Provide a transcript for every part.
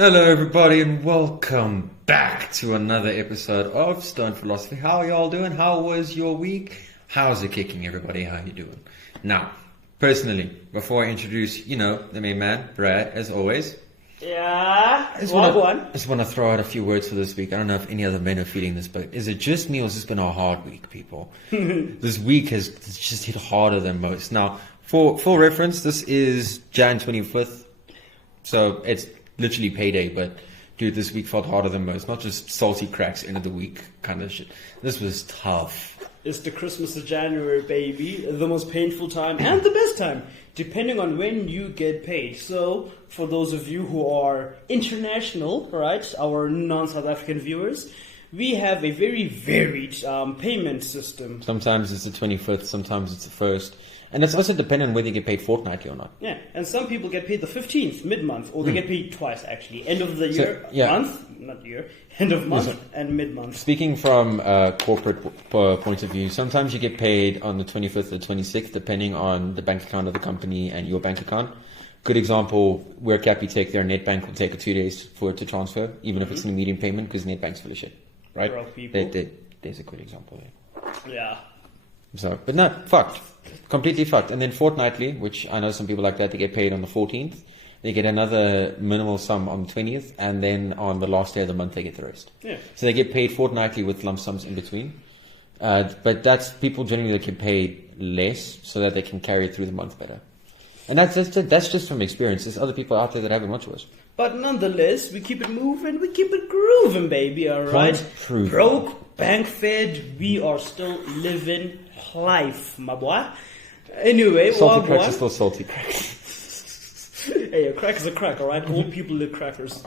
Hello everybody and welcome back to another episode of Stone Philosophy. How are y'all doing? How was your week? How's it kicking, everybody? How you doing? Now, personally, before I introduce, the main man, Brad, as always. Yeah, I just want to throw out a few words for this week. I don't know if any other men are feeling this, but is it just me or has this been a hard week, people? This week has just hit harder than most. Now, for full reference, this is Jan 25th, so it's literally payday, but dude, this week felt harder than most. Not just salty cracks, end of the week kind of shit. This was tough. It's the Christmas of January, baby. The most painful time and the best time, depending on when you get paid. So, for those of you who are international, right, our non-South African viewers, we have a very varied payment system. Sometimes it's the 25th, sometimes it's the 1st. And it's also dependent on whether you get paid fortnightly or not. Yeah, and some people get paid the 15th, mid-month, or they get paid twice, actually. End of the year, end of month, and mid-month. Speaking from a corporate point of view, sometimes you get paid on the 25th or 26th, depending on the bank account of the company and your bank account. Good example, where Capitec, their net bank will take 2 days for it to transfer, even if it's an immediate payment, because net bank's full of shit. Right? There's a good example there. Yeah. So, but no, fucked. Completely fucked. And then fortnightly, which I know some people like that, they get paid on the 14th. They get another minimal sum on the 20th. And then on the last day of the month, they get the rest. Yeah. So they get paid fortnightly with lump sums in between. But that's people generally that get paid less so that they can carry it through the month better. And that's just from experience. There's other people out there that have it much worse. But nonetheless, we keep it moving, we keep it grooving, baby, alright? Broke, bank fed, we are still living life, my boy. Anyway, salty cracks are still salty cracks. Hey, a crack is a crack, alright? Old people live crackers.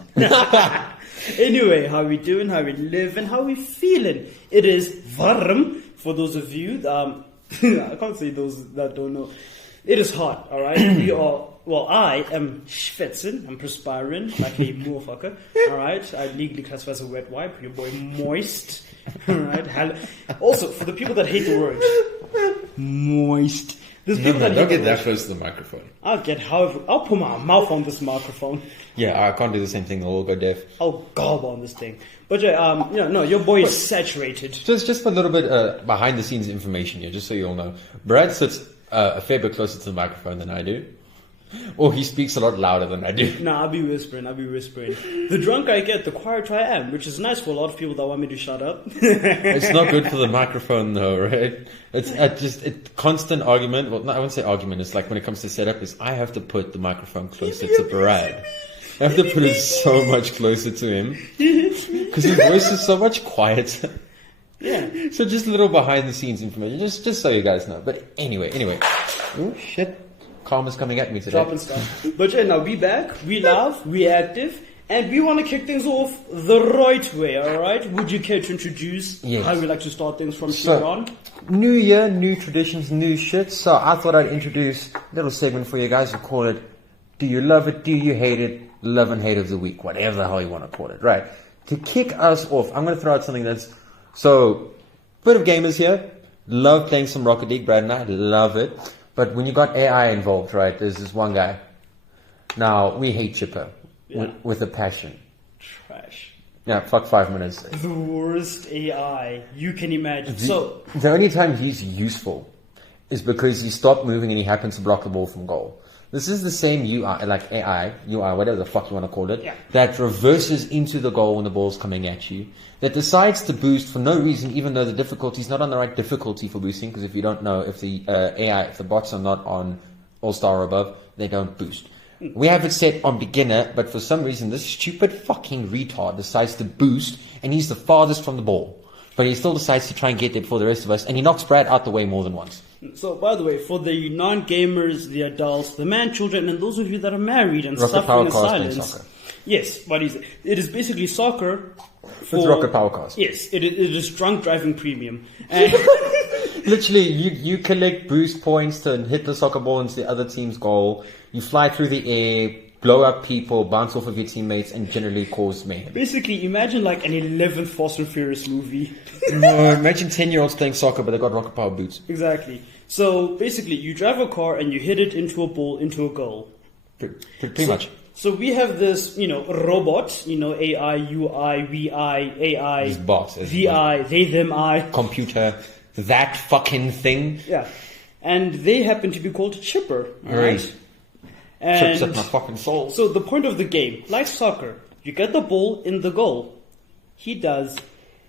Anyway, how we doing, how we living, how we feeling? It is warm, for those of you, I can't say those that don't know. It is hot, alright? I am schwitzen, I'm perspiring like a motherfucker, alright? I legally classify as a wet wipe, your boy moist, alright? Also, for the people that hate the word, moist. There's people that don't get that close to the microphone. I'll put my mouth on this microphone. Yeah, I can't do the same thing, they'll all go deaf. I'll gob on this thing. But your boy is saturated. Just for a little bit behind the scenes information here, just so you all know. Brad sits a fair bit closer to the microphone than I do. Or he speaks a lot louder than I do. Nah, I'll be whispering. The drunker I get, the quieter I am, which is nice for a lot of people that want me to shut up. It's not good for the microphone though, right? It's just a constant argument. Well, no, I wouldn't say argument. It's like when it comes to setup, is I have to put the microphone closer to Brad. I have to put it so much closer to him. Because his voice is so much quieter. Yeah. So just a little behind the scenes information, just so you guys know. But anyway. Oh shit. Karma's coming at me today. Dropping stuff. But now we back, we laugh, we active, and we want to kick things off the right way, alright? Would you care to introduce how we like to start things from here on? New year, new traditions, new shit. So I thought I'd introduce a little segment for you guys. We'll call it, do you love it, do you hate it, love and hate of the week, whatever the hell you want to call it, right? To kick us off, I'm going to throw out something that's, so, bit of gamers here. Love playing some Rocket League, Brad and I love it. But when you got AI involved, right, there's this one guy. Now, we hate Chipper with a passion. Trash. Yeah, fuck 5 minutes. The worst AI you can imagine. The only time he's useful is because he stopped moving and he happens to block the ball from goal. This is the same UI, like AI, whatever the fuck you want to call it, that reverses into the goal when the ball's coming at you, that decides to boost for no reason, even though the difficulty is not on the right difficulty for boosting, because if you don't know, if the if the bots are not on All-Star or above, they don't boost. We have it set on beginner, but for some reason, this stupid fucking retard decides to boost, and he's the farthest from the ball. But he still decides to try and get there before the rest of us, and he knocks Brad out the way more than once. So, by the way, for the non-gamers, the adults, the man-children, and those of you that are married and suffering in silence. Yes, what is it? It is basically soccer for... It's Rocket Powercast. Yes, it is drunk driving premium. And literally, you collect boost points to hit the soccer ball into the other team's goal. You fly through the air, blow up people, bounce off of your teammates, and generally cause mayhem. Basically, imagine like an 11th Fast and Furious movie. No, imagine 10-year-olds playing soccer, but they got rocket power boots. Exactly. So basically, you drive a car and you hit it into a ball, into a goal. Pretty much. So we have this, robot, AI, UI, VI, AI, This box, VI, they, them, I. computer, that fucking thing. Yeah. And they happen to be called Chipper. Right? Chips at my fucking soul. So the point of the game, like soccer, you get the ball in the goal. He does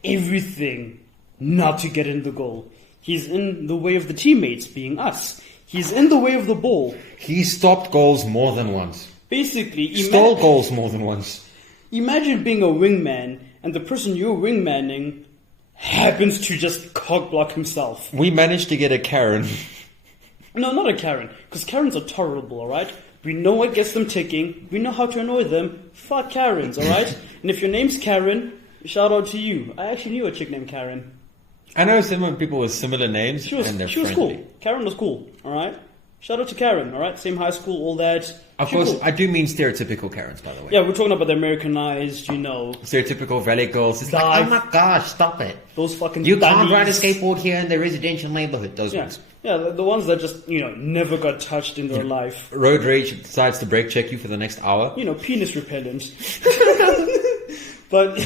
everything not to get in the goal. He's in the way of the teammates, being us. He's in the way of the ball. He stopped goals more than once. Basically, Stole goals more than once. Imagine being a wingman and the person you're wingmanning happens to just cock block himself. We managed to get a Karen. No, not a Karen, because Karens are tolerable, alright? We know what gets them ticking. We know how to annoy them. Fuck Karens, alright? And if your name's Karen, shout out to you. I actually knew a chick named Karen. I know some people with similar names. She was friendly. cool. Karen was cool, alright? Shout out to Karen, alright? Same high school, all that. Of course, cool. I do mean stereotypical Karens, by the way. Yeah, we're talking about the Americanized, Stereotypical valley girls. It's like, oh my gosh, stop it. Those fucking You can't ride a skateboard here in the residential neighborhood. Those ones. Yeah, the ones that just, never got touched in their life. Road rage decides to brake check you for the next hour. Penis repellent. But...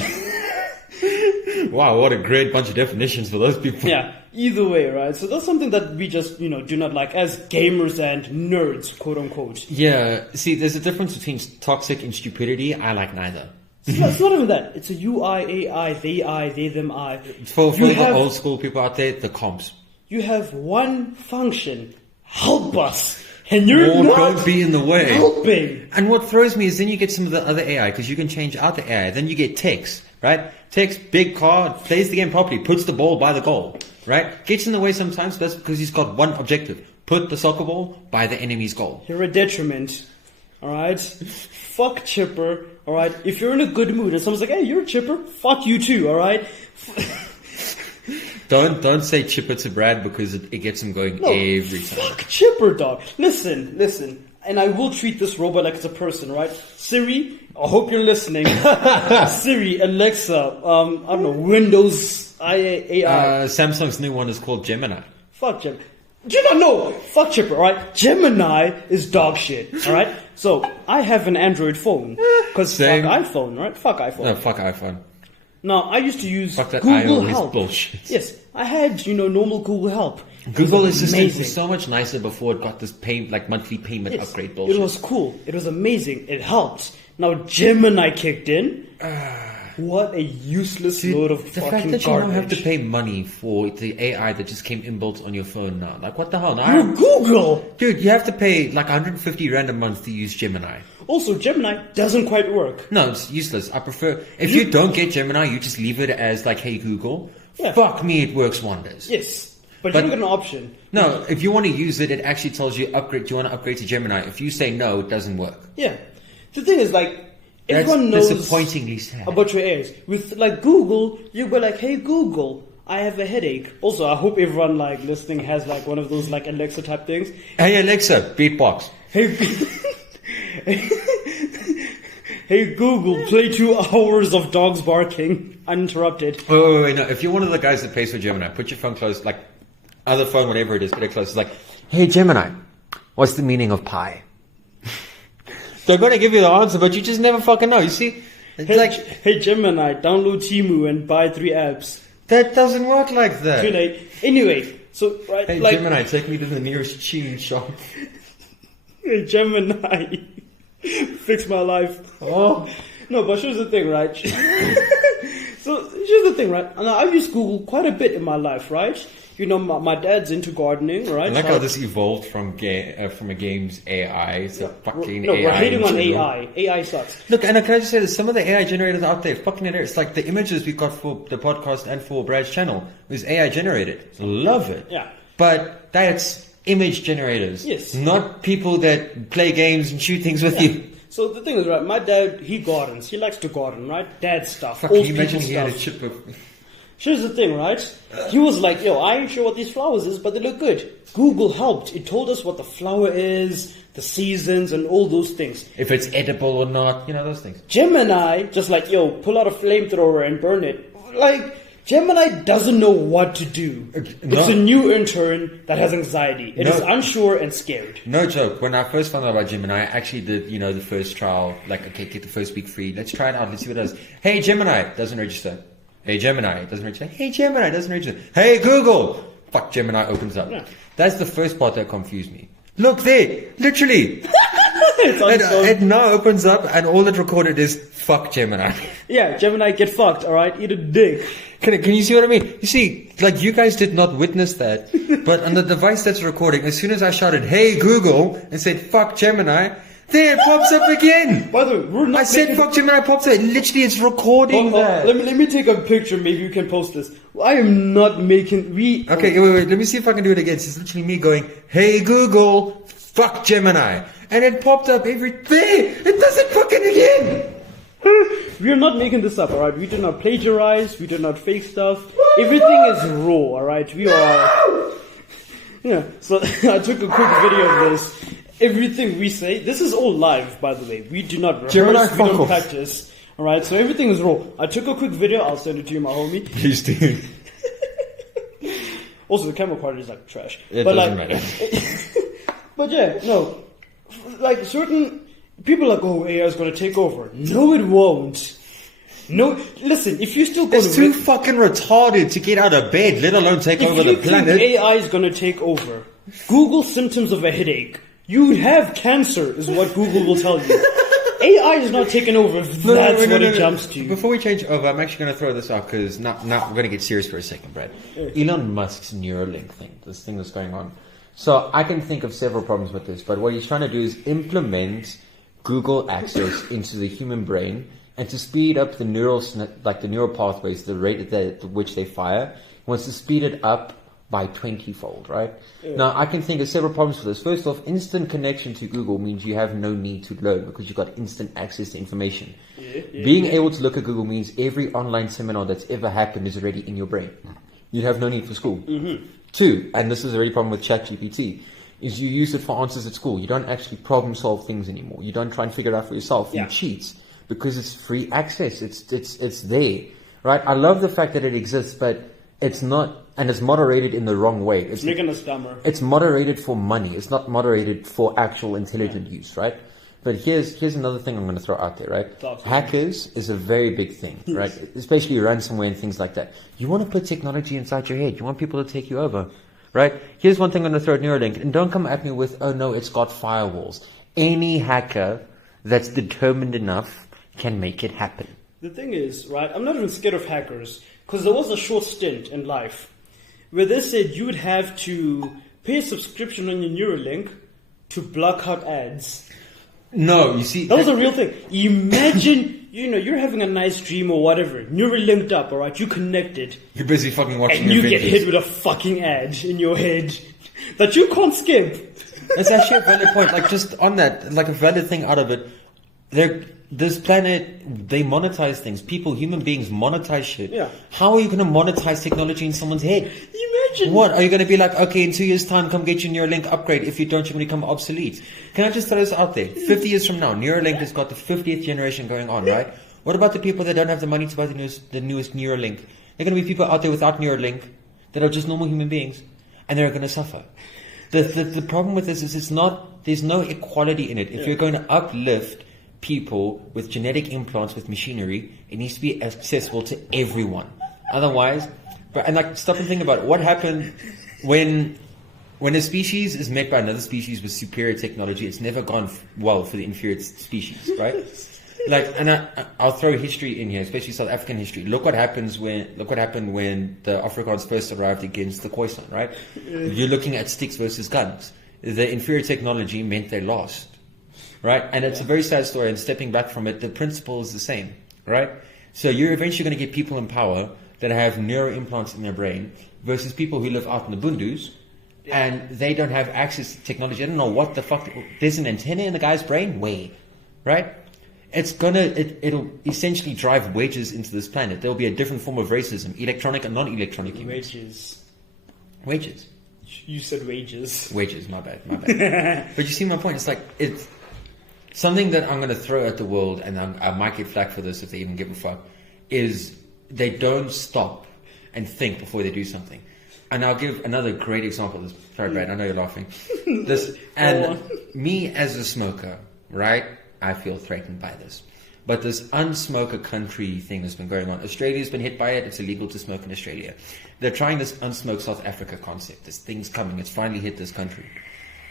Wow, what a great bunch of definitions for those people. Yeah, either way, right? So that's something that we just, do not like as gamers and nerds, quote unquote. Yeah, see, there's a difference between toxic and stupidity. I like neither. It's not even that. It's a UI, AI, they, them, I. For the old school people out there, the comps. You have one function. Help us. And you're not don't be in the way. Helping. And what throws me is then you get some of the other AI, because you can change out the AI. Then you get Tex, right? Tex, big car, plays the game properly, puts the ball by the goal, right? Gets in the way sometimes, that's because he's got one objective. Put the soccer ball by the enemy's goal. You're a detriment, alright? Fuck Chipper, alright? If you're in a good mood and someone's like, hey, you're a Chipper, fuck you too, alright? Don't say Chipper to Brad because it gets him going every time. Fuck Chipper, dog. Listen. And I will treat this robot like it's a person, right? Siri, I hope you're listening. Siri, Alexa, I don't know, Windows AI. Samsung's new one is called Gemini. Fuck Gemini. Do you not know? Fuck Chipper, alright? Gemini is dog shit, alright? So, I have an Android phone. Because fuck iPhone, right? Fuck iPhone. No, fuck iPhone. No, I used to use fuck that Google iOS Help. Bullshit. Yes, I had, normal Google Help. Google Assistant was so much nicer before it got this monthly payment upgrade bullshit. It was cool. It was amazing. It helped. Now Gemini kicked in. What a useless load of fucking garbage. The fact that you don't have to pay money for the AI that just came inbuilt on your phone now. Like, what the hell? Now, you're Google! Dude, you have to pay like 150 Rand a month to use Gemini. Also, Gemini doesn't quite work. No, it's useless. I prefer... If you don't get Gemini, you just leave it as like, hey, Google. Yeah. Fuck me, it works wonders. Yes. But you don't get an option. No, if you want to use it, it actually tells you upgrade. Do you want to upgrade to Gemini? If you say no, it doesn't work. Yeah. The thing is, everyone knows disappointingly sad about your AIs. With Google, you go like, hey Google, I have a headache. Also, I hope everyone listening has one of those Alexa type things. Hey Alexa, beatbox. Hey Google, play 2 hours of dogs barking uninterrupted. Oh, wait, no. If you're one of the guys that pays for Gemini, put your phone close, other phone, whatever it is, put it close. It's like, hey Gemini, what's the meaning of pi? They're going to give you the answer, but you just never fucking know. You see? It's hey Gemini, download Timu and buy 3 apps. That doesn't work like that. Too late. Anyway, so right. Hey Gemini, take me to the nearest cheese shop. Hey Gemini, fix my life. Oh. No, but here's the thing, right? So here's the thing, right? Now, I've used Google quite a bit in my life, right? My dad's into gardening, right? I like how this evolved from a game's AI to fucking no, AI. We're hating on AI. AI sucks. Look, and can I just say this? Some of the AI generators out there, fucking hilarious. Like the images we got for the podcast and for Brad's channel was AI generated. Love it. Yeah. But that's image generators. Yes. Not people that play games and shoot things with you. So the thing is, right, my dad, he gardens. He likes to garden, right? Dad stuff. Fuck, can you imagine he had a chip of... Here's the thing, right? He was like, I ain't sure what these flowers is, but they look good. Google helped. It told us what the flower is, the seasons, and all those things. If it's edible or not, those things. Gemini, just pull out a flamethrower and burn it. Gemini doesn't know what to do. No. It's a new intern that has anxiety. It No. is unsure and scared. No joke. When I first found out about Gemini, I actually did, the first trial. Like, okay, get the first week free. Let's try it out. Let's see what it does. Hey, Gemini, doesn't register. Hey, Gemini, doesn't register. Hey, Gemini, doesn't register. Hey, Google. Fuck, Gemini opens up. Yeah. That's the first part that confused me. Look there, literally. It's It now opens up, and all it recorded is fuck Gemini. Yeah, Gemini, get fucked, alright? Eat a dick. Can you see what I mean? You see, like, you guys did not witness that, but on the device that's recording, as soon as I shouted, hey Google, and said fuck Gemini, there it pops up again. By the way, we're not I said fuck Gemini, pops up. Literally, it's recording that. Let me take a picture, maybe you can post this. I am not making... Okay, wait, let me see if I can do it again. It's literally me going, hey Google, fuck Gemini. And it popped up there. It does it fucking again. We are not making this up, alright? We did not plagiarize, we did not fake stuff. Everything is raw, alright? We are... Yeah, so I took a quick video of this. Everything we say, this is all live, by the way. We do not rehearse, Gemini, we fuck don't off. practice. Alright, so everything is raw. I took a quick video, I'll send it to you, my homie. Please do. Also, the camera quality is like trash. It but doesn't like, matter. But yeah, no. Like, certain people are like, oh, AI is going to take over. No, it won't. No, listen, if you still go It's too fucking retarded to get out of bed, let alone take over the If you planet. think AI is going to take over, Google symptoms of a headache. You have cancer, is what Google will tell you. AI is not taking over if that's what it jumps to. Before we change over, I'm actually going to throw this out because now we're going to get serious for a second, Brad. Elon Musk's Neuralink thing, this thing that's going on. So I can think of several problems with this, but what he's trying to do is implement Google access into the human brain and to speed up the neural pathways, the rate at which they fire. He wants to speed it up by 20-fold, right? Yeah. Now, I can think of several problems for this. First off, instant connection to Google means you have no need to learn because you've got instant access to information. Being able to look at Google means every online seminar that's ever happened is already in your brain. You'd have no need for school. Mm-hmm. Two, and this is a really problem with ChatGPT, is you use it for answers at school. You don't actually problem solve things anymore. You don't try and figure it out for yourself. You cheat because it's free access. It's there, right? I love the fact that it exists, but it's not, and it's moderated in the wrong way. It's making us dumber. It's moderated for money. It's not moderated for actual intelligent use, right? But here's another thing I'm going to throw out there, right? Hackers is a very big thing, right? Especially ransomware and things like that. You want to put technology inside your head. You want people to take you over, right? Here's one thing I'm going to throw at Neuralink. And don't come at me with, oh no, it's got firewalls. Any hacker that's determined enough can make it happen. The thing is, right, I'm not even scared of hackers because there was a short stint in life where they said you would have to pay a subscription on your Neuralink to block out ads. No, you see... That was a real thing. Imagine, you're having a nice dream or whatever. You're linked up, alright? You connected. You're busy fucking watching and you get hit with a fucking ad in your head that you can't skip. That's actually a valid point. Like, just on that, like a valid thing out of it, this planet, they monetize things. People, human beings monetize shit. Yeah. How are you going to monetize technology in someone's head? Imagine. What? Are you going to be like, okay, in 2 years' time, come get your Neuralink upgrade. If you don't, you're going to become obsolete. Can I just throw this out there? 50 years from now, Neuralink has got the 50th generation going on, right? What about the people that don't have the money to buy the newest Neuralink? There are going to be people out there without Neuralink that are just normal human beings, and they're going to suffer. The problem with this is there's no equality in it. If you're going to uplift people with genetic implants with machinery, it needs to be accessible to everyone. Otherwise, stop and think about it. What happened when a species is met by another species with superior technology? It's never gone well for the inferior species, right? I'll throw history in here, especially South African history. Look what happened when the Afrikaans first arrived against the Khoisan, right? You're looking at sticks versus guns. The inferior technology meant they lost. Right? And it's a very sad story, and stepping back from it, the principle is the same, right? So you're eventually going to get people in power that have neuro implants in their brain versus people who live out in the bundus and they don't have access to technology. I don't know what the fuck. There's an antenna in the guy's brain? Way. Right? It'll essentially drive wedges into this planet. There'll be a different form of racism, electronic and non-electronic. Wages. You said wages. Wages, my bad. But you see my point? It's something that I'm going to throw at the world, and I might get flack for this if they even give a fuck, is they don't stop and think before they do something. And I'll give another great example. Sorry, Brad, I know you're laughing. Me as a smoker, right? I feel threatened by this. But this unsmoker country thing that's been going on. Australia's been hit by it. It's illegal to smoke in Australia. They're trying this unsmoke South Africa concept. This thing's coming. It's finally hit this country.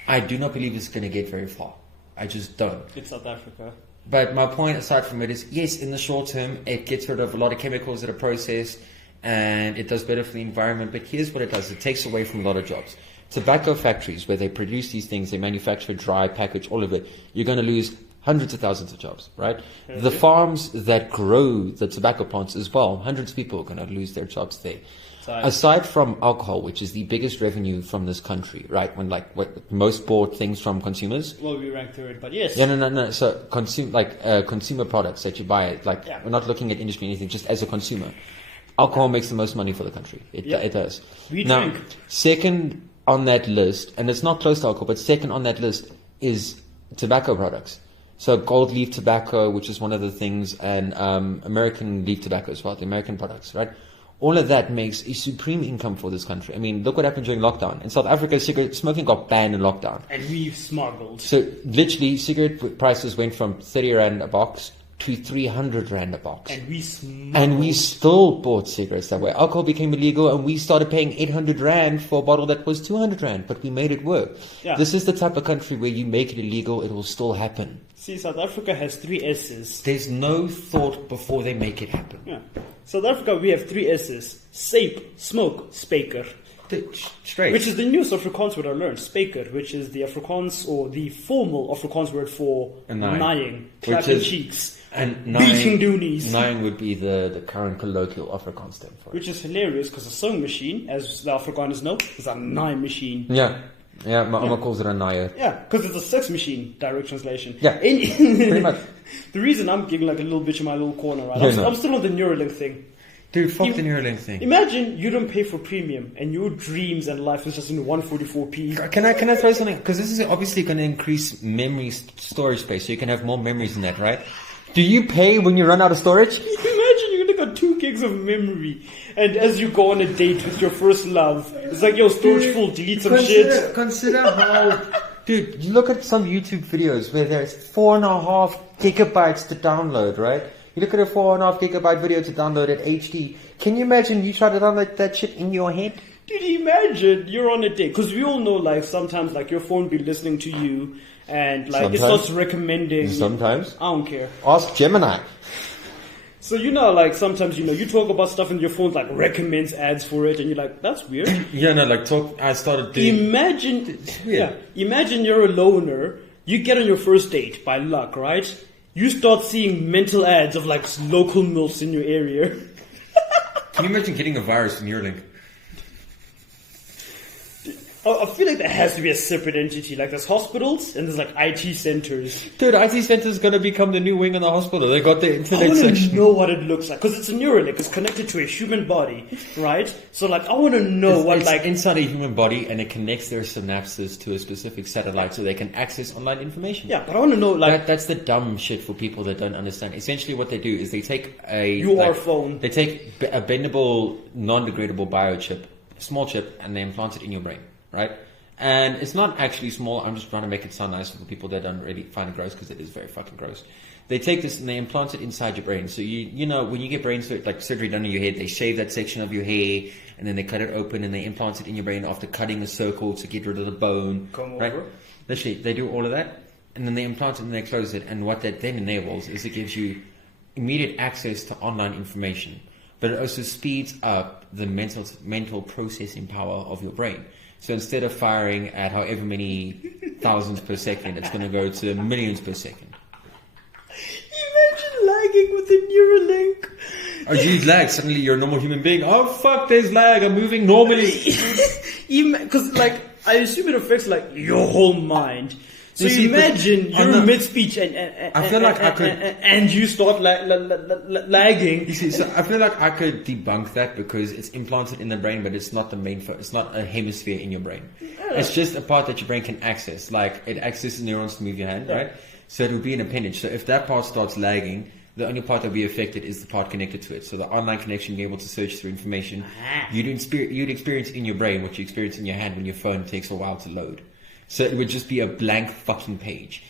I do not believe it's going to get very far. I just don't. It's South Africa. But my point aside from it is, yes, in the short term, it gets rid of a lot of chemicals that are processed and it does better for the environment. But here's what it does. It takes away from a lot of jobs. Tobacco factories where they produce these things, they manufacture, dry, package, all of it. You're going to lose hundreds of thousands of jobs, right? Okay. The farms that grow the tobacco plants as well, hundreds of people are going to lose their jobs there. Aside from alcohol, which is the biggest revenue from this country, right? When most bought things from consumers. Well, we rank third, but yes. Yeah, no. So consumer products that you buy, we're not looking at industry or anything, just as a consumer. Alcohol makes the most money for the country. It does. We drink. Second on that list, and it's not close to alcohol, but second on that list is tobacco products. So gold leaf tobacco, which is one of the things, and American leaf tobacco as well, the American products, right? All of that makes a supreme income for this country. I mean, look what happened during lockdown. In South Africa, cigarette smoking got banned in lockdown. And we've smuggled. So literally, cigarette prices went from 30 Rand a box to 300 Rand a box. And we smuggled. And we still bought cigarettes that way. Alcohol became illegal and we started paying 800 Rand for a bottle that was 200 Rand. But we made it work. Yeah. This is the type of country where you make it illegal, it will still happen. See, South Africa has 3 S's. There's no thought before they make it happen. Yeah. South Africa, we have 3 S's. Sape, smoke, speaker. Straight. Which is the new Afrikaans word I learned. Speaker, which is the Afrikaans or the formal Afrikaans word for nying, clapping cheeks, and beating doonies. Nying would be the current colloquial Afrikaans term for it. Which is hilarious because a sewing machine, as the Afrikaners know, is a nine machine. Yeah. Yeah, my Mama calls it a naaier. Yeah, because it's a sex machine, direct translation. Yeah, pretty much. The reason I'm giving like a little bitch in my little corner, right? I'm still on the Neuralink thing. Dude, fuck the Neuralink thing. Imagine you don't pay for premium and your dreams and life is just in 144p. Can I throw something? Because this is obviously going to increase memory storage space, so you can have more memories in that, right? Do you pay when you run out of storage? Imagine you're going to got 2 gigs of memory. And as you go on a date with your first love, it's like, yo, storage full, delete some shit. Consider how... Dude, you look at some YouTube videos where there's 4.5 gigabytes to download, right? You look at a 4.5 gigabyte video to download at HD. Can you imagine you try to download that shit in your head? Dude, imagine you're on a date. Because we all know, like, sometimes, like, your phone be listening to you and, like, it starts recommending... Sometimes. I don't care. Ask Gemini. So, you know, like, sometimes, you talk about stuff and your phone, like, recommends ads for it, and you're like, that's weird. I started doing... Imagine you're a loner, you get on your first date, by luck, right? You start seeing mental ads of, like, local MILFs in your area. Can you imagine getting a virus from Neuralink? I feel like there has to be a separate entity. Like, there's hospitals and there's, like, IT centers. Dude, IT centers going to become the new wing in the hospital. They got the internet section. I want to know what it looks like. Because it's a Neuralink. It's connected to a human body, right? So, like, I want to know it's inside a human body, and it connects their synapses to a specific satellite so they can access online information. Yeah, but I want to know, like... That's the dumb shit for people that don't understand. Essentially, what they do is they take a... phone. They take a bendable, non-degradable biochip, small chip, and they implant it in your brain. Right? And it's not actually small. I'm just trying to make it sound nice for the people that don't really find it gross, because it is very fucking gross. They take this and they implant it inside your brain. So you know, when you get brain surgery done in your head, they shave that section of your hair and then they cut it open and they implant it in your brain after cutting a circle to get rid of the bone. Right? Literally, they do all of that and then they implant it and they close it. And what that then enables is it gives you immediate access to online information, but it also speeds up the mental processing power of your brain. So instead of firing at however many thousands per second, it's going to go to millions per second. Imagine lagging with a Neuralink. Oh, geez, lag. Suddenly you're a normal human being. Oh, fuck, there's lag. I'm moving normally. Because, like, I assume it affects, like, your whole mind. So you imagine you're mid-speech and you start lagging. You see, so I feel like I could debunk that because it's implanted in the brain, but it's not the main it's not a hemisphere in your brain. It's just a part that your brain can access. Like, it accesses neurons to move your hand, right? So it would be an appendage. So if that part starts lagging, The only part that will be affected is the part connected to it. So the online connection, you're able to search through information. You'd experience in your brain what you experience in your hand when your phone takes a while to load. So it would just be a blank fucking page.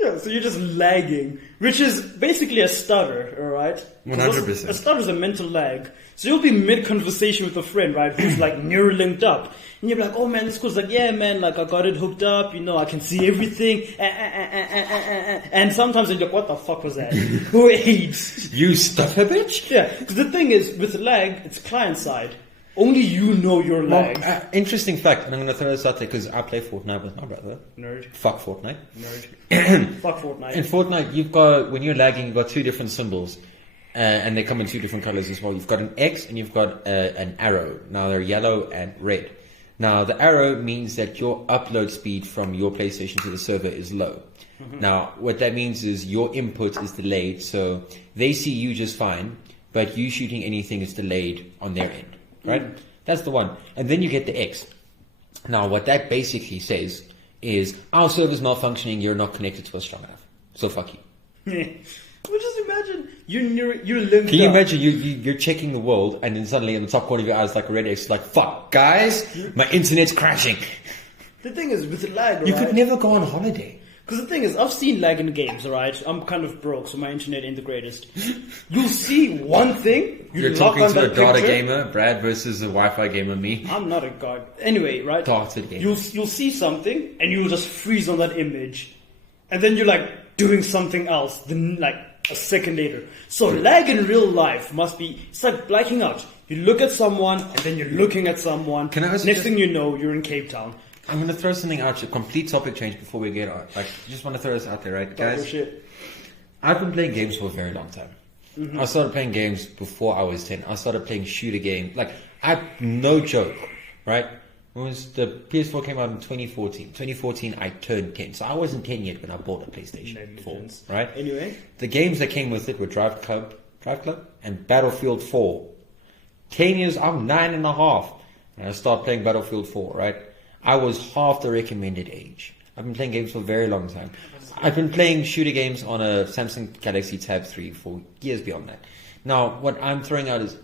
Yeah, so you're just lagging, which is basically a stutter, alright? 100%. A stutter is a mental lag. So you'll be mid-conversation with a friend, right, who's like near-linked up. And you're like, oh man, this cool's like, yeah man, like I got it hooked up, I can see everything. And sometimes you're like, what the fuck was that? Wait. You stutter, bitch? Yeah, because the thing is, with lag, it's client-side. Only you know your lag. Interesting fact, and I'm going to throw this out there because I play Fortnite with my brother. Nerd. Fuck Fortnite. Nerd. Fuck Fortnite. In Fortnite, you've got, when you're lagging, you've got two different symbols. And they come in two different colors as well. You've got an X and you've got an arrow. Now they're yellow and red. Now the arrow means that your upload speed from your PlayStation to the server is low. Mm-hmm. Now what that means is your input is delayed, so they see you just fine, but you shooting anything is delayed on their end. Right? Mm. That's the one. And then you get the X. Now what that basically says is our server's malfunctioning, you're not connected to us strong enough. So fuck you. Well, just imagine you're linked Can you up. imagine you're checking the world and then suddenly in the top corner of your eyes like a red X, like, fuck, guys, my internet's crashing. The thing is, with the lag, you could never go on holiday. Because the thing is, I've seen lag in games, alright? I'm kind of broke, so my internet ain't the greatest. You'll see one thing, you're talking to a data gamer, Brad versus a Wi-Fi gamer, me. I'm not a god. Anyway, right? Darted gamer. You'll see something, and you'll just freeze on that image. And then you're like doing something else, then like a second later. So lag in real life must be, it's like blacking out. You look at someone, and then you're looking at someone. Next thing you know, you're in Cape Town. I'm going to throw something out, a complete topic change before we get on. Like, just want to throw this out there, right, guys? Shit. I've been playing games for a very long time. Mm-hmm. I started playing games before I was 10. I started playing shooter games. Like, no joke, right? It was the PS4 came out in 2014. 2014, I turned 10. So I wasn't 10 yet when I bought a PlayStation 4, right? Anyway. The games that came with it were Drive Club, and Battlefield 4. 10 years, I'm 9.5. And I started playing Battlefield 4, right? I was half the recommended age. I've been playing games for a very long time. I've been playing shooter games on a Samsung Galaxy Tab 3 for years beyond that. Now, what I'm throwing out is,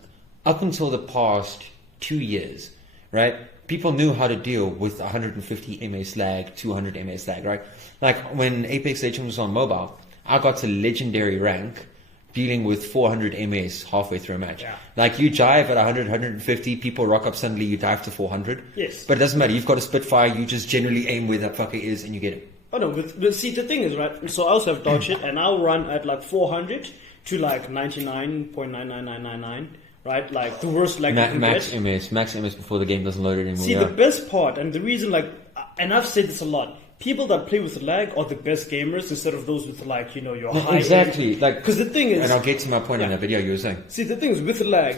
up until the past 2 years, right, people knew how to deal with 150 ms lag, 200 ms lag, right? Like, when Apex Legends was on mobile, I got to legendary rank dealing with 400 ms halfway through a match. Yeah. Like, you jive at 100, 150, people rock up suddenly, you dive to 400. Yes. But it doesn't matter, you've got a Spitfire, you just generally aim where that fucker is and you get it. Oh no, but see, the thing is, right, so I also have dog shit, and I'll run at like 400 to like 99.99999, right? Like, the worst lag you can max get. MS before the game doesn't load it anymore. See, the best part, and the reason, like, and I've said this a lot, people that play with lag are the best gamers instead of those with, like, your high exactly end. like, because the thing is, and I'll get to my point in that video you were saying. See, the thing is, with lag,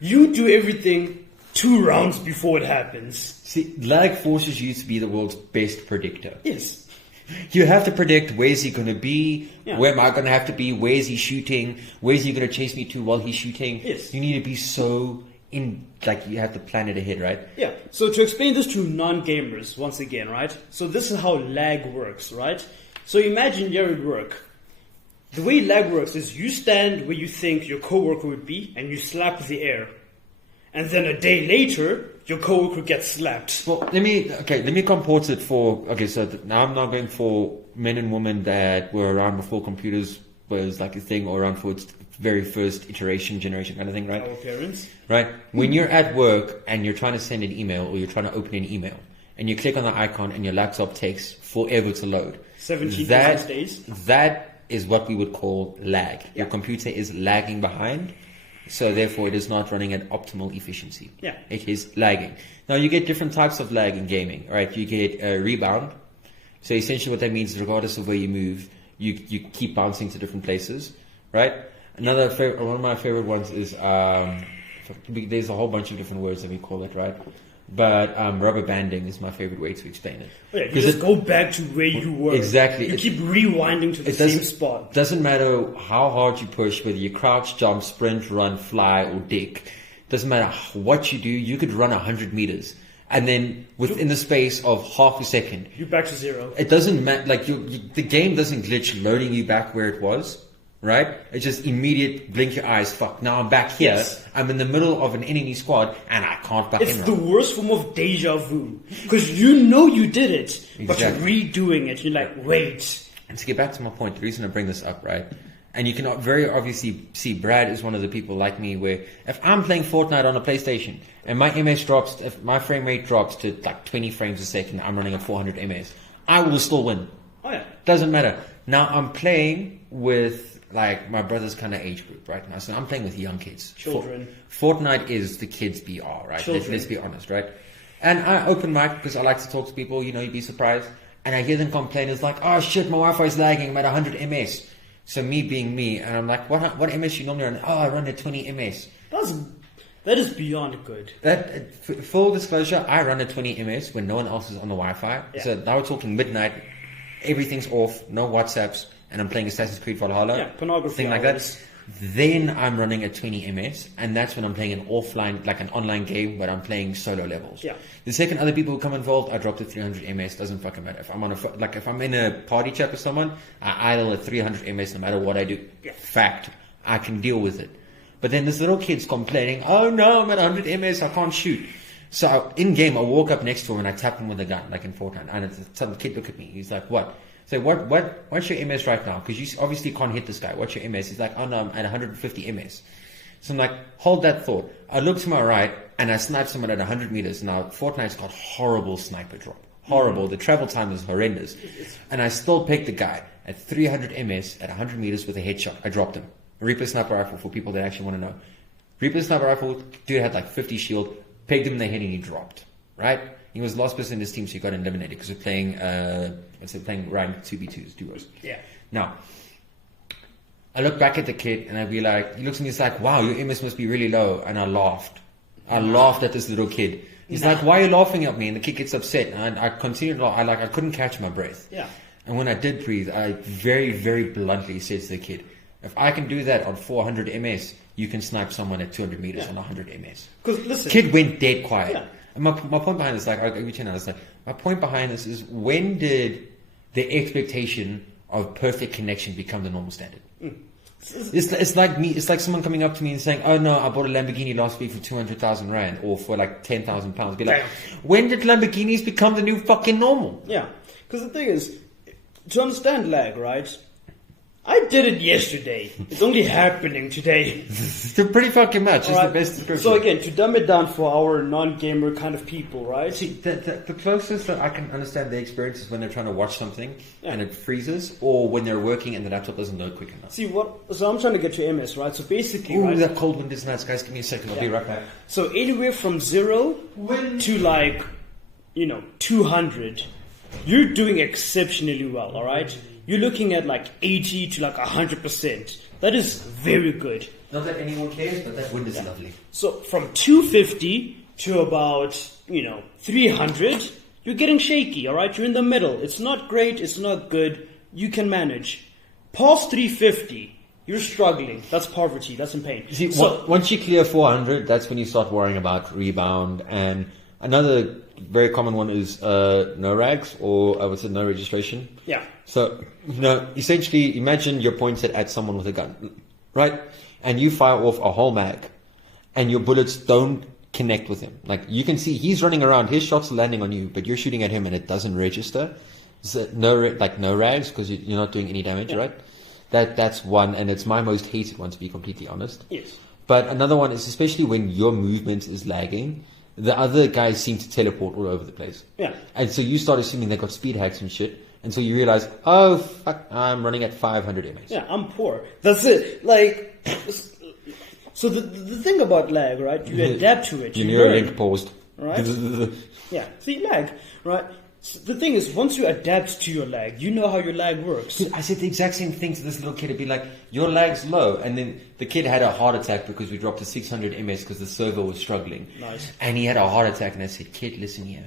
you do everything 2 rounds before it happens. See, lag forces you to be the world's best predictor. Yes. You have to predict, where's he going to be, Yeah. where am I going to have to be, where's he shooting, where's he going to chase me to while he's shooting. Yes. You need to be so you have to plan it ahead, right? Yeah, so to explain this to non-gamers, once again, right? So this is how lag works, right? So imagine you're at work. The way lag works is you stand where you think your coworker would be, and you slap the air. And then a day later, your coworker gets slapped. Well, let me comport it for, now I'm not going for men and women that were around before computers was like a thing, or around for its very first generation kind of thing, right? Our parents. Right? When you're at work and you're trying to send an email or you're trying to open an email and you click on the icon and your laptop takes forever to load. 17 business days. That is what we would call lag. Yeah. Your computer is lagging behind, so therefore it is not running at optimal efficiency. Yeah. It is lagging. Now you get different types of lag in gaming, right? You get a rebound. So essentially what that means is regardless of where you move, you keep bouncing to different places, right? One of my favorite ones is, there's a whole bunch of different words that we call it, right? But rubber banding is my favorite way to explain it. Oh, yeah, you just go back to where you were. Exactly. You keep rewinding to the same spot. Doesn't matter how hard you push, whether you crouch, jump, sprint, run, fly, or dig. Doesn't matter what you do, you could run 100 meters. And then within the space of half a second, you're back to zero. It doesn't matter, like the game doesn't glitch loading you back where it was. right? It's just immediate blink your eyes. Fuck. Now I'm back here. Yes. I'm in the middle of an enemy squad, and I can't fucking It's run. the worst form of deja vu because you know you did it, but you're Exactly. redoing it. You're like, wait. And to get back to my point, the reason I bring this up, right? And you can very obviously see Brad is one of the people like me where if I'm playing Fortnite on a PlayStation and my MS drops, if my frame rate drops to like 20 frames a second, I'm running at 400 MS, I will still win. Oh yeah. Doesn't matter. Now I'm playing with like my brother's kind of age group right now. So I'm playing with young kids. Children. Fortnite is the kids' BR, right? Let's be honest, right? And I open mic because I like to talk to people, you know, you'd be surprised. And I hear them complain, it's like, oh shit, my Wi-Fi is lagging, I'm at 100 MS. So me being me, and I'm like, what MS you normally run? Oh, I run at 20 MS. That is beyond good. Full disclosure, I run at 20 MS when no one else is on the Wi-Fi. Yeah. So now we're talking midnight, everything's off, no WhatsApps, and I'm playing Assassin's Creed Valhalla. Yeah, pornography thing like hours. that. Then I'm running at 20 MS, and that's when I'm playing an offline, like an online game, but I'm playing solo levels. Yeah. The second other people come involved, I drop to 300 MS. Doesn't fucking matter. If I'm on if I'm in a party chat with someone, I idle at 300 MS no matter what I do. Yeah. Fact, I can deal with it. But then this little kid's complaining, oh no, I'm at 100 MS, I can't shoot. So in game, I walk up next to him and I tap him with a gun, like in Fortnite. And some kid look at me. He's like, what? So what's your MS right now? Because you obviously can't hit this guy. What's your MS? He's like, oh no, I'm at 150 MS. So I'm like, hold that thought. I look to my right and I snipe someone at 100 meters. Now, Fortnite's got horrible sniper drop. Horrible. Mm-hmm. The travel time is horrendous. And I still picked the guy at 300 MS at 100 meters with a headshot. I dropped him. Reaper sniper rifle for people that actually want to know. Reaper sniper rifle, dude had like 50 shield. Pegged him in the head and he dropped. Right? He was the last person in his team, so he got eliminated because we're playing, playing ranked 2v2s, duos. Yeah. Now, I look back at the kid and I'd be like, he looks at me, he's like, wow, your MS must be really low. And I laughed. I laughed at this little kid. He's like, why are you laughing at me? And the kid gets upset. And I continued to laugh. I couldn't catch my breath. Yeah. And when I did breathe, I very, very bluntly said to the kid, if I can do that on 400 MS, you can snipe someone at 200 meters on 100 MS. Because listen, Kid went dead quiet. Yeah. And my point behind this, like, I'll give you 10 hours. Like, my point behind this is, when did the expectation of perfect connection become the normal standard? It's like me. It's like someone coming up to me and saying, "Oh no, I bought a Lamborghini last week for 200,000 rand, or for like 10,000 pounds." Be like, when did Lamborghinis become the new fucking normal? Yeah, because the thing is, to understand lag, right? I did it yesterday. It's only happening today. It's pretty fucking much. It's Right. the best description. So again, to dumb it down for our non-gamer kind of people, right? See, the closest that I can understand the experience is when they're trying to watch something Yeah. and it freezes, or when they're working and the laptop doesn't load quick enough. So I'm trying to get to MS, right? So basically, Ooh, right? that cold wind is nice, guys. Give me a second. I'll be right back. So anywhere from 0 to like, 200, you're doing exceptionally well, all right? You're looking at like 80 to like 100%. That is very good. Not that anyone cares, but that wind is lovely. So from 250 to about, 300, you're getting shaky, all right? You're in the middle. It's not great. It's not good. You can manage. Past 350, you're struggling. That's poverty. That's in pain. See, So, once you clear 400, that's when you start worrying about rebound. And another very common one is no rags, or I would say no registration. yeah. So, essentially, imagine you're pointed at someone with a gun, right? And you fire off a whole mag, and your bullets don't connect with him. Like, you can see he's running around, his shots are landing on you, but you're shooting at him and it doesn't register. So no rags, because you're not doing any damage, right? That's one, and it's my most hated one, to be completely honest. Yes. But another one is, especially when your movement is lagging, the other guys seem to teleport all over the place. Yeah. And so you start assuming they got speed hacks and shit. And so you realize, oh, fuck, I'm running at 500 MS. Yeah, I'm poor. That's it. Like, so the thing about lag, right? You adapt to it. Your You learn, Neuralink paused. right? Yeah. See, lag, right? So the thing is, once you adapt to your lag, you know how your lag works. Dude, I said the exact same thing to this little kid. It'd be like, your lag's low. And then the kid had a heart attack because we dropped to 600 MS because the server was struggling. Nice. And he had a heart attack. And I said, kid, listen here.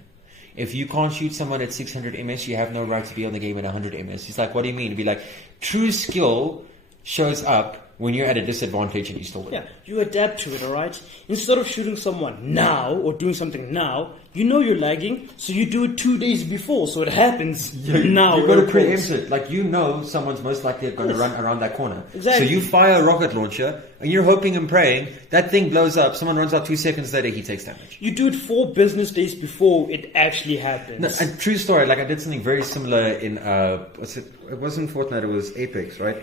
If you can't shoot someone at 600 MS, you have no right to be on the game at 100 MS. He's like, what do you mean? It'd be like, true skill shows up when you're at a disadvantage and you still win. Yeah, you adapt to it, alright? Instead of shooting someone now or doing something now, you know you're lagging, so you do it 2 days before, so it happens now. You've got to preempt it. Like, you know someone's most likely going to run around that corner. Exactly. So you fire a rocket launcher, and you're hoping and praying, that thing blows up, someone runs out 2 seconds later, he takes damage. You do it 4 business days before it actually happens. No, a true story, like I did something very similar in, it wasn't Fortnite, it was Apex, right?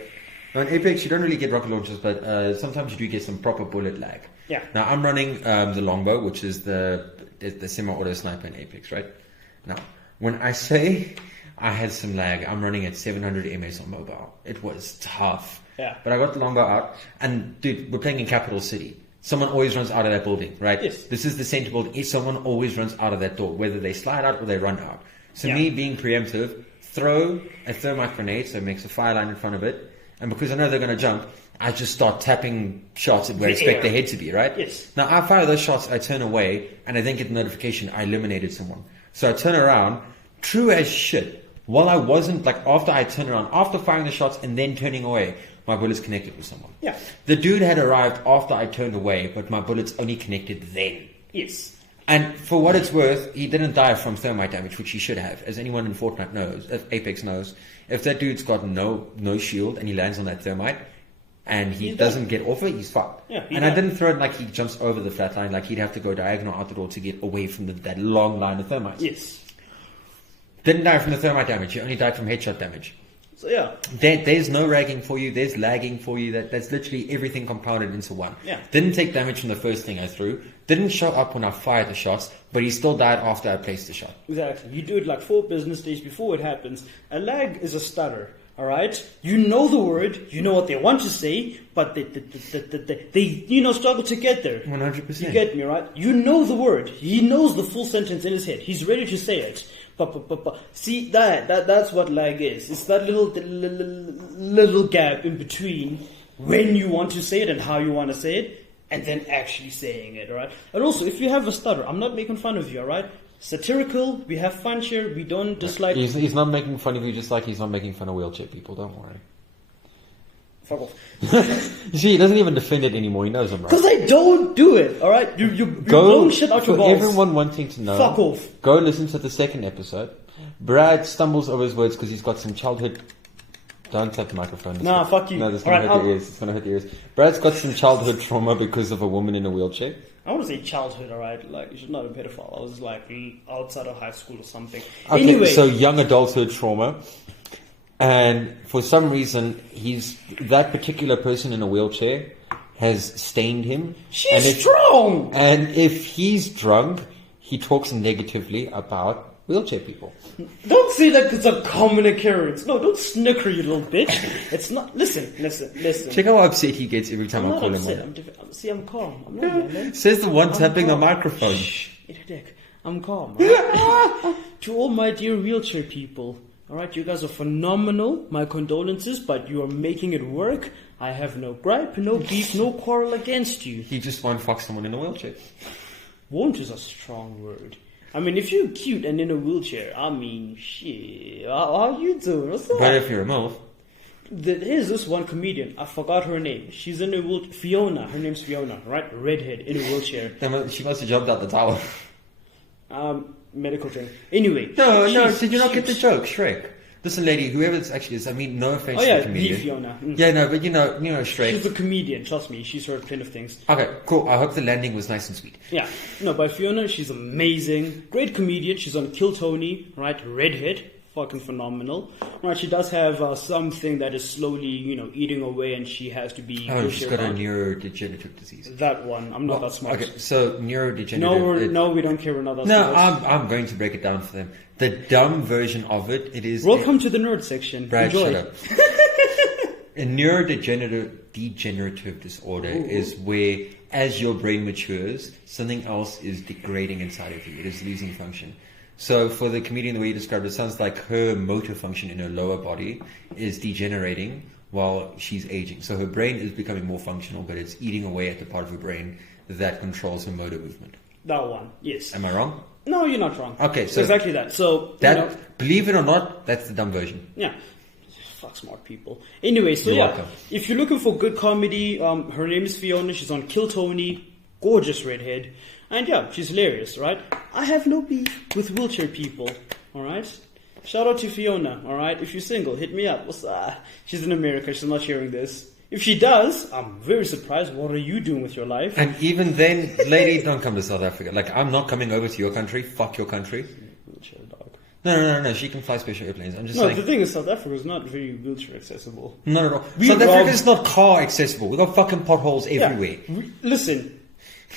Now in Apex, you don't really get rocket launchers, but sometimes you do get some proper bullet lag. Yeah. Now I'm running the longbow, which is the semi-auto sniper in Apex, right? Now, when I say I had some lag, I'm running at 700 ms on mobile. It was tough. Yeah. But I got the longbow out, and dude, we're playing in Capital City. Someone always runs out of that building, right? Yes. This is the center building. Someone always runs out of that door, whether they slide out or they run out. So me being preemptive, throw a thermite grenade, so it makes a fire line in front of it. And because I know they're going to jump, I just start tapping shots where I expect their head to be, right? Yes. Now, I fire those shots, I turn away, and I then get the notification I eliminated someone. So I turn around, true as shit. While I wasn't, like, after I turned around, after firing the shots and then turning away, my bullets connected with someone. Yeah. The dude had arrived after I turned away, but my bullets only connected then. Yes. And for what it's worth, he didn't die from thermite damage, which he should have. As anyone in Fortnite knows, if Apex knows, if that dude's got no shield and he lands on that thermite and he doesn't get off it, he's fucked. Yeah, and I didn't throw it like he jumps over the flat line, like he'd have to go diagonal out the door to get away from that long line of thermites. Yes. Didn't die from the thermite damage, he only died from headshot damage. So yeah. There's no ragging for you, there's lagging for you, that's literally everything compounded into one. Yeah. Didn't take damage from the first thing I threw, didn't show up when I fired the shots, but he still died after I placed the shot. Exactly. You do it like 4 business days before it happens. A lag is a stutter, alright? You know the word, you know what they want to say, but they struggle to get there. 100%. You get me, right? You know the word. He knows the full sentence in his head. He's ready to say it. But see, that's what lag is. It's that little gap in between when you want to say it and how you want to say it, and then actually saying it, alright? And also, if you have a stutter, I'm not making fun of you, alright? Satirical, we have fun here, we don't dislike... He's not making fun of you just like he's not making fun of wheelchair people, don't worry. Fuck off. You see, he doesn't even defend it anymore, he knows I'm right. Because I don't do it, alright? You're blowing shit out your balls. For everyone wanting to know, fuck off. Go listen to the second episode. Brad stumbles over his words because he's got some childhood... Don't tap the microphone. Nah, fuck you. No, this is going to hurt your ears. It's going to hurt your ears. Brad's got some childhood trauma because of a woman in a wheelchair. I want to say childhood, alright? Like, you're not a pedophile. I was like outside of high school or something. Okay, anyway. So young adulthood trauma. And for some reason, that particular person in a wheelchair has stained him. She's strong! And if he's drunk, he talks negatively about wheelchair people. Don't say that it's a common occurrence. No, don't snicker, you little bitch. It's not. Listen. Check how upset he gets every time I call him on. See, I'm calm. I'm not yelling. Says the one tapping the microphone. Shh, eat a dick. I'm calm. Right? To all my dear wheelchair people, alright, you guys are phenomenal. My condolences, but you are making it work. I have no gripe, no beef, no quarrel against you. He just won't fuck someone in a wheelchair. Won't is a strong word. I mean, if you're cute and in a wheelchair, I mean, shit. How you doing? What's up? But if you're a MILF. There's this one comedian. I forgot her name. She's in a wheelchair. Fiona. Her name's Fiona, right? Redhead in a wheelchair. She must have jumped out the tower. Medical training. Anyway. No. Did you not get the joke? Shrek. Listen, lady, whoever this actually is, I mean, no offense to the comedian. The Fiona. Yeah, no, but you know, Shrek. She's a comedian, trust me. She's heard plenty of things. Okay, cool. I hope the landing was nice and sweet. Yeah. No, but Fiona, she's amazing. Great comedian. She's on Kill Tony, right? Redhead. Fucking phenomenal. Right, she does have something that is slowly, eating away, and she has to be... Oh, she's got a neurodegenerative disease. That one. I'm not that smart. Okay, so neurodegenerative... No, we don't care. We're not that smart. No, I'm going to break it down for them. The dumb version of it is... Welcome to the nerd section. Brad, enjoy. Shut up. A neurodegenerative disorder is where, as your brain matures, something else is degrading inside of you. It is losing function. So for the comedian, the way you described it, sounds like her motor function in her lower body is degenerating while she's aging. So her brain is becoming more functional, but it's eating away at the part of her brain that controls her motor movement. That one, yes. Am I wrong? No, you're not wrong. Okay, so exactly that. So that, believe it or not, that's the dumb version. Yeah. fuck smart people. Anyway, so You're yeah, welcome. if you're looking for good comedy, her name is Fiona. She's on Kill Tony. Gorgeous redhead. And yeah, she's hilarious, right? I have no beef with wheelchair people, alright? Shout out to Fiona, alright? If you're single, hit me up. She's in America, she's not hearing this. If she does, I'm very surprised. What are you doing with your life? And even then, lady, don't come to South Africa. Like, I'm not coming over to your country. Fuck your country. Wheelchair dog. No. She can fly special airplanes. I'm just No, saying. the thing is, South Africa is not very wheelchair accessible. No. robbed- South Africa is not car accessible. We got fucking potholes everywhere. Listen,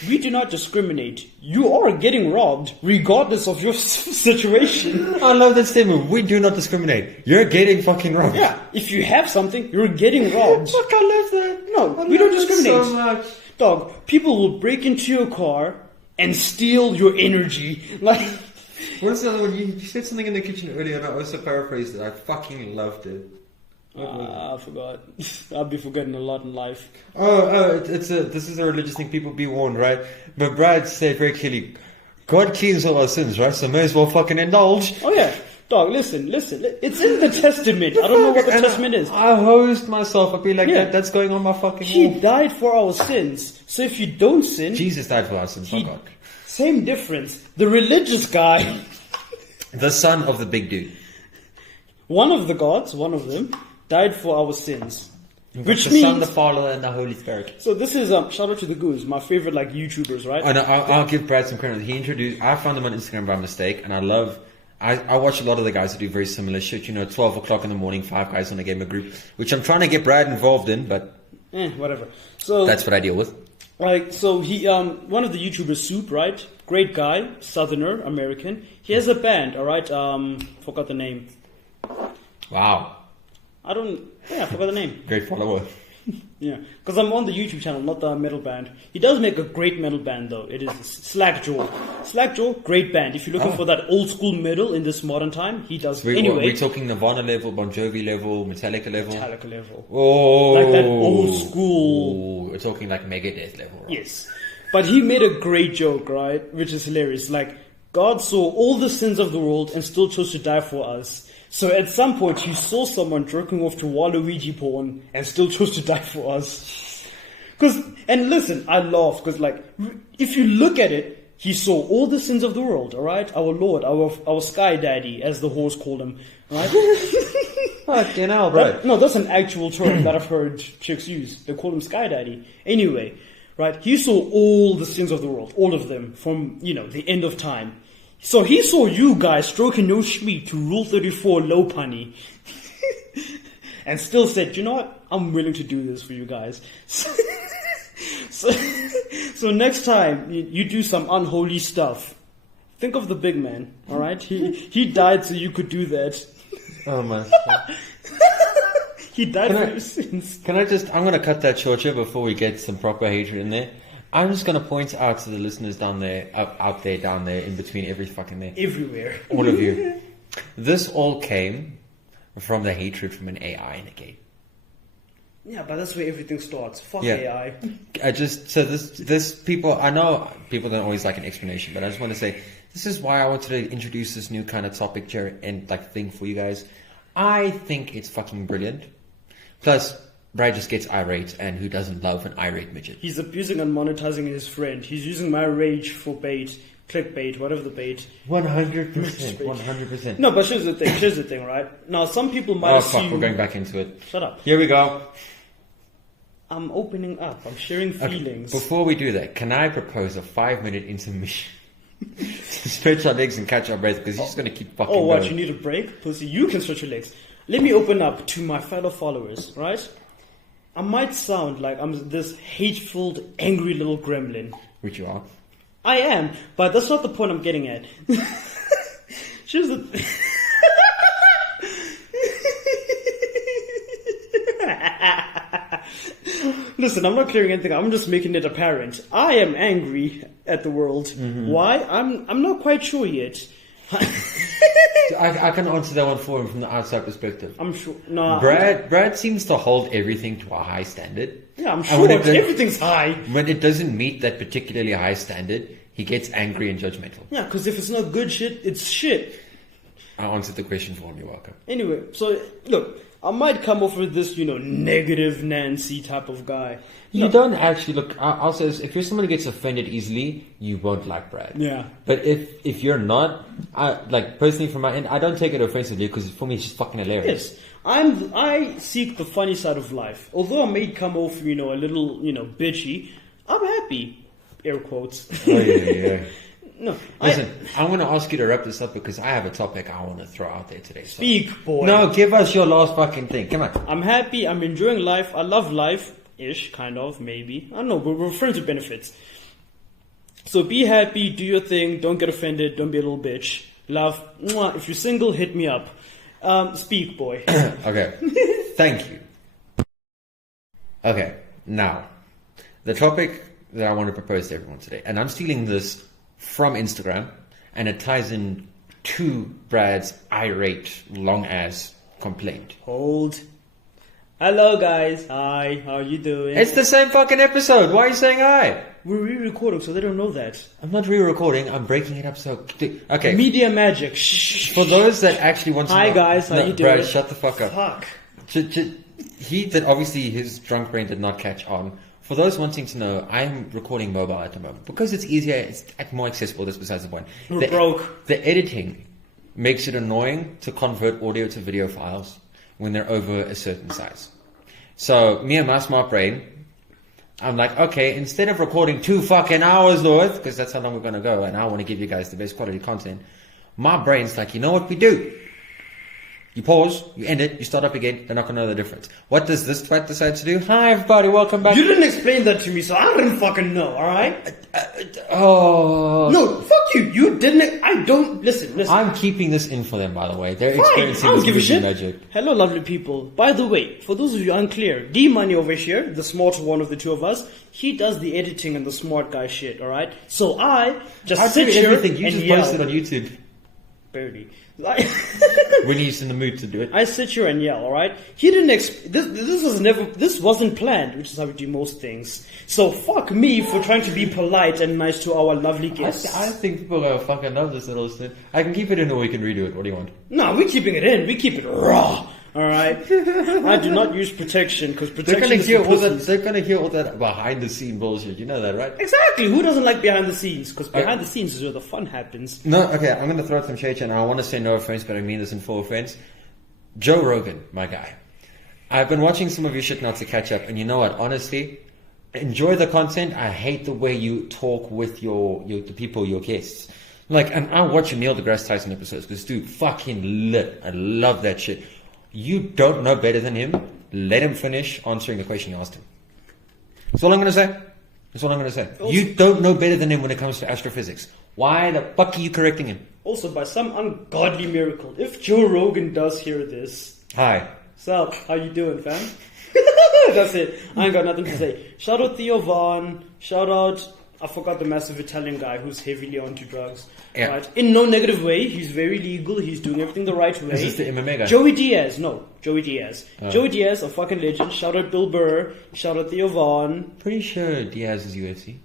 we do not discriminate. You are getting robbed, regardless of your situation. I love that statement. We do not discriminate. You're getting fucking robbed. Yeah, if you have something, you're getting robbed. Fuck, I love that. No, I we don't love it discriminate. so much. Dog, people will break into your car and steal your energy. Like, What's the other one? You said something in the kitchen earlier, and I also paraphrased it. I fucking loved it. I forgot. I'll be forgetting a lot in life. This is a religious thing. People be warned, right? But Brad said very clearly, God cleans all our sins, right? So may as well fucking indulge. Oh yeah, dog. Listen. It's in the Testament. I don't know what the Testament is. I hosed myself. I'd be like, Yeah. that's going on my fucking He wall. died for our sins. So if you don't sin, Jesus died for our sins, my God. same difference. The religious guy, The son of the big dude. one of the gods, one of them, died for our sins. Which the means Son, the Father, and the Holy Spirit. so this is shout out to the Goose, my favorite like YouTubers, right? And I'll give Brad some credit. I found him on Instagram by mistake, and I watch a lot of the guys who do very similar shit. 12 o'clock in the morning, 5 guys on a gamer group, which I'm trying to get Brad involved in, but Whatever. So that's what I deal with. like, so he one of the YouTubers, Soup, right? Great guy, Southerner, American. He has a band, all right? Forgot the name. Wow. I forgot the name. Great follower. Yeah, because I'm on the YouTube channel, not the metal band. He does make a great metal band, though. It is Slackjaw. Slackjaw, great band. If you're looking for that old school metal in this modern time, he does. Anyway, We're talking Nirvana level, Bon Jovi level, Metallica level. Metallica level. Oh. Like that old school. We're talking like Megadeth level. Right? Yes. But he made a great joke, right? Which is hilarious. Like, God saw all the sins of the world and still chose to die for us. So at some point, he saw someone jerking off to Waluigi porn and still chose to die for us. And listen, I laugh because, like, if you look at it, he saw all the sins of the world, alright? Our Lord, our Sky Daddy, as the horse called him, right? Fucking hell, bro. No, that's an actual term that I've heard chicks use. They call him Sky Daddy. Anyway, right? He saw all the sins of the world, all of them, from, the end of time. So he saw you guys stroking your schmeat to Rule 34 low punny. And still said, you know what? I'm willing to do this for you guys. So next time you do some unholy stuff, think of the big man, alright? He died so you could do that. Oh my. He died for your sins. I'm going to cut that short here before we get some proper hatred in there. I'm just going to point out to the listeners down there, down there, in between every fucking there. Everywhere. All of you. This all came from the hatred from an AI in a game. Yeah, but that's where everything starts. Fuck Yeah. AI. This people, I know people don't always like an explanation, but I just want to say, this is why I wanted to introduce this new kind of topic and like thing for you guys. I think it's fucking brilliant. Plus, Brad just gets irate, and who doesn't love an irate midget? He's abusing and monetizing his friend. He's using my rage for bait, clickbait, whatever the bait. 100%. 100%. No, but here's the thing, right? Now, some people might Oh assume... fuck, we're going back into it. Shut up. Here we go. I'm opening up. I'm sharing feelings. Before we do that, can I propose a 5-minute intermission? To stretch our legs and catch our breath, because he's just going to keep fucking what, going. you need a break? Pussy, you can stretch your legs. Let me open up to my fellow followers, right? I might sound like I'm this hateful, angry little gremlin. Which you are. I am, but that's not the point I'm getting at. Here's the... Listen, I'm not clearing anything. I'm just making it apparent. I am angry at the world. Mm-hmm. Why? I'm not quite sure yet. I can answer that one for him from the outside perspective. I'm sure. No, Brad seems to hold everything to a high standard. Yeah, I'm sure everything's high. When it doesn't meet that particularly high standard, he gets angry and judgmental. Yeah, because if it's not good shit, it's shit. I answered the question for him. You're welcome. Anyway, so look, I might come off with this, negative Nancy type of guy. You don't actually look. I'll say this, if you're someone who gets offended easily, you won't like Brad. Yeah. But if you're not, personally from my end, I don't take it offensively because for me it's just fucking hilarious. Yes. I seek the funny side of life. Although I may come off, a little, bitchy, I'm happy. Air quotes. Oh, yeah. No. Listen, I want to ask you to wrap this up because I have a topic I want to throw out there today. So. Speak, boy. No, give us your last fucking thing. Come on. I'm happy. I'm enjoying life. I love life-ish, kind of, maybe. I don't know. We're friends with benefits. So be happy. Do your thing. Don't get offended. Don't be a little bitch. Love. Mwah. If you're single, hit me up. Speak, boy. Okay. Thank you. Okay. Now, the topic that I want to propose to everyone today, and I'm stealing this from Instagram, and it ties in to Brad's irate, long-ass complaint. Hold. Hello, guys. Hi. How you doing? It's the same fucking episode. Why are you saying hi? We're re-recording, so they don't know that. I'm not re-recording. I'm breaking it up so... Okay. Media magic. Shh. For those that actually want to Hi, know... guys. How you doing? Brad, shut the fuck up. Fuck. He did... Obviously, his drunk brain did not catch on. For those wanting to know, I'm recording mobile at the moment. Because it's easier, it's more accessible, that's besides the point. We're broke. The editing makes it annoying to convert audio to video files when they're over a certain size. So, me and my smart brain... I'm like, okay, instead of recording 2 fucking hours worth, because that's how long we're going to go, and I want to give you guys the best quality content, my brain's like, you know what we do? You pause, you end it, you start up again, they're not going to know the difference. What does this twat decide to do? Hi everybody, welcome back. You didn't explain that to me, so I didn't fucking know, alright? No, fuck you, you didn't, I don't, listen. I'm keeping this in for them, by the way. They're Fine, experiencing I don't this give a movie shit. magic. Hello, lovely people. By the way, for those of you unclear, D-Money over here, the smarter one of the two of us, he does the editing and the smart guy shit, alright? So I just sit here everything. You and just yell. post it on YouTube. Barely. When he's in the mood to do it. I sit here and yell, alright? He didn't this wasn't planned, which is how we do most things. So fuck me for trying to be polite and nice to our lovely guests. I think people are fucking love this little thing. I can keep it in or we can redo it. What do you want? No, we're keeping it in. We keep it raw. Alright? I do not use protection because protection is for pussies. They're gonna hear all that behind the scene bullshit. You know that, right? Exactly. Who doesn't like behind the scenes? Because behind the scenes is where the fun happens. No, okay, I'm gonna throw out some shade and I want to say no offense, but I mean this in full offense. Joe Rogan, my guy. I've been watching some of your shit now to catch up, and you know what? Honestly, enjoy the content. I hate the way you talk with the people, your guests. Like, and I watch your Neil deGrasse Tyson episodes because dude, fucking lit. I love that shit. You don't know better than him. Let him finish answering the question you asked him. That's all I'm going to say. That's all I'm going to say. You don't know better than him when it comes to astrophysics. Why the fuck are you correcting him? Also, by some ungodly miracle, if Joe Rogan does hear this... Hi. Sup? How you doing, fam? That's it. I ain't got nothing to say. Shout out Theo Vaughn. Shout out... I forgot the massive Italian guy who's heavily onto drugs. Yeah. Right? In no negative way. He's very legal. He's doing everything the right way. Is this the MMA guy? Joey Diaz. No. Joey Diaz. Oh. Joey Diaz, a fucking legend. Shout out Bill Burr. Shout out Theo Vaughn. Pretty sure Diaz is UFC.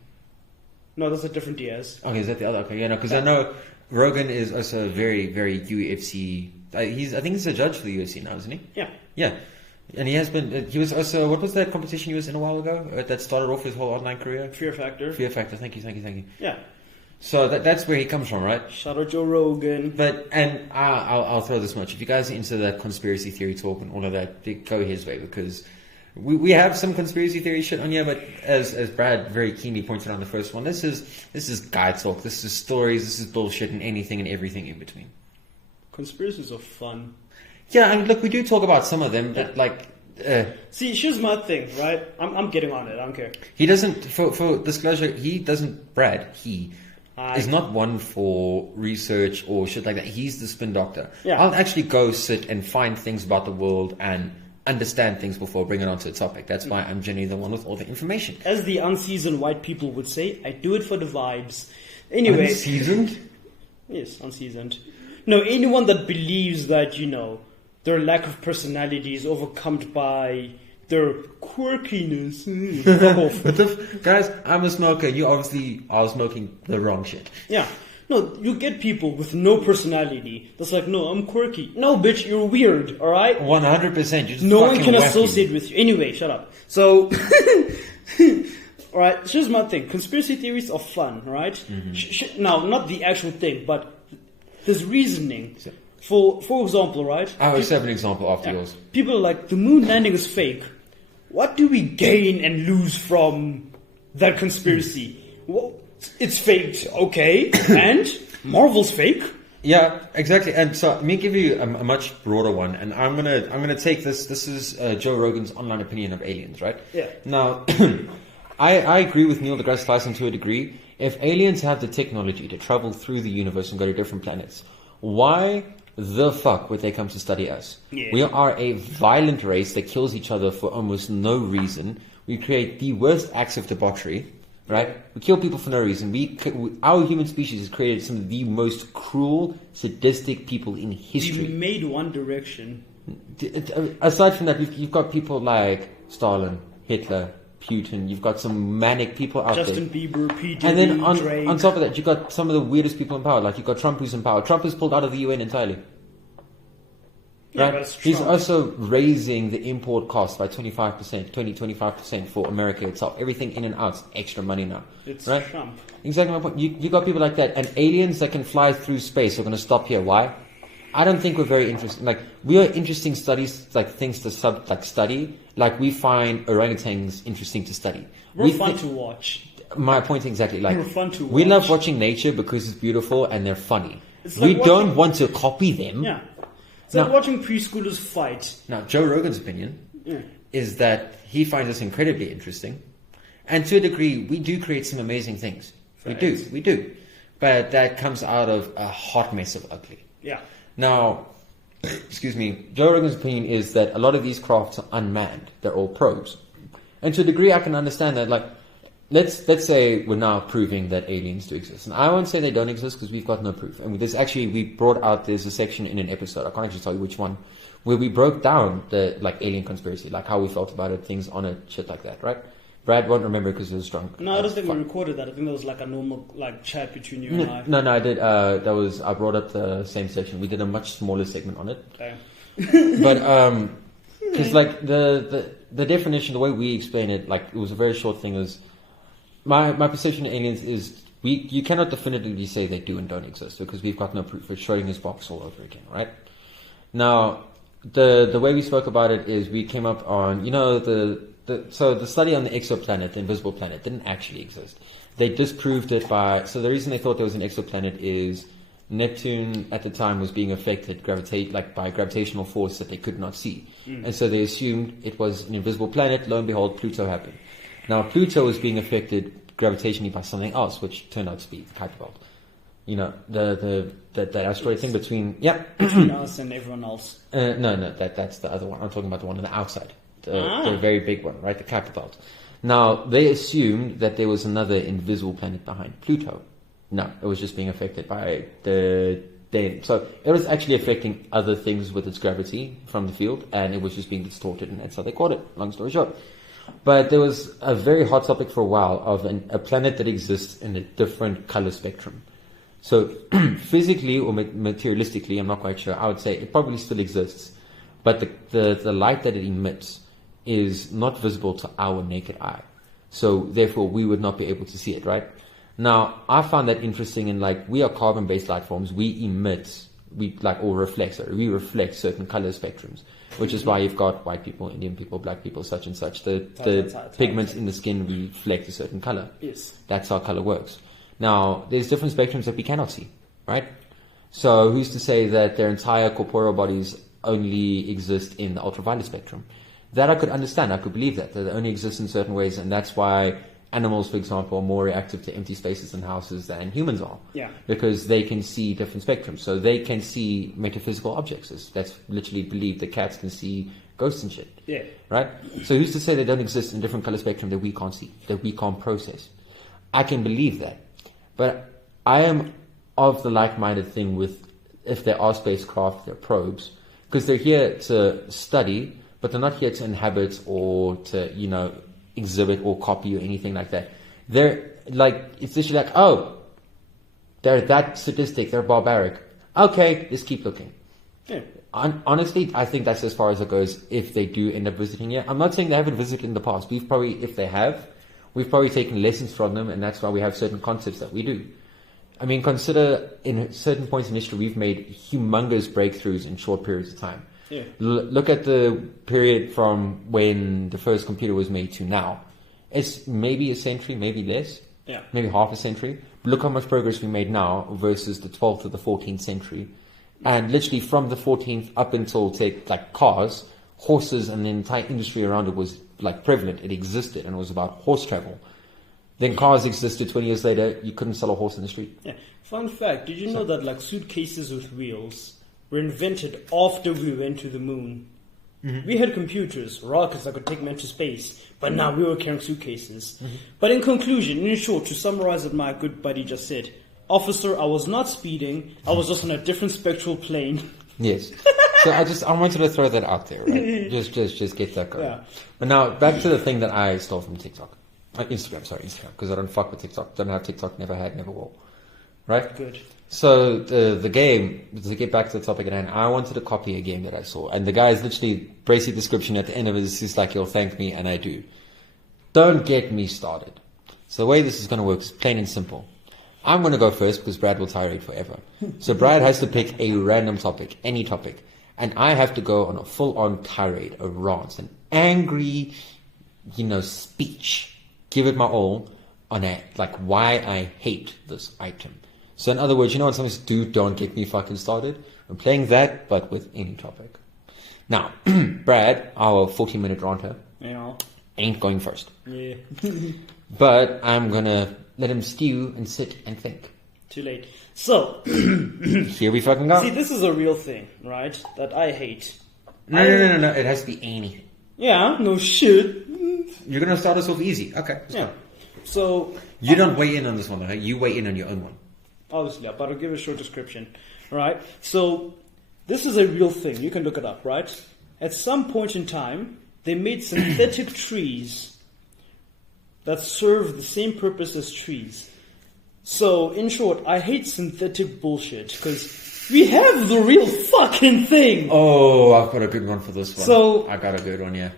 No, that's a different Diaz. Okay, is that the other? Okay, yeah, no, because I know Rogan is also very, very UFC. I think he's a judge for the UFC now, isn't he? Yeah. Yeah. And he has been, he was also, what was that competition he was in a while ago that started off his whole online career? Fear Factor. Fear Factor, thank you. Yeah. So that's where he comes from, right? Shout out Joe Rogan. But, and I'll throw this much. If you guys are into that conspiracy theory talk and all of that, go his way because we have some conspiracy theory shit on here, but as Brad very keenly pointed out on the first one, this is guy talk, this is stories, this is bullshit and anything and everything in between. Conspiracies are fun. Yeah, I mean, look, we do talk about some of them, but like... See, here's my thing, right? I'm getting on it, I don't care. He doesn't, for disclosure, Brad is not one for research or shit like that. He's the spin doctor. Yeah. I'll actually go sit and find things about the world and understand things before bringing it onto a topic. That's why I'm generally the one with all the information. As the unseasoned white people would say, I do it for the vibes. Anyway... Unseasoned? Yes, unseasoned. No, anyone that believes that, their lack of personality is overcome by their quirkiness. Guys, I'm a smoker. You obviously are smoking the wrong shit. Yeah. No, you get people with no personality. That's like, no, I'm quirky. No, bitch, you're weird. All right. 100%. No one can associate with you. Anyway, shut up. So, all right. Here's my thing. Conspiracy theories are fun, right? Mm-hmm. Now, not the actual thing, but there's reasoning. For example, right? I always have an example after yours. People are like, the moon landing is fake. What do we gain and lose from that conspiracy? Well, it's faked, okay, and Marvel's fake. Yeah, exactly. And so let me give you a much broader one, and I'm gonna take this. This is Joe Rogan's online opinion of aliens, right? Yeah. Now, I agree with Neil deGrasse Tyson to a degree. If aliens have the technology to travel through the universe and go to different planets, why the fuck would they come to study us? Yeah. We are a violent race that kills each other for almost no reason. We create the worst acts of debauchery. Right? We kill people for no reason. Our human species has created some of the most cruel, sadistic people in history. We made One Direction. Aside from that, you've got people like Stalin, Hitler, Putin. You've got some manic people out Justin there. Bieber, Peter, and then Drake. on top of that, you've got some of the weirdest people in power. Like you've got Trump who's in power. Trump is pulled out of the UN entirely. Yeah, right? He's also raising the import cost by 25% for America itself. Everything in and out's extra money now. It's right? Trump. Exactly my point. You got people like that, and aliens that can fly through space are going to stop here. Why? I don't think we're very interesting. Like we are interesting studies, like things to study. Like we find orangutans interesting to study. We're fun to watch. My point exactly. Like we're fun to watch. We love watching nature because it's beautiful and they're funny. It's we don't want to copy them. Yeah. It's like watching preschoolers fight. Now, Joe Rogan's opinion is that he finds us incredibly interesting. And to a degree, we do create some amazing things. Right. We do. But that comes out of a hot mess of ugly. Yeah. Now, excuse me, Joe Rogan's opinion is that a lot of these crafts are unmanned. They're all probes. And to a degree, I can understand that. Like, let's say we're now proving that aliens do exist. And I won't say they don't exist because we've got no proof. And there's a section in an episode, I can't actually tell you which one, where we broke down the alien conspiracy, like how we felt about it, things on it, shit like that, right? Brad won't remember because he was drunk. No, I don't think we recorded that. I think that was like a normal chat between you and I. No, I did. I brought up the same section. We did a much smaller segment on it. Okay. But because the definition, the way we explain it, like it was a very short thing. Is my perception of aliens is you cannot definitively say they do and don't exist because we've got no proof. It's Schrodinger's box all over again, right? Now, the way we spoke about it is we came up on so the study on the exoplanet, the invisible planet, didn't actually exist. They disproved it so the reason they thought there was an exoplanet is Neptune at the time was being affected by gravitational force that they could not see. And so they assumed it was an invisible planet. Lo and behold, Pluto happened. Now, Pluto was being affected gravitationally by something else, which turned out to be the Kuiper Belt. You know, that asteroid thing between us and everyone else. No, that's the other one. I'm talking about the one on the outside. The very big one, right? The Kuiper Belt. Now, they assumed that there was another invisible planet behind Pluto. No, it was just being affected by so it was actually affecting other things with its gravity from the field, and it was just being distorted, and that's how they caught it, long story short. But there was a very hot topic for a while of a planet that exists in a different color spectrum. So physically or materialistically, I'm not quite sure, I would say it probably still exists, but the light that it emits is not visible to our naked eye. So therefore, we would not be able to see it, right? Now, I found that interesting in we are carbon-based life forms. We reflect certain color spectrums, which is why you've got white people, Indian people, black people, such and such. The pigments in the skin reflect a certain color. Yes. That's how color works. Now, there's different spectrums that we cannot see, right? So who's to say that their entire corporeal bodies only exist in the ultraviolet spectrum? That I could understand. I could believe that they only exist in certain ways, and that's why animals, for example, are more reactive to empty spaces and houses than humans are. Yeah. Because they can see different spectrums. So they can see metaphysical objects. That's literally believed that cats can see ghosts and shit. Yeah. Right? So who's to say they don't exist in a different color spectrum that we can't see, that we can't process? I can believe that. But I am of the like-minded thing with if there are spacecraft, they're probes, because they're here to study, but they're not here to inhabit or to, exhibit or copy or anything like that. They're it's literally they're that sadistic, they're barbaric. Okay, let's keep looking. Yeah. Honestly, I think that's as far as it goes if they do end up visiting here. I'm not saying they haven't visited in the past. We've probably taken lessons from them, and that's why we have certain concepts that we do. I mean, consider in certain points in history, we've made humongous breakthroughs in short periods of time. Yeah. Look at the period from when the first computer was made to now. It's maybe a century, maybe less, maybe half a century. But look how much progress we made now versus the 12th to the 14th century. And literally from the 14th up until, take, like cars, horses and the entire industry around it was like prevalent. It existed and it was about horse travel. Then cars existed 20 years later. You couldn't sell a horse in the street. Yeah. Fun fact, did you know that like suitcases with wheels were invented after we went to the moon? Mm-hmm. We had computers, rockets that could take men to space, but now we were carrying suitcases. Mm-hmm. But in conclusion, in short, to summarize what my good buddy just said, officer, I was not speeding. I was just on a different spectral plane. Yes. So I wanted to throw that out there, right? just get that going. Yeah. But now back to the thing that I stole from TikTok. Instagram, because I don't fuck with TikTok. Don't have TikTok, never had, never will. Right? Good. So the game, to get back to the topic at hand, I wanted to copy a game that I saw. And the guy's literally, basic description at the end of it is like, you'll thank me, and I do. Don't get me started. So the way this is going to work is plain and simple. I'm going to go first because Brad will tirade forever. So Brad has to pick a random topic, any topic. And I have to go on a full-on tirade, a rant, an angry, speech. Give it my all on why I hate this item. So in other words, what sometimes don't get me fucking started. I'm playing that, but with any topic. Now, Brad, our 40-minute ranter, ain't going first. Yeah. But I'm gonna let him stew and sit and think. Too late. So, here we fucking go. See, this is a real thing, right? That I hate. No. It has to be any. Yeah, no shit. You're gonna start us off easy. Okay. Yeah. So you don't weigh in on this one, okay? You weigh in on your own one. Obviously, but I'll give a short description. Right? So this is a real thing. You can look it up, right? At some point in time, they made synthetic trees that serve the same purpose as trees. So, in short, I hate synthetic bullshit because we have the real fucking thing. Oh, I've got a good one for this one. So I got a good one, yeah.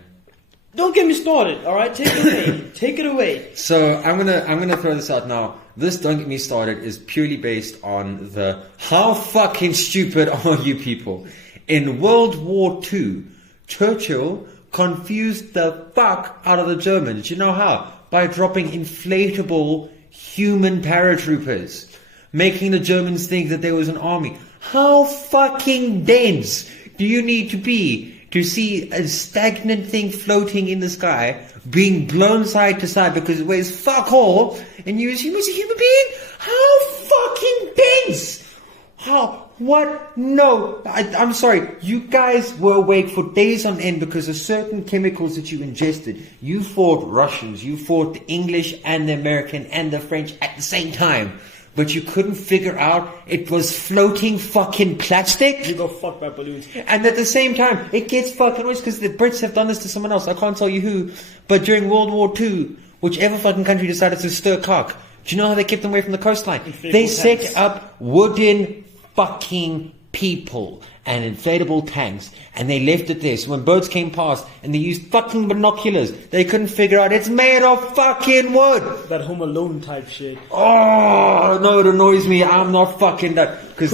Don't get me started, all right? Take it away. Take it away. So I'm gonna throw this out now. This "Don't Get Me Started" is purely based on the how fucking stupid are you people? In World War II, Churchill confused the fuck out of the Germans. You know how? By dropping inflatable human paratroopers, making the Germans think that there was an army. How fucking dense do you need to be to see a stagnant thing floating in the sky, being blown side to side because it weighs fuck all, and you assume it's a human being? How fucking dense? How? What? No. I'm sorry. You guys were awake for days on end because of certain chemicals that you ingested. You fought Russians, you fought the English and the American and the French at the same time. But you couldn't figure out it was floating fucking plastic? You go fuck by balloons. And at the same time, it gets fucking worse because the Brits have done this to someone else. I can't tell you who. But during World War II, whichever fucking country decided to stir cock, do you know how they kept them away from the coastline? They set up wooden fucking people and inflatable tanks, and they left it there. So when boats came past and they used fucking binoculars, they couldn't figure out it's made of fucking wood. That Home Alone type shit. Oh no, it annoys me. I'm not fucking that because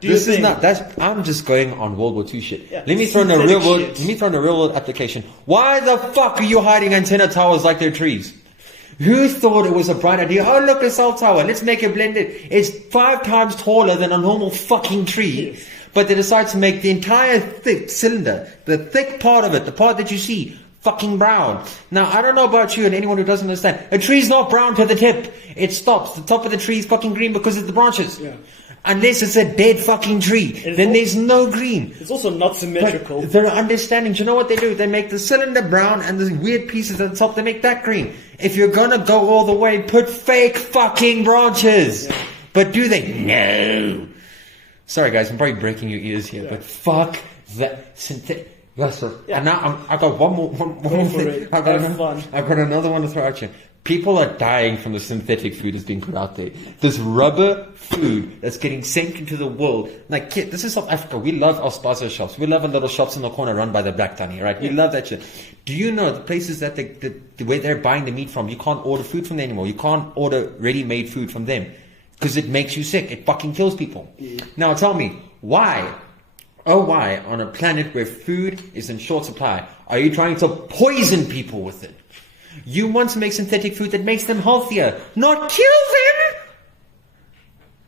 this is not. I'm just going on World War II shit. Yeah, let me throw in a real world. Let me throw in a real world application. Why the fuck are you hiding antenna towers like they're trees? Who thought it was a bright idea? Oh, look, a cell tower. Let's make it blended. It's 5 times taller than a normal fucking tree. Yes. But they decide to make the entire thick cylinder, the thick part of it, the part that you see, fucking brown. Now, I don't know about you and anyone who doesn't understand. A tree's not brown to the tip. It stops. The top of the tree is fucking green because of the branches. Yeah. Unless it's a dead fucking tree. Then there's no green. It's also not symmetrical. But they're understanding. Do you know what they do? They make the cylinder brown and the weird pieces at the top, they make that green. If you're gonna go all the way, put fake fucking branches. Yeah. But do they? No. Sorry guys, I'm probably breaking your ears here, but fuck that synthetic. Yes, sir. Yeah. And now I got one more thing. I've got another one to throw at you. People are dying from the synthetic food that's being put out there. This rubber food that's getting sent into the world. Like, kid, this is South Africa. We love our spaza shops. We love our little shops in the corner run by the Black Tunny, right? We love that shit. Do you know the places that where they're buying the meat from, you can't order food from them anymore. You can't order ready-made food from them because it makes you sick. It fucking kills people. Now tell me, why? Oh, why, on a planet where food is in short supply, are you trying to poison people with it? You want to make synthetic food that makes them healthier, not kill them!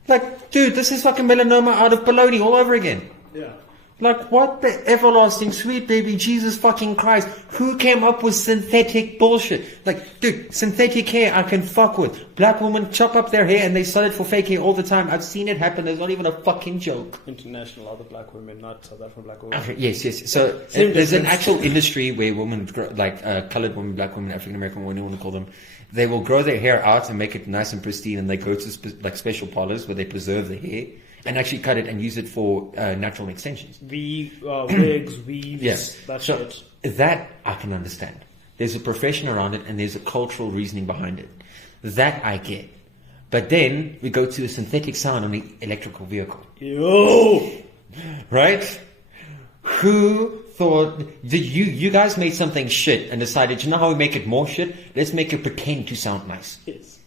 Like, dude, this is fucking melanoma out of bologna all over again. Yeah. Like, what the everlasting sweet baby Jesus fucking Christ? Who came up with synthetic bullshit? Like, dude, synthetic hair I can fuck with. Black women chop up their hair and they sell it for fake hair all the time. I've seen it happen. There's not even a fucking joke. International other black women, not South African black women. Okay, yes. So there's an actual industry where women, like colored women, black women, African American women, whatever you want to call them, they will grow their hair out and make it nice and pristine, and they go to special parlors where they preserve the hair and actually cut it and use it for natural extensions. Wigs, weaves, yes. that so shit. That I can understand. There's a profession around it and there's a cultural reasoning behind it. That I get. But then we go to a synthetic sound on the electrical vehicle. Yo! Right? Who thought that you guys made something shit and decided, you know how we make it more shit? Let's make it pretend to sound nice. Yes.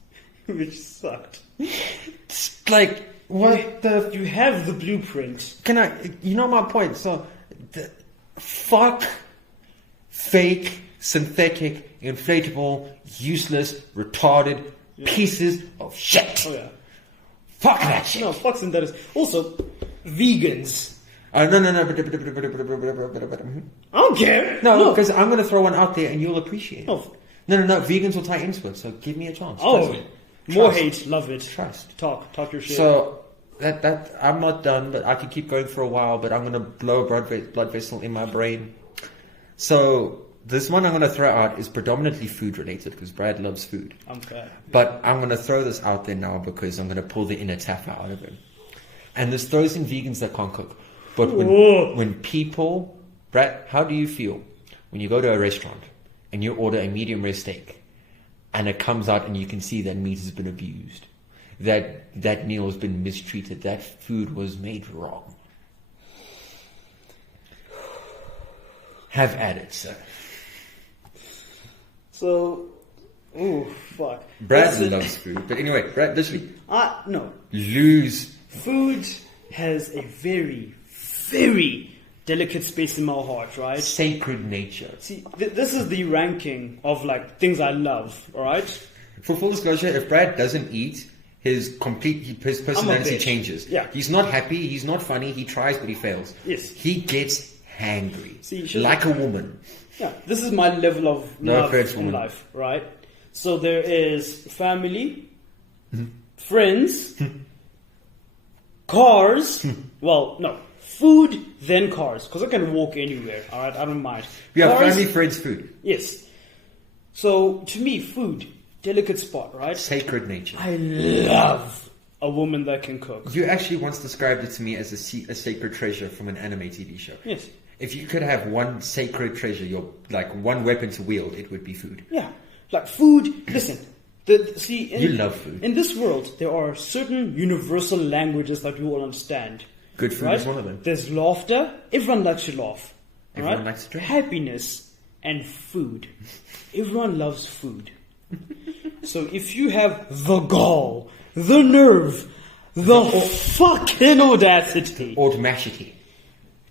Which sucked. It's like, what the... You have the blueprint. You know my point. So, fuck fake, synthetic, inflatable, useless, retarded pieces of shit. Oh yeah. Fuck that shit. No, fuck synthetic. Also, vegans. No. I don't care. No, because I'm going to throw one out there and you'll appreciate it. Oh. No. Vegans will tie into it, so give me a chance. Oh, more hate, love it. Trust. Talk your shit. So that I'm not done, but I could keep going for a while. But I'm going to blow a blood vessel in my brain. So this one I'm going to throw out is predominantly food related because Brad loves food. Okay. But I'm going to throw this out there now because I'm going to pull the inner Taffa out of him. And this throws in vegans that can't cook. But when people, Brad, how do you feel when you go to a restaurant and you order a medium rare steak and it comes out and you can see that meat has been abused, that meal has been mistreated, that food was made wrong? Have at it, sir. So, fuck. Brad loves food. But anyway, Brad, literally. No. Lose. Food has a very, very delicate space in my heart, right? Sacred nature. See, this is the ranking of like things I love, alright? For full disclosure, if Brad doesn't eat, his personality changes. Yeah. He's not happy, he's not funny, he tries but he fails. Yes. He gets hangry. See, like a woman. Yeah, this is my level of love in life, right? So there is family, friends, cars. Well, no, food, then cars, because I can walk anywhere. All right, I don't mind. We have cars, family, friends, food. Yes. So to me, food, delicate spot, right? Sacred nature. I love a woman that can cook. You actually once described it to me as a sacred treasure from an anime TV show. Yes. If you could have one sacred treasure, like one weapon to wield, it would be food. Yeah, like food. Listen, you love food. In this world, there are certain universal languages that we all understand. Good food is one of them. There's laughter. Everyone likes to laugh. Everyone likes to drink. Happiness and food. Everyone loves food. So if you have the gall, the nerve, the fucking audacity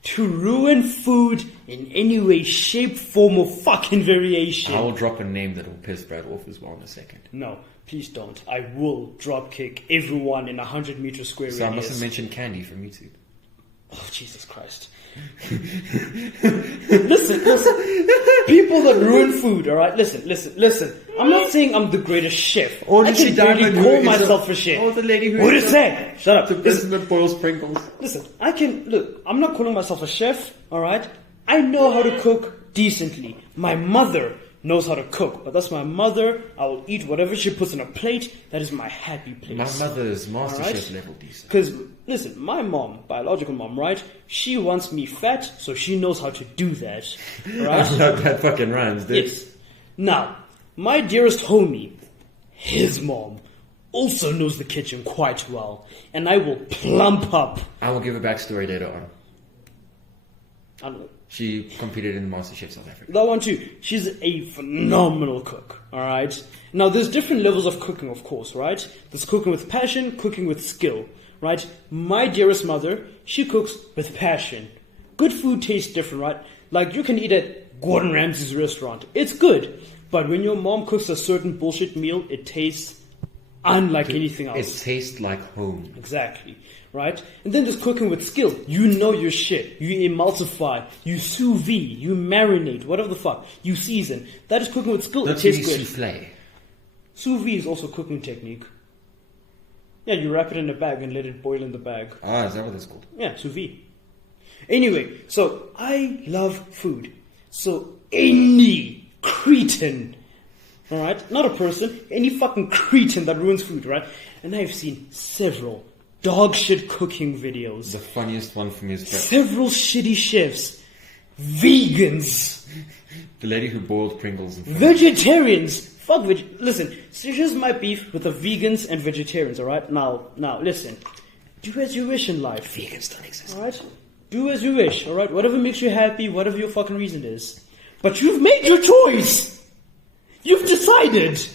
to ruin food in any way, shape, form, or fucking variation. I will drop a name that will piss Brad off as well in a second. No, please don't. I will drop kick everyone in 100-meter square So radius. I mustn't mention Candy from YouTube. Oh, Jesus Christ. Listen. People that ruin food, alright? Listen. I'm not saying I'm the greatest chef. I can barely call myself a chef. Oh, the lady who... What is that? Shut up. The person that boils Pringles. Listen, I'm not calling myself a chef, alright? I know how to cook decently. My mother knows how to cook, but that's my mother. I will eat whatever she puts on a plate. That is my happy place. My mother is master chef level decent. Because, listen, my mom, biological mom, right? She wants me fat, so she knows how to do that. Right? I love that fucking rhymes, dude. Yes. Now, my dearest homie, his mom also knows the kitchen quite well, and I will plump up. I will give a backstory later on. I don't know. She competed in MasterChef South Africa. That one too. She's a phenomenal cook, alright? Now, there's different levels of cooking, of course, right? There's cooking with passion, cooking with skill, right? My dearest mother, she cooks with passion. Good food tastes different, right? Like, you can eat at Gordon Ramsay's restaurant. It's good. But when your mom cooks a certain bullshit meal, it tastes unlike anything else. It tastes like home. Exactly. Right? And then there's cooking with skill. You know your shit. You emulsify. You sous vide. You marinate. Whatever the fuck. You season. That is cooking with skill. Don't it tastes really good. souffle. Sous vide is also a cooking technique. Yeah, you wrap it in a bag and let it boil in the bag. Ah, is that what it's called? Yeah, sous vide. Anyway, so I love food. So any cretin, alright? Not a person. Any fucking cretin that ruins food, right? And I've seen several dog shit cooking videos. The funniest one for me is several shitty chefs. Vegans. The lady who boiled Pringles. Vegetarians. Fuck listen, so here's my beef with the vegans and vegetarians, alright? Now, listen. Do as you wish in life. Vegans don't exist. Alright? Do as you wish, alright? Whatever makes you happy, whatever your fucking reason is. But you've made your choice! You've decided!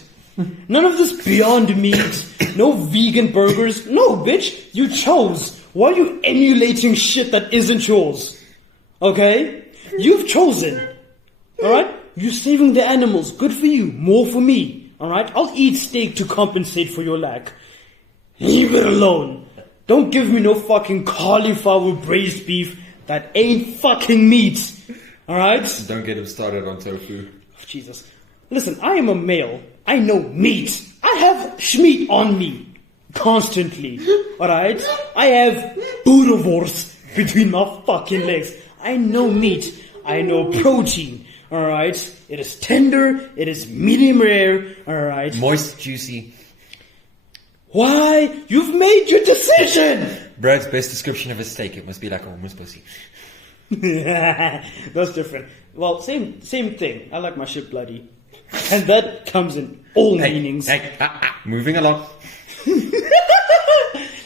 None of this Beyond Meat, no vegan burgers. No, bitch, you chose. Why are you emulating shit that isn't yours? Okay? You've chosen. Alright? You're saving the animals. Good for you. More for me. Alright? I'll eat steak to compensate for your lack. Leave it alone. Don't give me no fucking cauliflower braised beef that ain't fucking meat. Alright? Don't get him started on tofu. Oh, Jesus. Listen, I am a male. I know meat. I have schmeat on me. Constantly. Alright? I have boerewors between my fucking legs. I know meat. I know protein. Alright? It is tender. It is medium rare. Alright? Moist, juicy. Why? You've made your decision! Brad's best description of a steak, it must be like a woman's pussy. That's different. Well, same thing. I like my shit bloody. And that comes in all meanings. Moving along.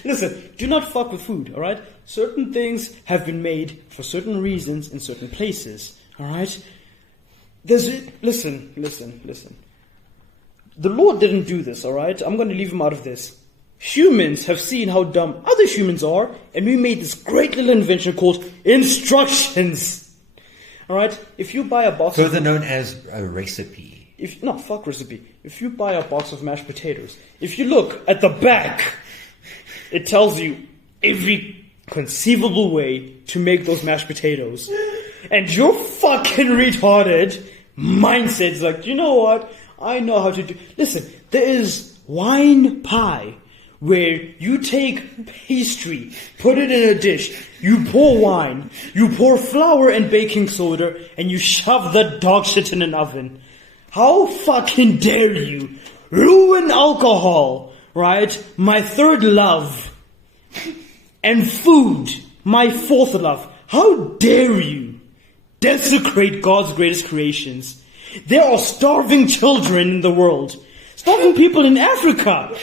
Listen, do not fuck with food, alright? Certain things have been made for certain reasons in certain places, alright? Listen. The Lord didn't do this, alright? I'm going to leave him out of this. Humans have seen how dumb other humans are, and we made this great little invention called instructions. Alright? If you buy a box further known as a recipe. Fuck recipe. If you buy a box of mashed potatoes, if you look at the back, it tells you every conceivable way to make those mashed potatoes. And your fucking retarded mindset is like, you know what? I know how to do. Listen, there is wine pie where you take pastry, put it in a dish, you pour wine, you pour flour and baking soda, and you shove that dog shit in an oven. How fucking dare you ruin alcohol, right? My third love. And food, my fourth love. How dare you desecrate God's greatest creations? There are starving children in the world. Starving people in Africa,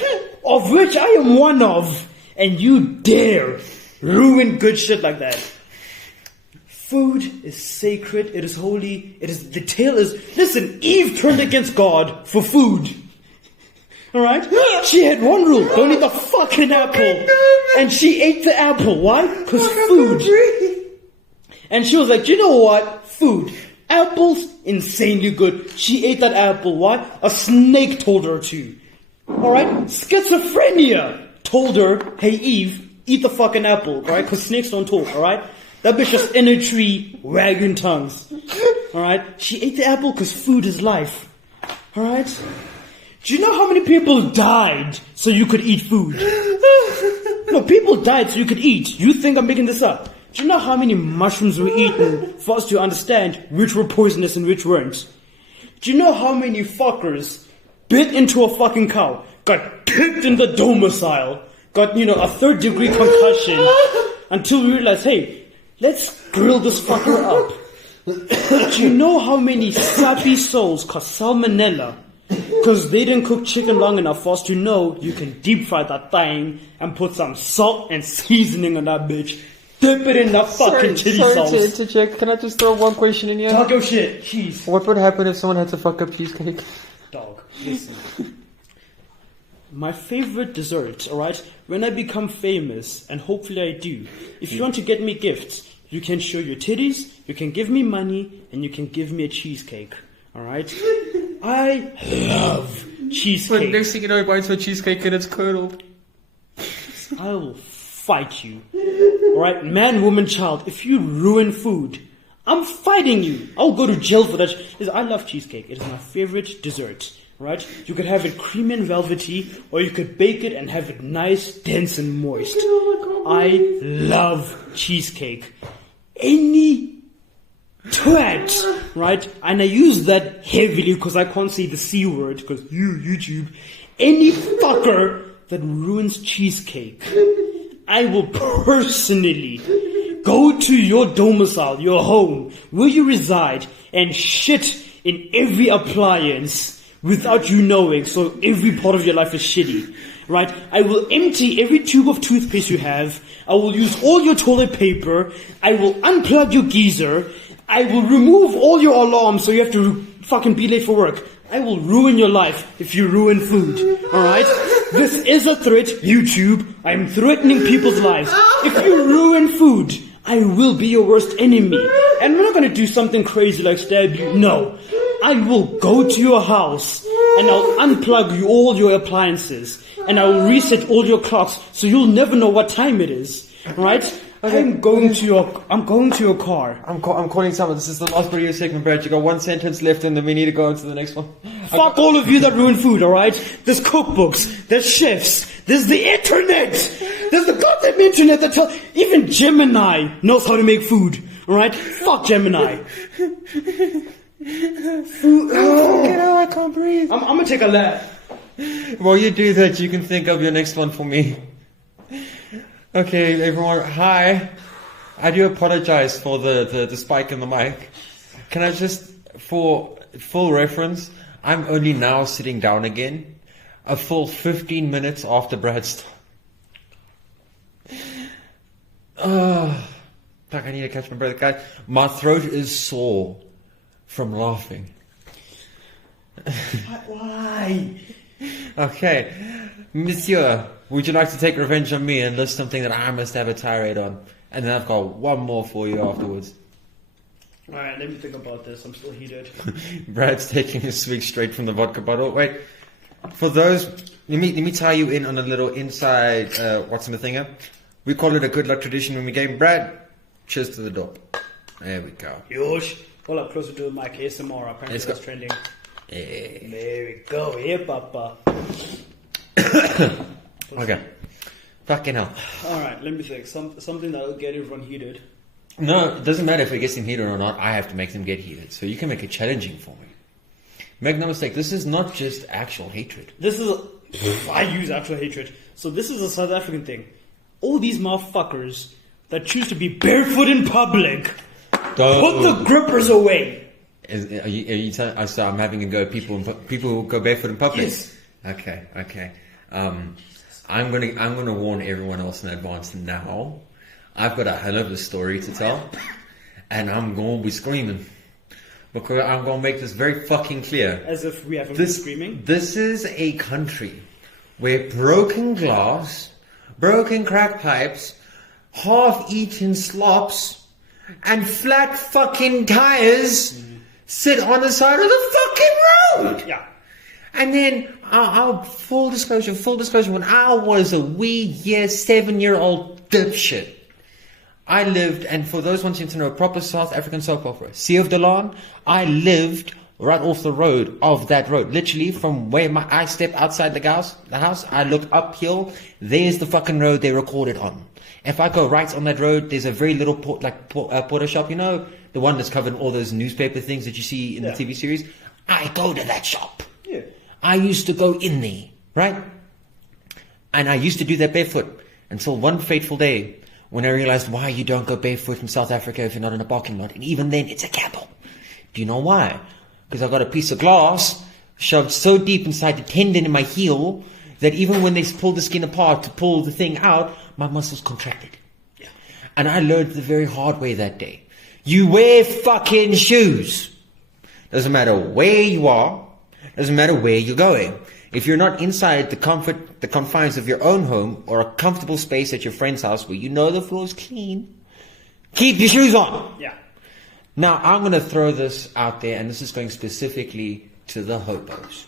of which I am one of. And you dare ruin good shit like that. Food is sacred, it is holy, listen, Eve turned against God for food. Alright? She had one rule, don't eat the fucking apple. And she ate the apple, why? Because food. And she was like, you know what? Food. Apples, insanely good. She ate that apple, why? A snake told her to. Alright? Schizophrenia told her, hey Eve, eat the fucking apple, alright? Because snakes don't talk, alright? That bitch just in a tree, wagging tongues. Alright? She ate the apple because food is life. Alright? Do you know how many people died so you could eat food? No, people died so you could eat. You think I'm making this up? Do you know how many mushrooms were eaten for us to understand which were poisonous and which weren't? Do you know how many fuckers bit into a fucking cow, got kicked in the domicile, got, a third degree concussion, until we realized, hey, let's grill this fucker up. Do you know how many sappy souls cause salmonella Because they didn't cook chicken long enough for us to know you can deep fry that thing and put some salt and seasoning on that bitch. Dip it in that fucking chili sauce. Sorry to check. Can I just throw one question in here? Talk your shit. Jeez. What would happen if someone had to fuck up cheesecake? Dog, listen. My favorite dessert, alright? When I become famous, and hopefully I do, if you want to get me gifts, you can show your titties, you can give me money, and you can give me a cheesecake. Alright? I love cheesecake. But next thing you know, you into a cheesecake and it's curdled. I will fight you. Alright, man, woman, child, if you ruin food, I'm fighting you. I'll go to jail for that. Listen, I love cheesecake. It is my favorite dessert. Right? You could have it creamy and velvety, or you could bake it and have it nice, dense, and moist. I love cheesecake. Any twat, right? And I use that heavily because I can't say the C word, because YouTube. Any fucker that ruins cheesecake, I will personally go to your domicile, your home, where you reside, and shit in every appliance without you knowing, so every part of your life is shitty, right? I will empty every tube of toothpaste you have. I will use all your toilet paper. I will unplug your geyser. I will remove all your alarms so you have to fucking be late for work. I will ruin your life if you ruin food, alright? This is a threat, YouTube. I'm threatening people's lives. If you ruin food, I will be your worst enemy. And we're not gonna do something crazy like stab you. No. I will go to your house and I'll unplug you all your appliances and I will reset all your clocks so you'll never know what time it is. Right? Okay. I'm going to your car. I'm calling someone. This is the last video segment, Brad. You got one sentence left and then we need to go on to the next one. Fuck all of you that ruin food, alright? There's cookbooks, there's chefs, there's the internet, there's the goddamn internet that tells, even Gemini knows how to make food, alright? Fuck Gemini. Food. Oh, I can't breathe. I'm gonna take a lap. While you do that, you can think of your next one for me. Okay, everyone. Hi. I do apologize for the spike in the mic. Can I just, for full reference, I'm only now sitting down again. A full 15 minutes after Brad's. Fuck, I need to catch my breath. Guys, my throat is sore from laughing. Why? Okay. Monsieur, would you like to take revenge on me and list something that I must have a tirade on? And then I've got one more for you afterwards. Alright, let me think about this. I'm still heated. Brad's taking a swig straight from the vodka bottle. Wait. For those, let me tie you in on a little inside, what's in the thinger? We call it a good luck tradition when we game. Brad, cheers to the door. There we go. Yosh. Hold up closer to the mic. ASMR. Apparently that's trending. Yeah. There we go. Here, Papa. Okay. Fucking hell. Alright, let me think. Something that will get everyone heated. No, it doesn't matter if it gets them heated or not. I have to make them get heated. So you can make it challenging for me. Make no mistake, this is not just actual hatred. I use actual hatred. So this is a South African thing. All these motherfuckers that choose to be barefoot in public, put the grippers away. Are you telling? So I'm having a go at people who go barefoot in public. Yes. Okay. I'm gonna warn everyone else in advance now. I've got a hell of a story to tell, and I'm gonna be screaming because I'm gonna make this very fucking clear. As if we haven't been screaming. This is a country where broken glass, broken crack pipes, half-eaten slops, and flat fucking tires sit on the side of the fucking road. Yeah. And then, I'll full disclosure, when I was a wee 7-year-old dipshit, I lived, and for those wanting to know, proper South African soap opera, Sea of Dalan, I lived right off the road of that road. Literally, from where I step outside the house, I look uphill, there's the fucking road they recorded on. If I go right on that road, there's a very little porter shop, the one that's covered in all those newspaper things that you see in the TV series. I go to that shop. Yeah. I used to go in there, right? And I used to do that barefoot until one fateful day when I realized why you don't go barefoot in South Africa if you're not in a parking lot. And even then, it's a gamble. Do you know why? Because I got a piece of glass shoved so deep inside the tendon in my heel that even when they pulled the skin apart to pull the thing out, my muscles contracted. Yeah. And I learned the very hard way that day. You wear fucking shoes. Doesn't matter where you are. Doesn't matter where you're going. If you're not inside the confines of your own home or a comfortable space at your friend's house where you know the floor is clean, keep your shoes on. Yeah. Now, I'm going to throw this out there, and this is going specifically to the hobos.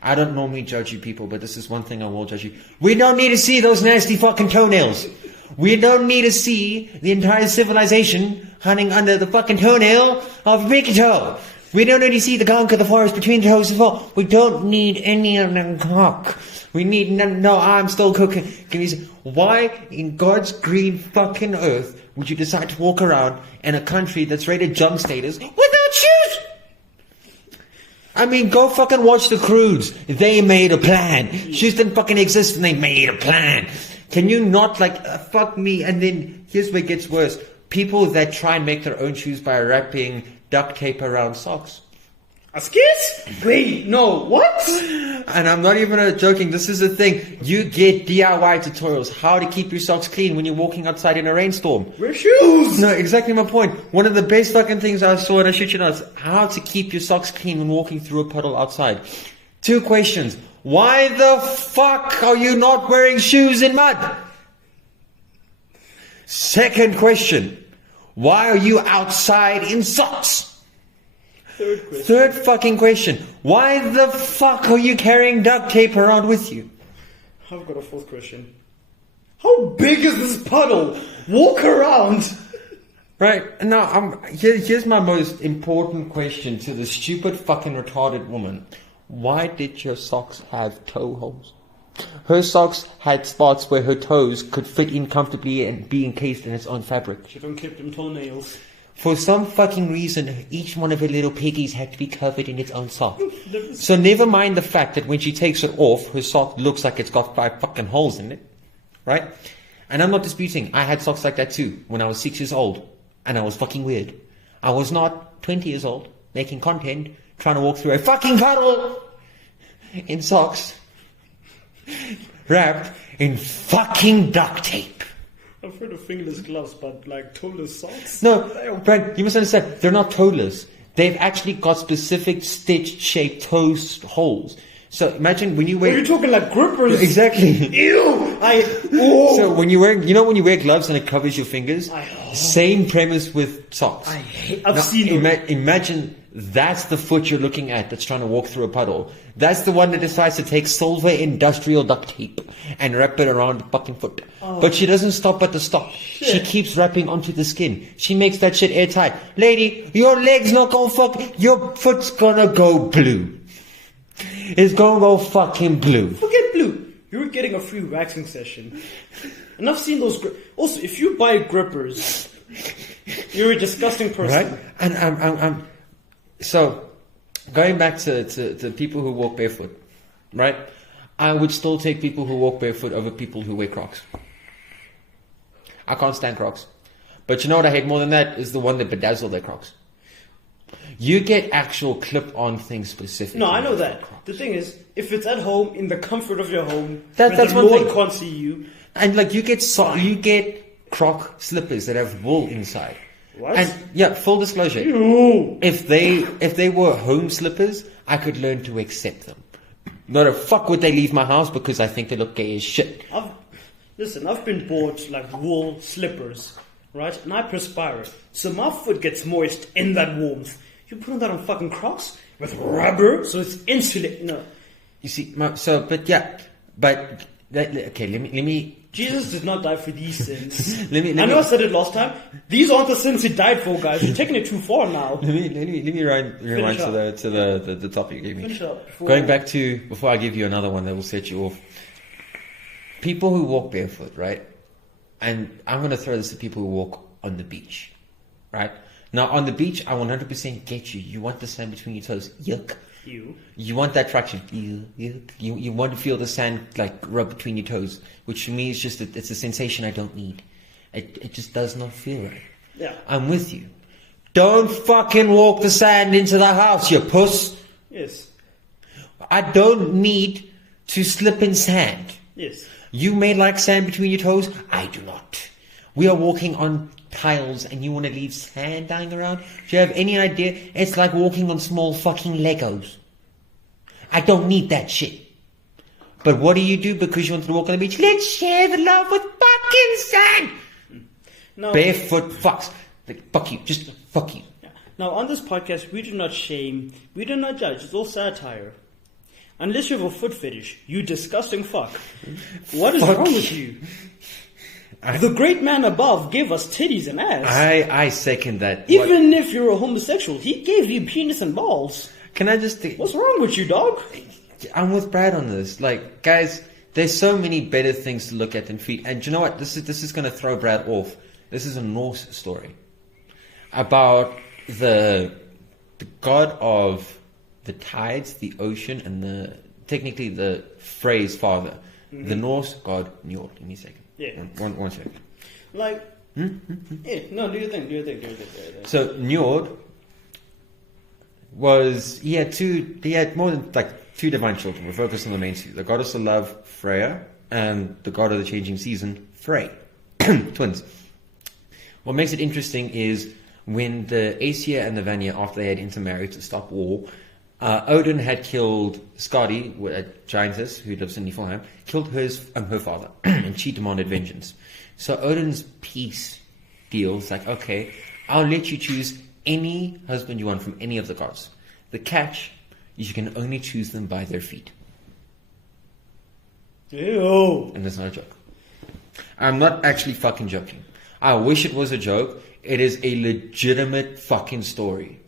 I don't normally judge you people, but this is one thing I will judge you. We don't need to see those nasty fucking toenails. We don't need to see the entire civilization hunting under the fucking toenail of a pinky toe. We don't need to see the gunk of the forest between the toes as well. We don't need any of the cock. We need no, I'm still cooking. Can you say, why in God's green fucking earth would you decide to walk around in a country that's rated junk status without shoes? I mean, go fucking watch the Croods. They made a plan. Shoes didn't fucking exist and they made a plan. Can you not fuck me? And then here's where it gets worse. People that try and make their own shoes by wrapping duct tape around socks. A skis? Wait, no, what? And I'm not even joking. This is the thing. You get DIY tutorials how to keep your socks clean when you're walking outside in a rainstorm. Wear shoes! No, exactly my point. One of the best fucking things I saw, and I shit you not, is how to keep your socks clean when walking through a puddle outside. 2 questions. Why the fuck are you not wearing shoes in mud? Second question. Why are you outside in socks? Third fucking question. Why the fuck are you carrying duct tape around with you? I've got a 4th question. How big is this puddle? Walk around. Right. Now, here's my most important question to the stupid fucking retarded woman. Why did your socks have toe holes? Her socks had spots where her toes could fit in comfortably and be encased in its own fabric. She don't keep them toenails. For some fucking reason, each one of her little piggies had to be covered in its own sock. So never mind the fact that when she takes it off, her sock looks like it's got 5 fucking holes in it. Right? And I'm not disputing. I had socks like that too when I was 6 years old. And I was fucking weird. I was not 20 years old, making content, trying to walk through a fucking puddle in socks. Wrapped in fucking duct tape. I've heard of fingerless gloves, but toeless socks? No, Brent, you must understand, they're not toeless. They've actually got specific stitch-shaped toe holes. So imagine when you wear... Are you talking like grippers? Exactly. Ew! So when you wear... You know when you wear gloves and it covers your fingers? Same premise with socks. I've seen it. Imagine that's the foot you're looking at that's trying to walk through a puddle. That's the one that decides to take silver industrial duct tape and wrap it around the fucking foot. But she doesn't stop at the stop. Shit. She keeps wrapping onto the skin. She makes that shit airtight. Lady, your leg's not gonna fuck... Your foot's gonna go blue. It's gonna go fucking blue. Forget blue. You're getting a free waxing session. And I've seen those... Also, if you buy grippers, you're a disgusting person. Right? And I'm so, going back to people who walk barefoot, right? I would still take people who walk barefoot over people who wear Crocs. I can't stand Crocs. But you know what I hate more than that is the one that bedazzle their Crocs. You get actual clip-on things specifically. No, I know that. The thing is, if it's at home, in the comfort of your home, that's the one Lord thing. Can't see you. And you get Croc slippers that have wool inside. What? And yeah, full disclosure. Ew. If they were home slippers, I could learn to accept them. Not a fuck would they leave my house because I think they look gay as shit. I've been bought wool slippers, right? And I perspire. So my foot gets moist in that warmth. You put on that on fucking Crocs with rubber, so it's insulated. No. You see, okay, let me. Jesus did not die for these sins. I know I said it last time. These aren't the sins he died for, guys. You're taking it too far now. Let me rewind to the topic you gave me. Finish up. Going back to before I give you another one that will set you off. People who walk barefoot, right? And I'm going to throw this to people who walk on the beach, right? Now on the beach, I 100% get you. You want the sand between your toes. Yuck. You want that traction. You want to feel the sand rub between your toes, which to me is just it's a sensation I don't need. It just does not feel right. Yeah. I'm with you. Don't fucking walk the sand into the house, you puss. Yes. I don't need to slip in sand. Yes. You may like sand between your toes. I do not. We are walking on tiles and you want to leave sand lying around? Do you have any idea? It's like walking on small fucking Legos. I don't need that shit. But what do you do because you want to walk on the beach? Let's share the love with fucking sand. No. Barefoot fucks. Like, fuck you. Just fuck you. Now, on this podcast, we do not shame, we do not judge. It's all satire. Unless you have a foot fetish, you disgusting fuck. What is wrong with you? The great man above gave us titties and ass. I second that. Even if you're a homosexual, he gave you penis and balls. Can I just... What's wrong with you, dog? I'm with Brad on this. Like, guys, there's so many better things to look at than feet. And do you know what? This is going to throw Brad off. This is a Norse story about the god of the tides, the ocean, and technically the phrase father. Mm-hmm. The Norse god Njord. Give me a second. Yeah. One second. Like, yeah, no, do you think? So Njord he had more than like two divine children. We're focused on the main two. The goddess of love, Freya, and the god of the changing season, Frey. Twins. What makes it interesting is when the Aesir and the Vanir, after they had intermarried to stop war, Odin had killed Skadi, a giantess who lives in Niflheim, killed her father, and she demanded vengeance. So Odin's peace deal is like, okay, I'll let you choose any husband you want from any of the gods. The catch is you can only choose them by their feet. Ew. And that's not a joke. I'm not actually fucking joking. I wish it was a joke. It is a legitimate fucking story.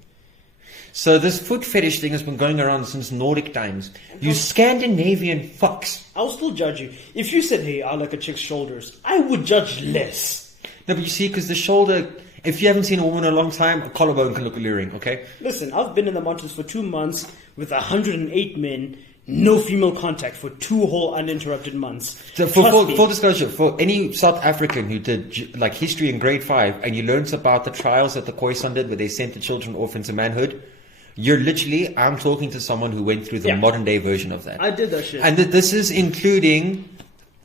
So this foot fetish thing has been going around since Nordic times. You Scandinavian fucks. I'll still judge you. If you said, hey, I like a chick's shoulders, I would judge less. No, but you see, because the shoulder... If you haven't seen a woman in a long time, a collarbone can look alluring, okay? Listen, I've been in the mountains for 2 months with 108 men, no female contact for 2 whole uninterrupted months. So full disclosure, for any South African who did like history in grade 5 and you learned about the trials that the Khoisan did where they sent the children off into manhood, I'm talking to someone who went through the modern day version of that. I did that shit. And this is including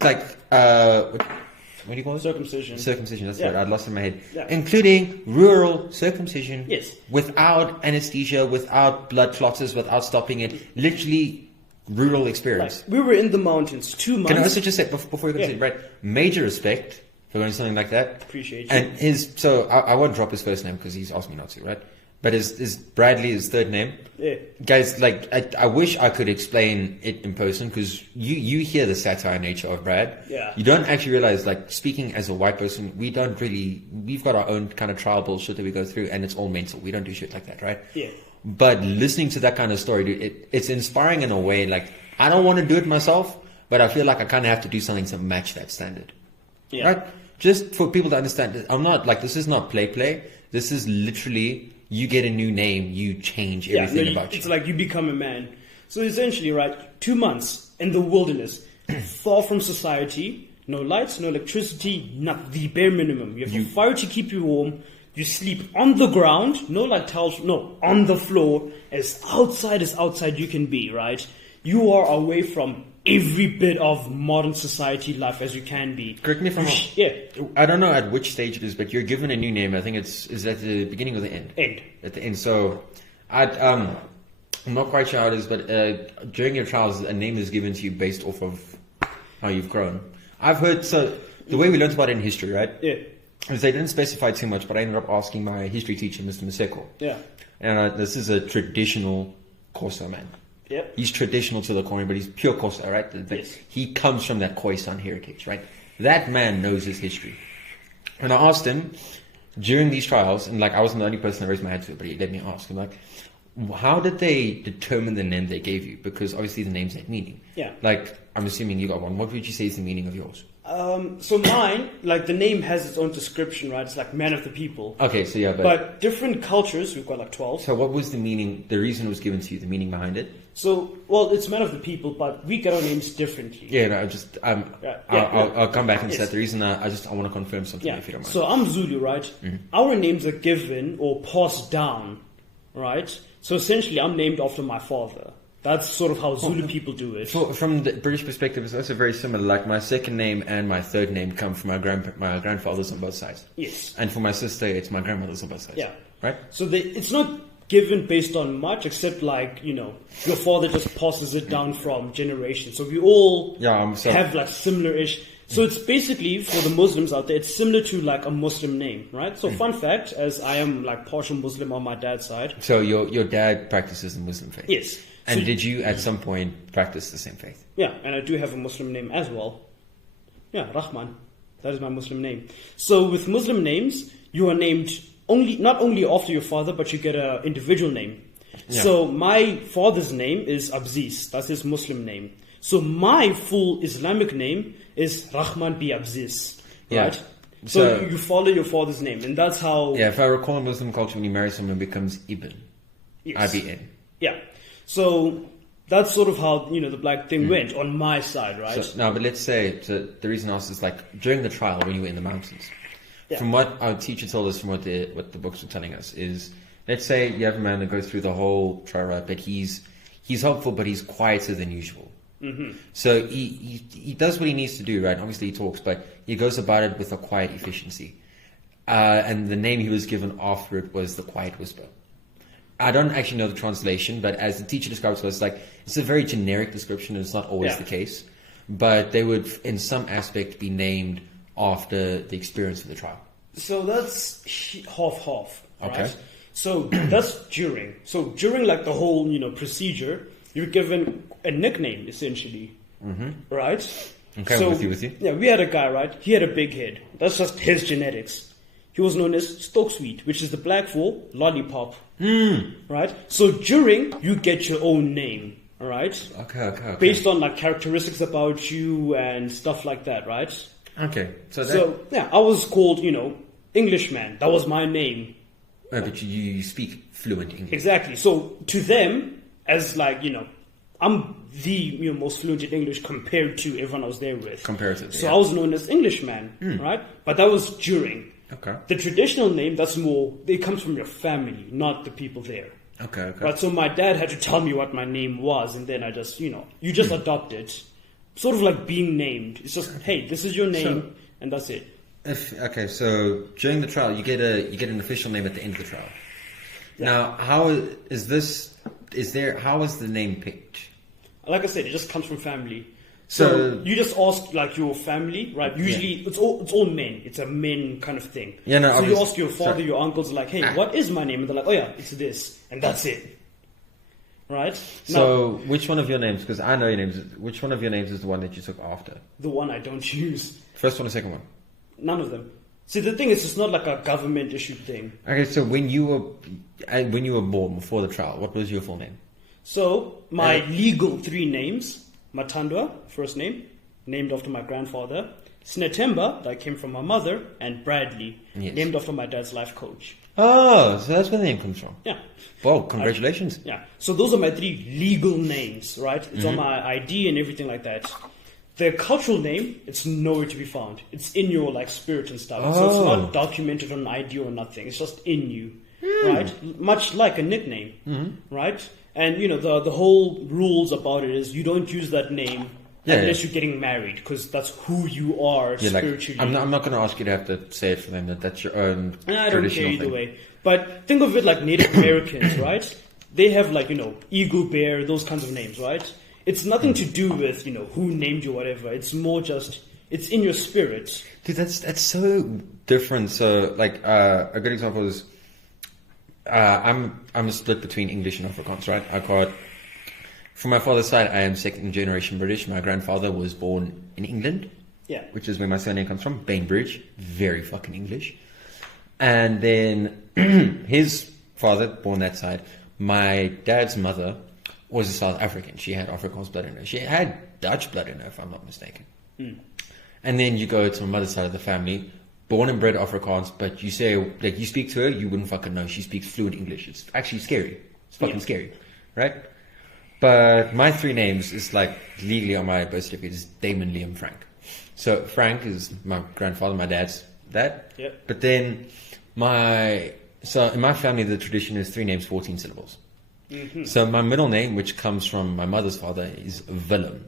like... what do you call it? Circumcision. Circumcision, that's right. I'd lost it in my head. Yeah. Including rural circumcision. Yes. Without anesthesia, without blood clotters, without stopping it. Literally rural experience. Like, we were in the mountains 2 months. Can I also just say, before you continue, right? Major respect for going to something like that. Appreciate you. And I won't drop his first name because he's asked me not to, right? But his Bradley, his third name. Yeah. Guys, like, I wish I could explain it in person because you hear the satire nature of Brad. Yeah. You don't actually realize, like, speaking as a white person, we've got our own kind of trial bullshit that we go through and it's all mental. We don't do shit like that, right? Yeah. But listening to that kind of story, dude, it's inspiring in a way. Like, I don't want to do it myself, but I feel like I kind of have to do something to match that standard. Yeah. Right? Just for people to understand, I'm not, like, this is not play. This is literally... You get a new name, you change everything about you. It's like you become a man. So essentially, right, 2 months in the wilderness, far from society, no lights, no electricity, not the bare minimum. You have a fire to keep you warm. You sleep on the ground, no like towels, no, on the floor, as outside you can be, right? You are away from every bit of modern society life as you can be. Correct me if I'm wrong. Yeah. I don't know at which stage it is, but you're given a new name. I think is at the beginning or the end? End. At the end. So, I'm not quite sure how it is, but during your trials, a name is given to you based off of how you've grown. I've heard, so the way we learned about it in history, right? Yeah. Is they didn't specify too much, but I ended up asking my history teacher, Mr. Maseko. Yeah. And this is a traditional Xhosa man. Yep. He's traditional to the coin, but he's pure Xhosa, right? Yes. He comes from that Khoisan heritage, right? That man knows his history. And I asked him during these trials, and like I wasn't the only person that raised my hand to it, but he let me ask him, like, how did they determine the name they gave you? Because obviously the names had meaning. Yeah. Like, I'm assuming you got one. What would you say is the meaning of yours? So mine, like the name has its own description, right? It's like man of the people. Okay, so yeah, but different cultures, we've got like 12. So what was the meaning, the reason it was given to you, the meaning behind it? So, well, it's man of the people, but we get our names differently. Yeah, no, I'll come back and say the reason I want to confirm something if you don't mind. So I'm Zulu, right? Mm-hmm. Our names are given or passed down, right? So essentially I'm named after my father. That's sort of how Zulu people do it. From the British perspective, it's also very similar. Like my second name and my third name come from my grandfathers on both sides. Yes. And for my sister, it's my grandmother's on both sides. Yeah. Right? So it's not given based on much, except like, your father just passes it down from generations. So we all have like similar-ish. So it's basically, for the Muslims out there, it's similar to like a Muslim name, right? So fun fact, as I am like partial Muslim on my dad's side. So your dad practices the Muslim faith? Yes. And so, did you at some point practice the same faith? Yeah, and I do have a Muslim name as well. Yeah, Rahman. That is my Muslim name. So with Muslim names, you are named not only after your father, but you get an individual name. Yeah. So my father's name is Abziz. That's his Muslim name. So my full Islamic name is Rahman bi Abziz. Right? So you follow your father's name, and that's how... Yeah, if I recall in Muslim culture, when you marry someone, it becomes Ibn. Yes. IBN. Yeah. So that's sort of how, the black thing went on my side, right? But let's say, the reason I asked is like, during the trial, when you were in the mountains, from what our teacher told us, from what the books were telling us, is, let's say you have a man that goes through the whole trial, right, but he's hopeful, but he's quieter than usual. Mm-hmm. So he does what he needs to do, right? Obviously he talks, but he goes about it with a quiet efficiency. And the name he was given after it was the Quiet Whisper. I don't actually know the translation, but as the teacher describes it, it's a very generic description, and it's not always the case. But they would, in some aspect, be named after the experience of the trial. So that's half-half, right? Okay. So that's during. So during like the whole, procedure, you're given a nickname, essentially, right? Okay, so, with you. Yeah, we had a guy, right? He had a big head. That's just his genetics. He was known as Stokesweet, which is the black for lollipop. Right? So during, you get your own name, all right? Okay. Based on like characteristics about you and stuff like that, right? Okay. So I was called, Englishman. That was my name. Oh, but you speak fluent English. Exactly. So to them, as like, I'm the most fluent in English compared to everyone I was there with. Comparatively. So I was known as Englishman, right? But that was during. Okay. The traditional name, that's more, it comes from your family, not the people there. Okay. Right, so my dad had to tell me what my name was, and then I just, you just adopt it. Sort of like being named. It's just, hey, this is your name, and that's it. So during the trial, you get an official name at the end of the trial. Yeah. Now, how is the name picked? Like I said, it just comes from family. So you just ask like your family, right? Usually it's all men. It's a men kind of thing. Yeah, no. So you ask your father, your uncles, like, hey, what is my name? And they're like, oh yeah, it's this, and that's it. Right? So which one of your names? Because I know your names. Which one of your names is the one that you took after? The one I don't use. First one or second one? None of them. See, the thing is, it's not like a government issued thing. Okay, so when you were born before the trial, what was your full name? So my legal 3 names. Matandwa, first name, named after my grandfather. Snetemba, that came from my mother. And Bradley, named after my dad's life coach. Oh, so that's where the name comes from. Yeah. Well, congratulations. So those are my 3 legal names, right? It's on my ID and everything like that. The cultural name, it's nowhere to be found. It's in your like spirit and stuff. So it's not documented on an ID or nothing. It's just in you, right? Much like a nickname, right? And, the whole rules about it is you don't use that name unless you're getting married, because that's who you are spiritually. Like, I'm not going to ask you to have to say it for them, that's your own and I traditional don't care either thing. way. But think of it like Native Americans, right? They have like, eagle, bear, those kinds of names, right? It's nothing to do with, who named you, whatever. It's more just, it's in your spirit. Dude, that's so different. So, like, a good example is, I'm a split between English and Afrikaans, right? From my father's side, I am second generation British. My grandfather was born in England, which is where my surname comes from, Bainbridge, very fucking English. And then his father, born that side. My dad's mother was a South African. She had Afrikaans blood in her. She had Dutch blood in her, if I'm not mistaken. And then you go to my mother's side of the family, born and bred Afrikaans, but you say, like, you speak to her, you wouldn't fucking know. She speaks fluent English. It's actually scary. It's fucking scary, right? But my 3 names is like legally on my birth certificate is Damon Liam Frank. So Frank is my grandfather, my dad's dad. But then in my family, the tradition is 3 names, 14 syllables. So my middle name, which comes from my mother's father, is Willem,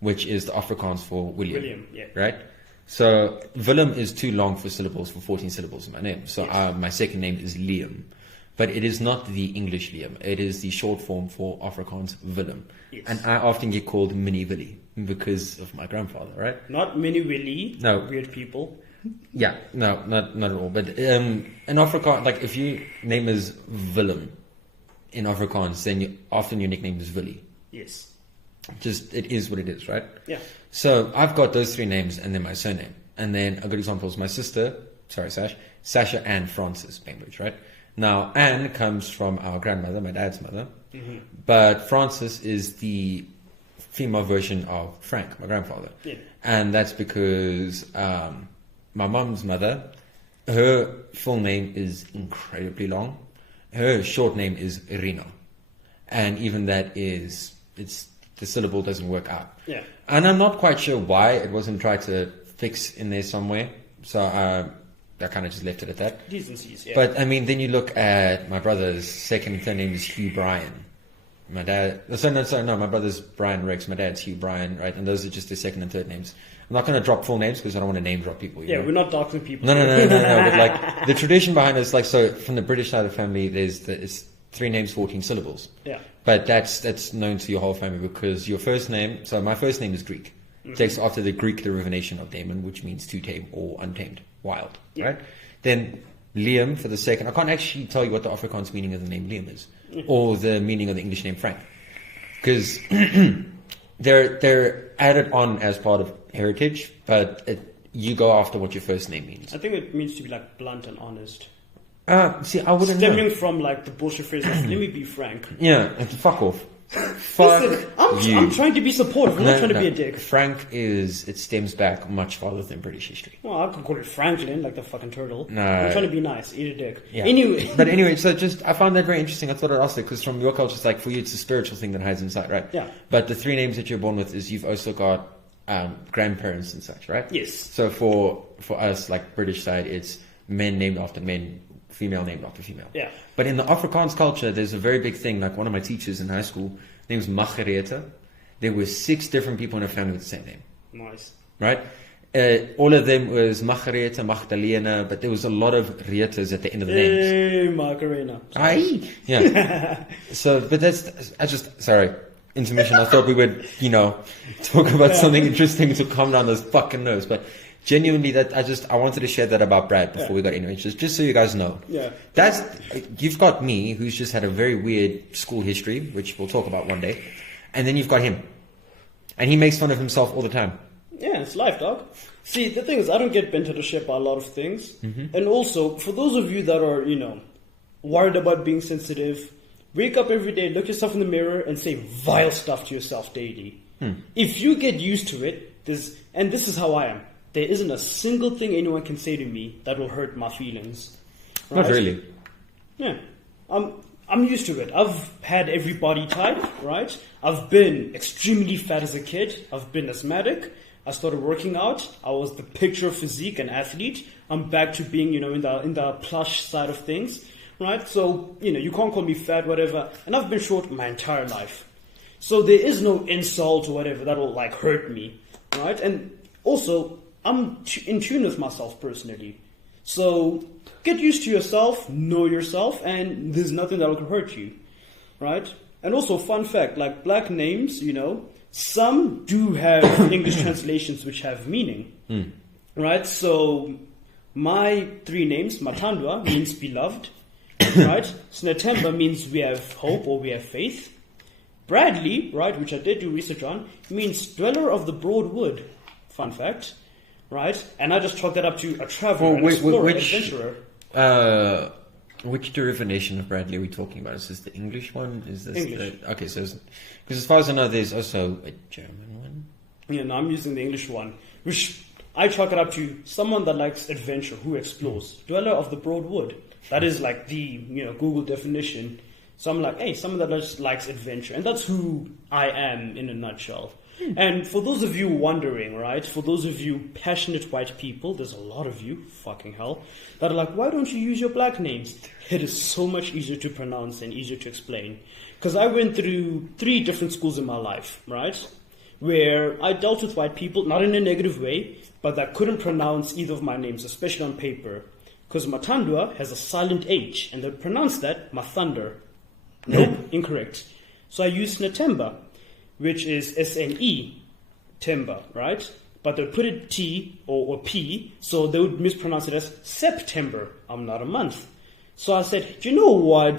which is the Afrikaans for William. Yeah. Right? So Willem is too long for syllables, for 14 syllables in my name. So my second name is Liam. But it is not the English Liam. It is the short form for Afrikaans Willem. Yes. And I often get called Mini Willie because of my grandfather, right? Not Mini Willie. No. Weird people. Yeah, no, not at all. But in Afrikaans, like if your name is Willem in Afrikaans, then often your nickname is Willie. Yes. Just, it is what it is, right? Yeah. So I've got those three names and then my surname. And then a good example is my sister, Sasha Ann Frances Bainbridge, right? Now, Anne comes from our grandmother, my dad's mother. But Frances is the female version of Frank, my grandfather. Yeah. And that's because my mum's mother, her full name is incredibly long. Her short name is Rina. And even that is, the syllable doesn't work out. Yeah. And I'm not quite sure why it wasn't tried to fix in there somewhere. So I kind of just left it at that. Decencies, yeah. But I mean, then you look at my brother's second and third name is Hugh Bryan. My dad, no, my brother's Brian Rex. My dad's Hugh Bryan, right? And those are just their second and third names. I'm not going to drop full names because I don't want to name drop people. Yeah, we're not doxing people. No. But like the tradition behind it is like, so from the British side of the family, it's 3 names, 14 syllables. Yeah. But that's known to your whole family because your first name. So my first name is Greek. It takes after the Greek derivation of daemon, which means to tame or untamed, wild, right? Then Liam for the second. I can't actually tell you what the Afrikaans meaning of the name Liam is, or the meaning of the English name Frank, because they're added on as part of heritage, but you go after what your first name means. I think it means to be like blunt and honest. See, I wouldn't Stemming know. from like the bullshit phrase of, let me be frank. Yeah, and fuck off. Fuck Listen, you. I'm trying to be supportive. I'm not trying to be a dick. Frank it stems back much farther than British history. Well, I could call it Franklin, like the fucking turtle. No. I'm trying to be nice. Eat a dick. Yeah. Anyway. But anyway, so I found that very interesting. I thought I'd ask it because from your culture, it's like for you, it's a spiritual thing that hides inside, right? Yeah. But the 3 names that you're born with is you've also got grandparents and such, right? Yes. So for us, like British side, it's men named after men, female named after female. Yeah. But in the Afrikaans culture, there's a very big thing. Like one of my teachers in high school, his name was Margarethe. There were 6 different people in her family with the same name. Nice. Right? All of them was Margarethe, Magdalena, but there was a lot of Reetas at the end of the names. Hey, Macarena. Aye. Yeah. So, but sorry, intermission. I thought we would, talk about something interesting to calm down those fucking nerves. But genuinely, I wanted to share that about Brad before we got into it, just so you guys know. Yeah. You've got me, who's just had a very weird school history, which we'll talk about one day. And then you've got him. And he makes fun of himself all the time. Yeah, it's life, dog. See, the thing is, I don't get bent out of shape by a lot of things. Mm-hmm. And also, for those of you that are, worried about being sensitive, wake up every day, look yourself in the mirror, and say vile stuff to yourself daily. If you get used to it, and this is how I am, there isn't a single thing anyone can say to me that will hurt my feelings. Right? Not really. Yeah. I'm used to it. I've had every body type, right? I've been extremely fat as a kid. I've been asthmatic. I started working out. I was the picture of physique and athlete. I'm back to being, in the plush side of things, right? So, you can't call me fat, whatever. And I've been short my entire life. So there is no insult or whatever that will hurt me, right? And also, I'm in tune with myself personally. So get used to yourself, know yourself, and there's nothing that will hurt you, right? And also, fun fact, like black names, some do have English translations which have meaning, right? So my 3 names, Matandwa means beloved, right? Snatemba means we have hope or we have faith. Bradley, right, which I did do research on, means dweller of the broad wood. Fun fact. Right? And I just chalked that up to a traveler, an explorer, adventurer. Which derivation of Bradley are we talking about? Is this the English one? Is this English. Okay, so because as far as I know, there's also a German one. Yeah, no, I'm using the English one, which I chalk it up to someone that likes adventure, who explores. Dweller of the broad wood. That is like the Google definition. So I'm like, hey, someone that just likes adventure, and that's who I am in a nutshell. And for those of you wondering, right, for those of you passionate white people, there's a lot of you, fucking hell, that are like, why don't you use your black names? It is so much easier to pronounce and easier to explain. Because I went through 3 different schools in my life, right, where I dealt with white people, not in a negative way, but that couldn't pronounce either of my names, especially on paper. Because Matandwa has a silent H, and they pronounce that Mathunder. Nope, incorrect. So I used Natemba, which is S-N-E, Temba, right? But they would put it T or P, so they would mispronounce it as September. I'm not a month. So I said, you know what?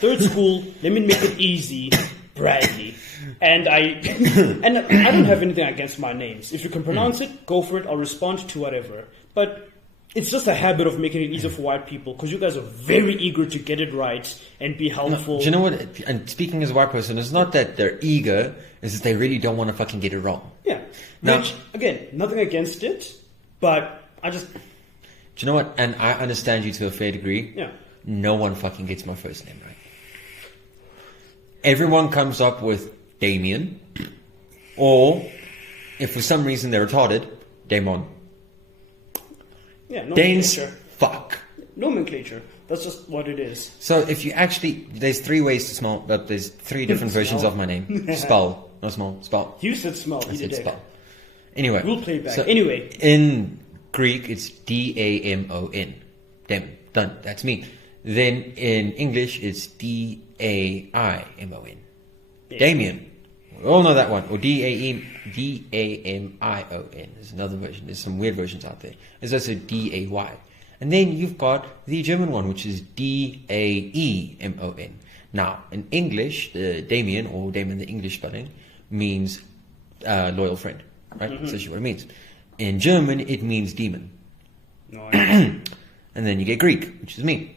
3rd school, let me make it easy, Bradley. And I don't have anything against my names. If you can pronounce it, go for it. I'll respond to whatever. But it's just a habit of making it easier for white people because you guys are very eager to get it right and be helpful. No, do you know what? And speaking as a white person, it's not that they're eager, it's that they really don't want to fucking get it wrong. Yeah. Now, which, again, nothing against it, but I just... Do you know what? And I understand you to a fair degree. Yeah. No one fucking gets my first name right. Everyone comes up with Damien, or if for some reason they're retarded, Damon. Yeah, Danes, nomenclature. fuck. Nomenclature. That's just what it is. So if you actually, there's 3 ways to smell, but there's 3 different versions of my name. Spell, not small, spell. You said smell. I said spell. Anyway. We'll play back. So anyway. In Greek, it's D-A-M-O-N. Dem. Done. That's me. Then in English, it's D-A-I-M-O-N. Yeah. Damien. We all know that one. Or D-A-M-I-O-N. There's another version. There's some weird versions out there. There's also D-A-Y. And then you've got the German one, which is D-A-E-M-O-N. Now, in English, Damien, or Damien the English spelling, means loyal friend. Right? That's actually what it means. In German, it means demon. No, And then you get Greek, which is me.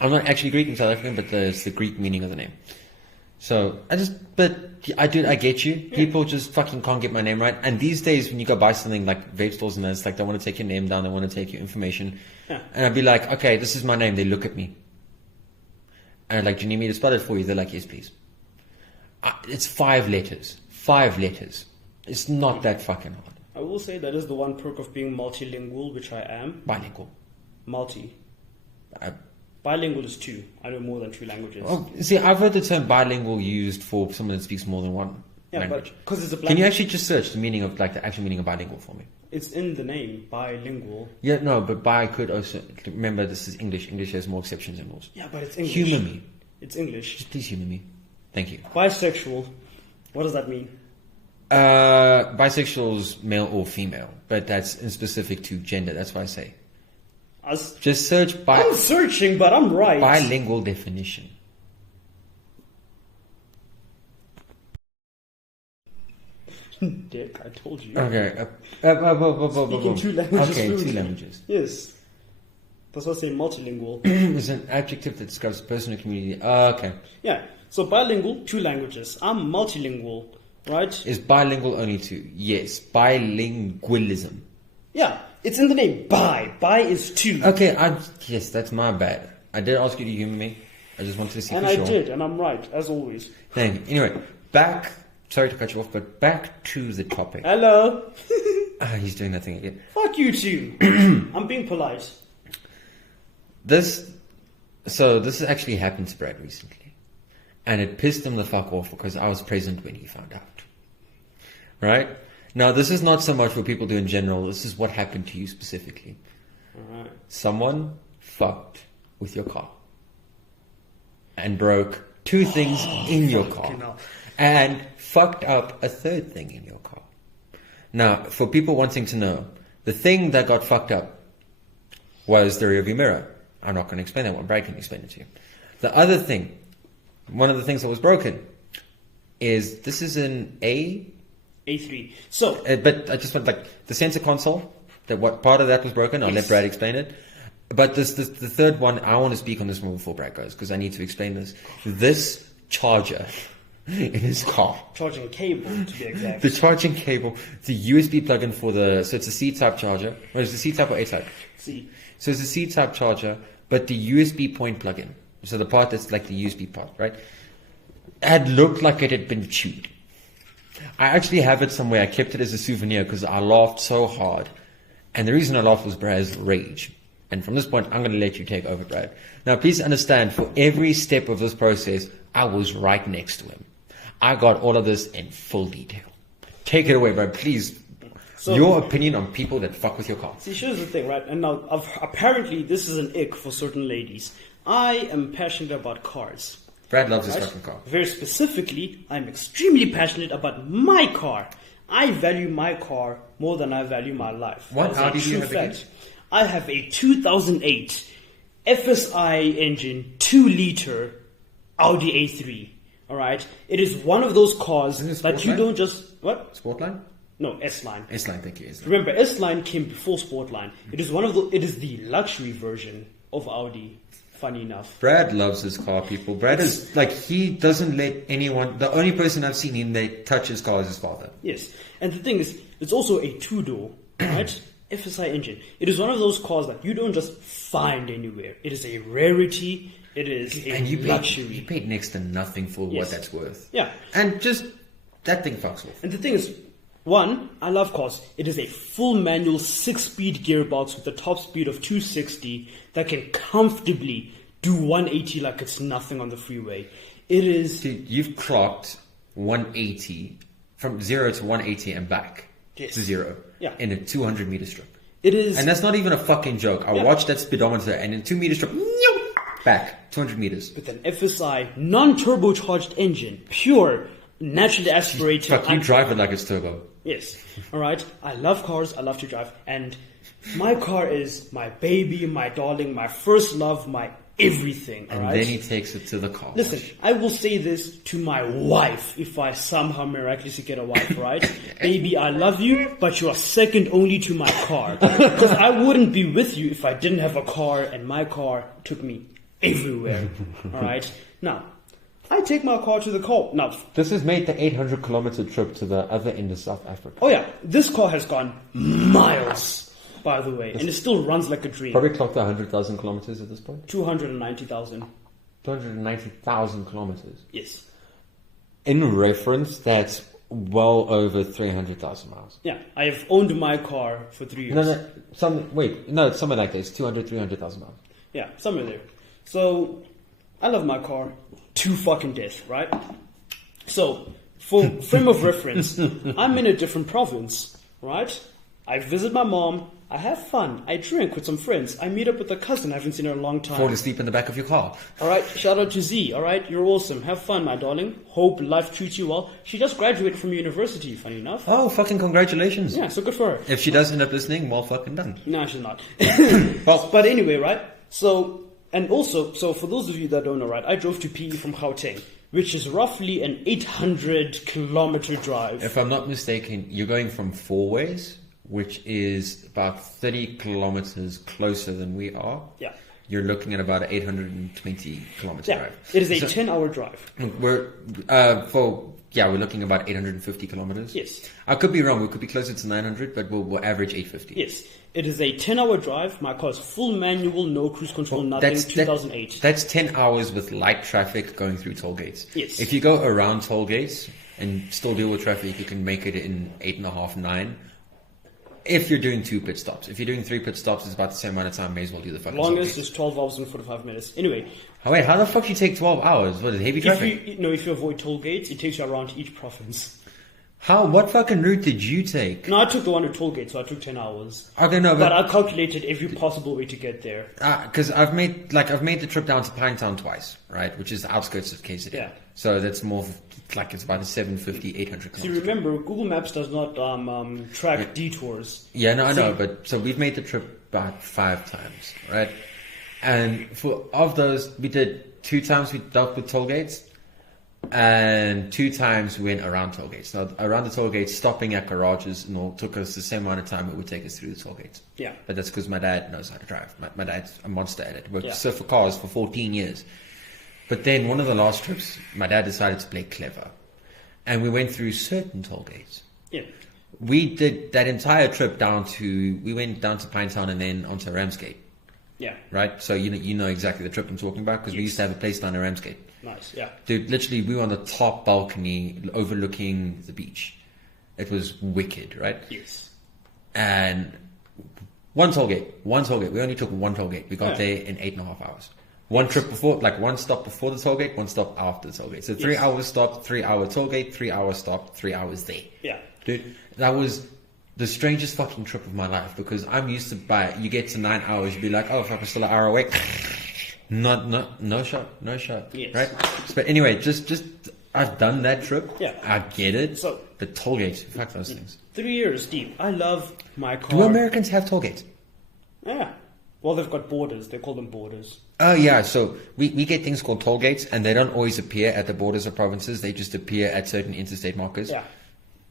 I'm not actually Greek, I'm South African, but it's the Greek meaning of the name. So, I get you. Yeah. People just fucking can't get my name right. And these days, when you go buy something like vape stores and it's like, they want to take your name down, they want to take your information. Yeah. And I'd be like, okay, this is my name. They look at me. And I'm like, do you need me to spell it for you? They're like, yes, please. It's 5 letters. 5 letters. It's not that fucking hard. I will say that is the one perk of being multilingual, which I am. Bilingual. Multi. Bilingual is 2. I know more than 2 languages. Oh, see, I've heard the term bilingual used for someone that speaks more than one language. But because it's a Can you actually just search the meaning of, like, the actual meaning of bilingual for me? It's in the name, bilingual. Yeah, no, but bi could also... Remember, this is English. English has more exceptions than rules. Yeah, but it's English. Humor me. It's English. Just please humor me. Thank you. Bisexual. What does that mean? Bisexual is male or female, but that's in specific to gender. That's why I say. Just search I'm searching, but I'm right. Bilingual definition. Dick, I told you. Okay. Speaking 2 languages. Okay, fluently. 2 languages. Yes. That's why I say multilingual. It's an adjective that describes a person or community. Okay. Yeah. So bilingual, 2 languages. I'm multilingual, right? Is bilingual only 2? Yes. Bilingualism. Yeah. It's in the name. Bi. Bi is 2. Okay. Yes, that's my bad. I did ask you to humor me. I just wanted to see and for I sure. did, and I'm right, as always. Thank you. Anyway, back... Sorry to cut you off, but back to the topic. Hello. He's doing that thing again. Fuck you too. I'm being polite. This has actually happened to Brad recently. And it pissed him the fuck off because I was present when he found out. Right? Now, this is not so much what people do in general. This is what happened to you specifically. Alright. Someone fucked with your car. And broke 2 things in your car. And fucked up a 3rd thing in your car. Now, for people wanting to know, the thing that got fucked up was the rearview mirror. I'm not going to explain that one. Brad can explain it to you. The other thing, one of the things that was broken, is this is an A3. So, but I just want, like, the center console, that what part of that was broken. I'll let Brad explain it. But the 3rd one, I want to speak on this one before Brad goes, because I need to explain this. This charger in his car. Charging cable, to be exact. The charging cable, the USB plug-in so it's a C-type charger. Or is it C-type or A-type? C. So it's a C-type charger, but the USB point plug-in. So the part that's like the USB part, right? Had looked like it had been chewed. I actually have it somewhere. I kept it as a souvenir because I laughed so hard. And the reason I laughed was Brad's rage. And from this point, I'm going to let you take over, Brad. Now, please understand, for every step of this process, I was right next to him. I got all of this in full detail. Take it away, Brad, please. So, your opinion on people that fuck with your car. See, here's the thing, right? And now, apparently, this is an ick for certain ladies. I am passionate about cars. Brad loves his fucking car. Very specifically, I'm extremely passionate about my car. I value my car more than I value my life. What Audi do you have again? I have a 2008 FSI engine 2-liter Audi A3. All right, it is one of those cars that you don't just what? Sportline? No, S-Line. S-Line, thank you. S-Line. Remember, S-Line came before Sportline. It is it is the luxury version of Audi. Funny enough. Brad loves his car, people. Brad is like, he doesn't let anyone, the only person I've seen him that touch his car is his father. Yes. And the thing is, it's also a 2-door, right? FSI engine. It is one of those cars that you don't just find anywhere. It is a rarity. It is a luxury. You paid next to nothing for what that's worth. Yeah. And just, that thing fucks off. And the thing is, one, I love cars. It is a full manual 6-speed gearbox with a top speed of 260 that can comfortably do 180 like it's nothing on the freeway. It is... Dude, you've clocked 180, from 0 to 180 and back to 0 in a 200-meter strip. It is... And that's not even a fucking joke. I watched that speedometer and in a 2-meter strip, back, 200 meters. With an FSI non-turbocharged engine, pure, naturally aspirated... Fuck, you drive it like it's turbo. Yes. All right. I love cars. I love to drive. And my car is my baby, my darling, my first love, my everything. All right? And then he takes it to the car. Listen, I will say this to my wife if I somehow miraculously get a wife, right? Baby, I love you, but you are second only to my car. Because I wouldn't be with you if I didn't have a car, and my car took me everywhere. All right? Now, I take my car to the car. Now, this has made the 800-kilometer trip to the other end of South Africa. Oh yeah, this car has gone miles, by the way, and it still runs like a dream. Probably clocked 100,000 kilometers at this point. 290,000. 290,000 kilometers. Yes. In reference, that's well over 300,000 miles. Yeah, I have owned my car for 3 years. No, it's somewhere like this, 300,000 miles. Yeah, somewhere there. So, I love my car to fucking death, right? So, for frame of reference, I'm in a different province, right? I visit my mom, I have fun, I drink with some friends, I meet up with a cousin I haven't seen in a long time. Fall asleep in the back of your car. Alright, shout out to Z, alright? You're awesome. Have fun, my darling. Hope life treats you well. She just graduated from university, funny enough. Oh, fucking congratulations. Yeah, so good for her. If she does end up listening, well fucking done. No, she's not. But anyway, right? So for those of you that don't know, right, I drove to PE from Gauteng, which is roughly an 800-kilometer drive. If I'm not mistaken, you're going from Four Ways, which is about 30 kilometers closer than we are. Yeah. You're looking at about an 820-kilometer drive. It is a 10-hour drive. We're looking about 850 kilometers. Yes. I could be wrong. We could be closer to 900, but we'll average 850. Yes. It is a 10-hour drive. My car is full manual, no cruise control, nothing, 2008. That's 10 hours with light traffic going through toll gates. Yes. If you go around toll gates and still deal with traffic, you can make it in 8.5, 9. If you're doing 2 pit stops. If you're doing 3 pit stops, it's about the same amount of time. May as well do the fucking longest is 12 hours and 45 minutes. Anyway. Oh, wait, how the fuck do you take 12 hours? What is heavy traffic? If you avoid toll gates, it takes you around each province. What fucking route did you take? No, I took the one to toll gate, so I took 10 hours. Okay, no, but I calculated every possible way to get there. Because I've made the trip down to Pinetown twice, right? Which is the outskirts of KZN. Yeah. So that's more like it's about a 750, 800 kilometers. See, remember, Google Maps does not track detours. Yeah, no, I know, but so we've made the trip about 5 times, right? And of those, we did 2 times we dealt with toll gates, and 2 times we went around toll gates. Now, around the toll gates, stopping at garages and all took us the same amount of time it would take us through the toll gates. Yeah. But that's because my dad knows how to drive. My dad's a monster at it. Worked for cars for 14 years. But then one of the last trips, my dad decided to play clever. And we went through certain toll gates. Yeah. We did that entire trip we went down to Pinetown and then onto Ramsgate. Yeah. Right? So you know exactly the trip I'm talking about because we used to have a place down in Ramsgate. Nice, yeah. Dude, literally, we were on the top balcony overlooking the beach. It was wicked, right? Yes. And one toll gate. We only took one toll gate. We got there in 8.5 hours. One trip before, like one stop before the toll gate, one stop after the toll gate. So 3 hours stop, 3 hour toll gate, 3 hours stop, 3 hours there. Yeah. Dude, that was the strangest fucking trip of my life because I'm used to you get to 9 hours, you'd be like, oh, fuck, I'm still an hour away. No shot. Yes. Right? But anyway, just I've done that trip. Yeah. I get it. So the toll gates, fuck those things. 3 years deep. I love my car. Do Americans have toll gates? Yeah. Well, they've got borders. They call them borders. Oh, yeah. So we get things called toll gates, and they don't always appear at the borders of provinces. They just appear at certain interstate markers. Yeah.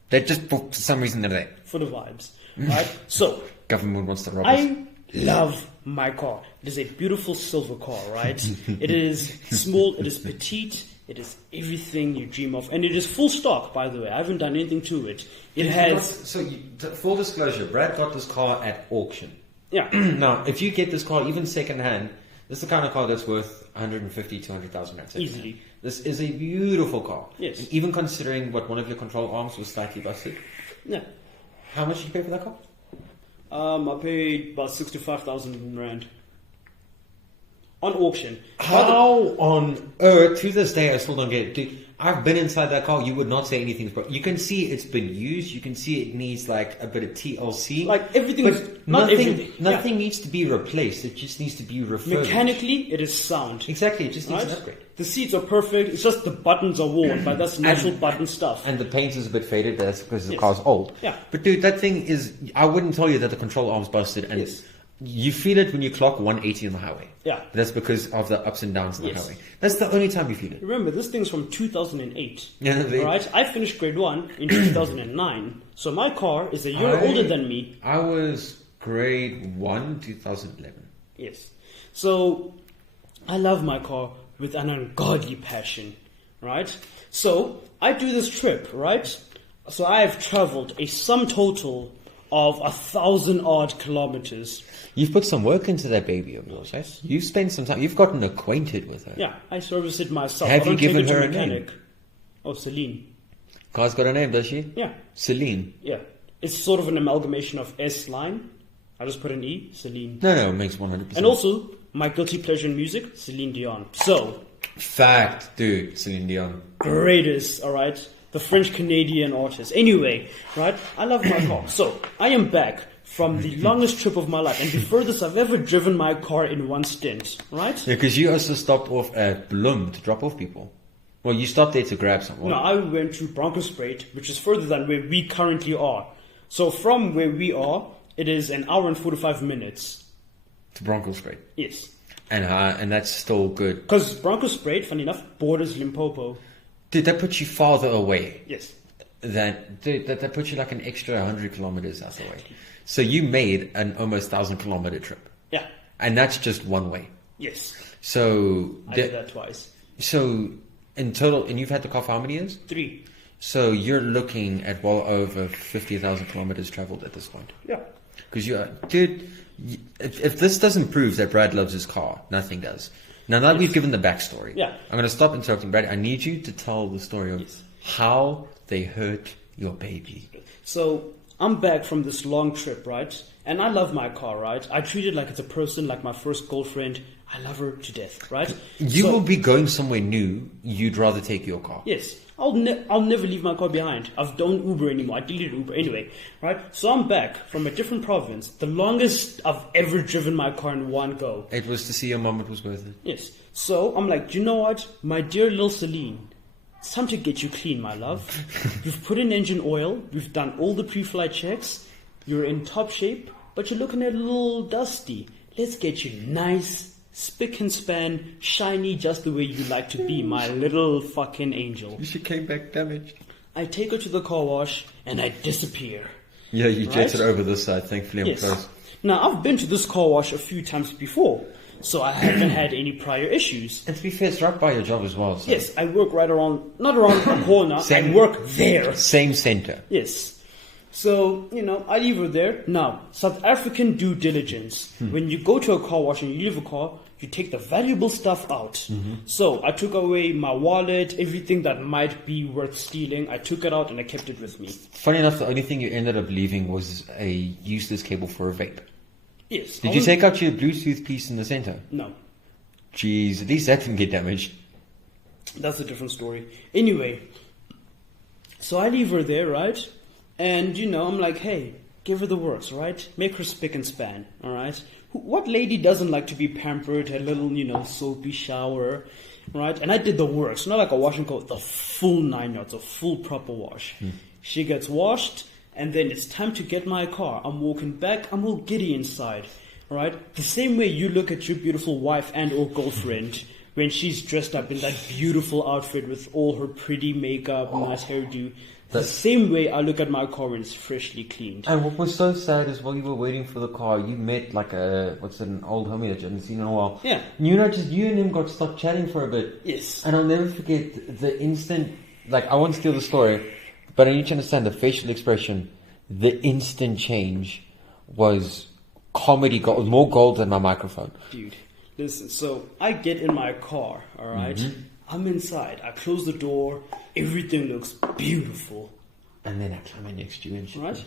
They're just, for some reason, they're there. For the vibes. Right? So, Government wants to rob us. I love my car. It is a beautiful silver car, right? It is small, it is petite, it is everything you dream of. And it is full stock, by the way. I haven't done anything to it. It has... Full disclosure, Brad got this car at auction. Yeah. Now, if you get this car, even second hand, this is the kind of car that's worth 150, 200,000 rand. Easily. This is a beautiful car. Yes. And even considering what one of your control arms was slightly busted. Yeah. How much did you pay for that car? I paid about 65,000 rand. On auction. How on earth, to this day, I still don't get it. Dude, I've been inside that car. You would not say anything. But you can see it's been used. You can see it needs like a bit of TLC. Like everything, but nothing needs to be replaced. It just needs to be refurbished. Mechanically, it is sound. Exactly. It just needs an upgrade. The seats are perfect. It's just the buttons are worn, but that's natural button stuff. And the paint is a bit faded. But that's because the car's old. Yeah. But dude, that thing is. I wouldn't tell you that the control arm's busted. And you feel it when you clock 180 on the highway. Yeah. That's because of the ups and downs on the highway. That's the only time you feel it. Remember, this thing's from 2008. Yeah, right? I finished grade 1 in 2009. So my car is a year older than me. I was grade 1, 2011. Yes. So I love my car with an ungodly passion. Right? So I do this trip, right? So I have traveled a sum total of 1,000 odd kilometers. You've put some work into that baby of yours, right? You've spent some time. You've gotten acquainted with her. Yeah, I service it myself. Have you given her a name? Oh, Celine. Car's got a name, does she? Yeah. Celine. Yeah. It's sort of an amalgamation of S line. I just put an E, Celine. No, it makes 100%. And also, my guilty pleasure in music, Celine Dion. So. Fact, dude, Celine Dion. Greatest, alright? The French-Canadian artist. Anyway, right? I love my car. So, I am back from the longest trip of my life and the furthest I've ever driven my car in one stint, right? Yeah, because you also stopped off at Bloem to drop off people. Well, you stopped there to grab someone. No, I went to Bronkhorstspruit, which is further than where we currently are. So, from where we are, it is an hour and 45 minutes. To Bronkhorstspruit? Yes. And that's still good. Because Bronkhorstspruit, funny enough, borders Limpopo. Dude, that puts you farther away. Yes. That puts you like an extra 100 kilometers out the way. So you made an almost 1,000 kilometer trip. Yeah. And that's just one way. Yes. So I did that twice. So in total, and you've had the car for how many years? 3. So you're looking at well over 50,000 kilometers traveled at this point. Yeah. Because dude, if this doesn't prove that Brad loves his car, nothing does. Now that we've given the backstory, I'm going to stop interrupting Brad. I need you to tell the story of how they hurt your baby. So I'm back from this long trip, right? And I love my car, right? I treat it like it's a person, like my first girlfriend. I love her to death, right? You will be going somewhere new. You'd rather take your car. Yes. I'll never leave my car behind. I don't Uber anymore. I deleted Uber anyway, right? So I'm back from a different province. The longest I've ever driven my car in one go. It was to see your mom. It was worth it. Yes. So I'm like, do you know what? My dear little Celine, it's time to get you clean, my love. You've put in engine oil. We've done all the pre-flight checks. You're in top shape, but you're looking a little dusty. Let's get you nice, spick and span, shiny, just the way you like to be, my little fucking angel. She came back damaged. I take her to the car wash and I disappear. Yeah, you jetted over this side. Thankfully, I'm close. Now, I've been to this car wash a few times before, so I haven't had any prior issues. And to be fair, it's right by your job as well. So. Yes, I work right around, not around the corner, I work there. Same center. Yes. So, I leave her there. Now, South African due diligence. When you go to a car wash and you leave a car, you take the valuable stuff out. Mm-hmm. So I took away my wallet, everything that might be worth stealing. I took it out and I kept it with me. Funny enough, the only thing you ended up leaving was a useless cable for a vape. Yes. Did you take out your Bluetooth piece in the center? No. Jeez, at least that didn't get damaged. That's a different story. Anyway, so I leave her there, right? And, I'm like, hey, give her the works, right? Make her spick and span, all right? What lady doesn't like to be pampered, a little, soapy shower, right? And I did the works, not like a wash and go, the full 9 yards, a full proper wash. She gets washed, and then it's time to get my car. I'm walking back, I'm all giddy inside, right? The same way you look at your beautiful wife and or girlfriend when she's dressed up in that beautiful outfit with all her pretty makeup, nice hairdo. The same way I look at my car when it's freshly cleaned. And what was so sad is while you were waiting for the car, you met like an old homie that you hadn't seen in a while. Yeah. And you and him got stuck chatting for a bit. Yes. And I'll never forget the instant, I won't steal the story, but I need to understand the facial expression. The instant change was comedy gold, more gold than my microphone. Dude, listen, so I get in my car, alright? Mm-hmm. I'm inside. I close the door. Everything looks beautiful. And then I climb in next to you and shit. Right?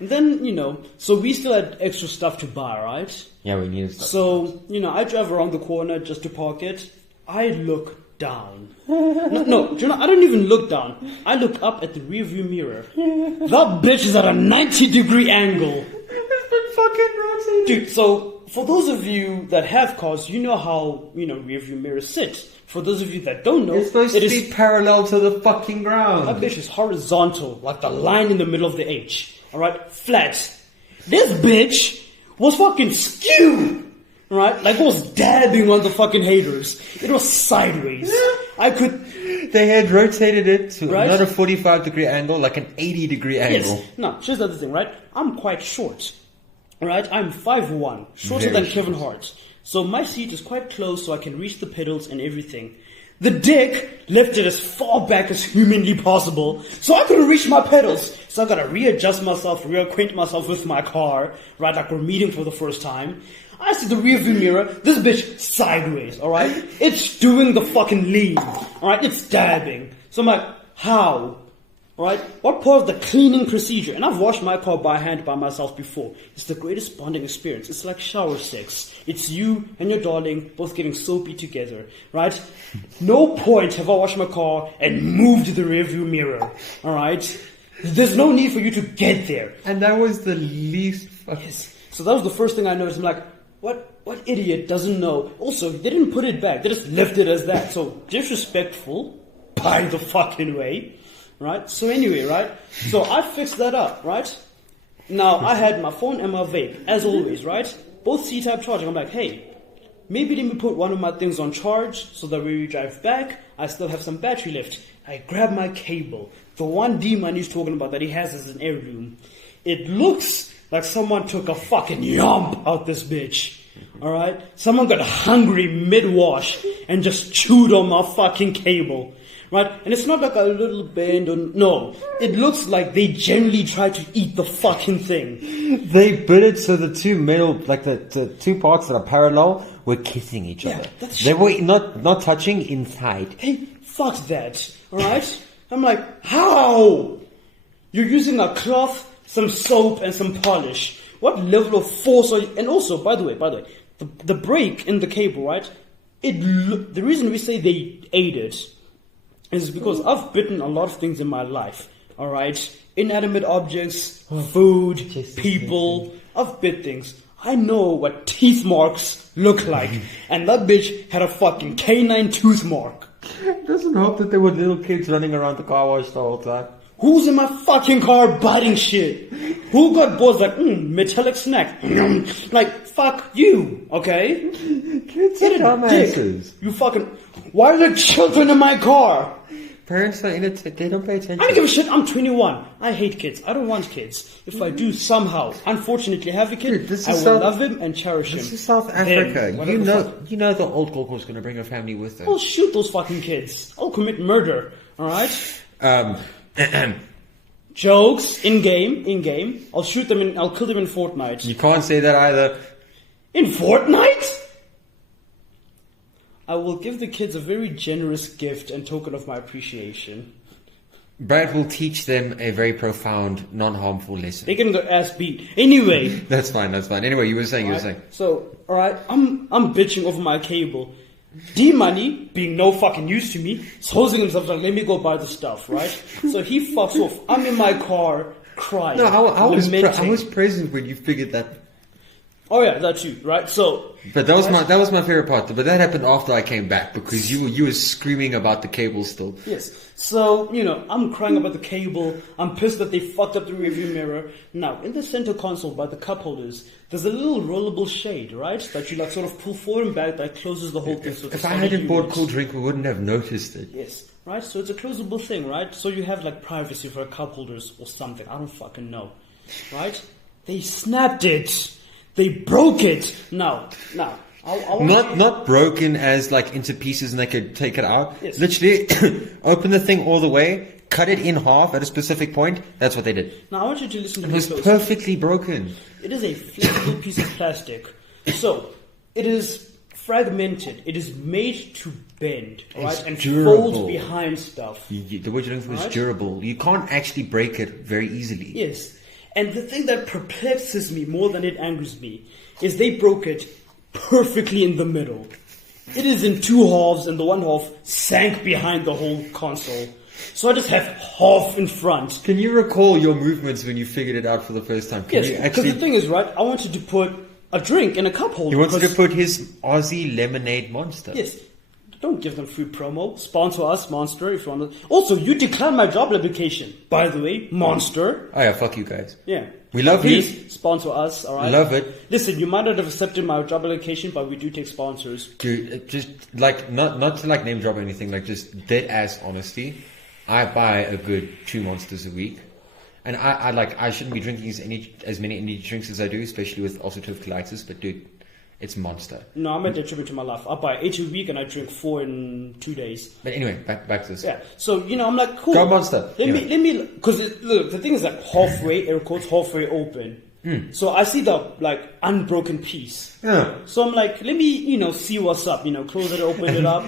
And then, so we still had extra stuff to buy, right? Yeah, we needed stuff. So, I drive around the corner just to park it. I look down. No, I don't even look down. I look up at the rearview mirror. That bitch is at a 90-degree angle. It's been fucking rotating. Dude, so for those of you that have cars, you know how, rearview mirrors sit. For those of you that don't know, it's supposed to be parallel to the fucking ground. That bitch is horizontal, like the line in the middle of the H. Alright? Flat. This bitch was fucking skew. Right? Like it was dabbing on the fucking haters. It was sideways. They had rotated it to not a 45-degree angle, like an 80-degree angle. Yes. No, here's the other thing, right? I'm quite short. Right? I'm 5'1", shorter than Kevin Hart. So my seat is quite close so I can reach the pedals and everything. The dick left it as far back as humanly possible, so I couldn't reach my pedals. So I gotta readjust myself, reacquaint myself with my car, right? Like we're meeting for the first time. I see the rearview mirror, this bitch sideways, alright? It's doing the fucking lean, alright? It's dabbing. So I'm like, how? Right? What part of the cleaning procedure? And I've washed my car by hand by myself before. It's the greatest bonding experience. It's like shower sex. It's you and your darling both getting soapy together. Right? No point have I washed my car and moved the rearview mirror. Alright? There's no need for you to get there. And that was the least fucking... Yes. So that was the first thing I noticed. I'm like, what idiot doesn't know? Also, they didn't put it back. They just left it as that. So disrespectful, by the fucking way. Right? So anyway, right? So I fixed that up, right? Now, I had my phone and my vape, as always, right? Both C-type charging. I'm like, hey, maybe let me put one of my things on charge so that when we drive back, I still have some battery left. I grab my cable. The one demon he's talking about that he has as an heirloom. It looks like someone took a fucking yomp out this bitch. Alright? Someone got hungry mid-wash and just chewed on my fucking cable. Right? And it's not like a little bend or no. It looks like they generally try to eat the fucking thing. They bit it so the two metal, like the two parts that are parallel, were kissing each other. They were not touching inside. Hey, fuck that. Alright? I'm like, how? You're using a cloth, some soap, and some polish. What level of force are you? And also, by the way, the break in the cable, right? The reason we say they ate it is because I've bitten a lot of things in my life, alright? Inanimate objects, food, people. I've bit things. I know what teeth marks look like. And that bitch had a fucking canine tooth mark. It doesn't help that there were little kids running around the car wash the whole time. Who's in my fucking car biting shit? Who got balls like, metallic snack? Like, fuck you, okay? Kids are dumbasses. You fucking... Why are there children in my car? Parents are in it, they don't pay attention. I don't give a shit, I'm 21. I hate kids. I don't want kids. If I do somehow, unfortunately, have a kid, dude, I will love him and cherish him. This is South Africa. You know the old Gogo's going to bring her family with her. I'll shoot those fucking kids. I'll commit murder, alright? Jokes, in-game. I'll shoot them I'll kill them in Fortnite. You can't say that either. In Fortnite? I will give the kids a very generous gift and token of my appreciation. Brad will teach them a very profound, non-harmful lesson. They can go ass beat. Anyway. That's fine. Anyway, you were saying. So, alright, I'm bitching over my cable. D-Money, being no fucking use to me, is hosing himself like, let me go buy the stuff, right? So he fucks off. I'm in my car crying. No, I was present when you figured that. Oh yeah, that too, right? So, but that was my favorite part. But that happened after I came back because you were screaming about the cable still. Yes. So I'm crying about the cable. I'm pissed that they fucked up the rearview mirror. Now, in the center console by the cup holders, there's a little rollable shade, right? That you like sort of pull forward and back that closes the whole thing. So if I hadn't bought cool drink, we wouldn't have noticed it. Yes. Right. So it's a closable thing, right? So you have like privacy for cup holders or something. I don't fucking know, right? They snapped it. They broke it. Now, not broken as like into pieces and they could take it out. Yes. Literally, open the thing all the way, cut it in half at a specific point. That's what they did. Now I want you to listen to me close. It was perfectly broken. It is a flexible piece of plastic. So it is fragmented. It is made to bend, right, and durable. fold behind stuff. The word you're looking for is durable. You can't actually break it very easily. Yes. And the thing that perplexes me more than it angers me is they broke it perfectly in the middle. It is in two halves, and the one half sank behind the whole console. So I just have half in front. Can you recall your movements when you figured it out for the first time? Yes, because the thing is, right, I wanted to put a drink in a cup holder. He wanted to put his Aussie lemonade monster. Yes. Don't give them free promo. Sponsor us, Monster, if you want to. Also, you declined my job application, by the way, Monster. Oh yeah, fuck you guys. Yeah. We love Please, you. sponsor us, alright? Love it. Listen, you might not have accepted my job application, but we do take sponsors. Dude, just like, not to like name drop or anything, like just dead ass honesty. I buy a good 2 monsters a week. And I shouldn't be drinking as many energy drinks as I do, especially with ulcerative colitis, but dude, it's Monster. No, I'm a detriment to my life. I buy 8 a week and I drink 4 in 2 days. But anyway, back to this. Yeah. So, I'm like, cool. Go Monster. Let me, because look, the thing is like halfway, air quotes, halfway open. So I see the like unbroken piece. Yeah. So I'm like, let me, see what's up. Close it, open it up.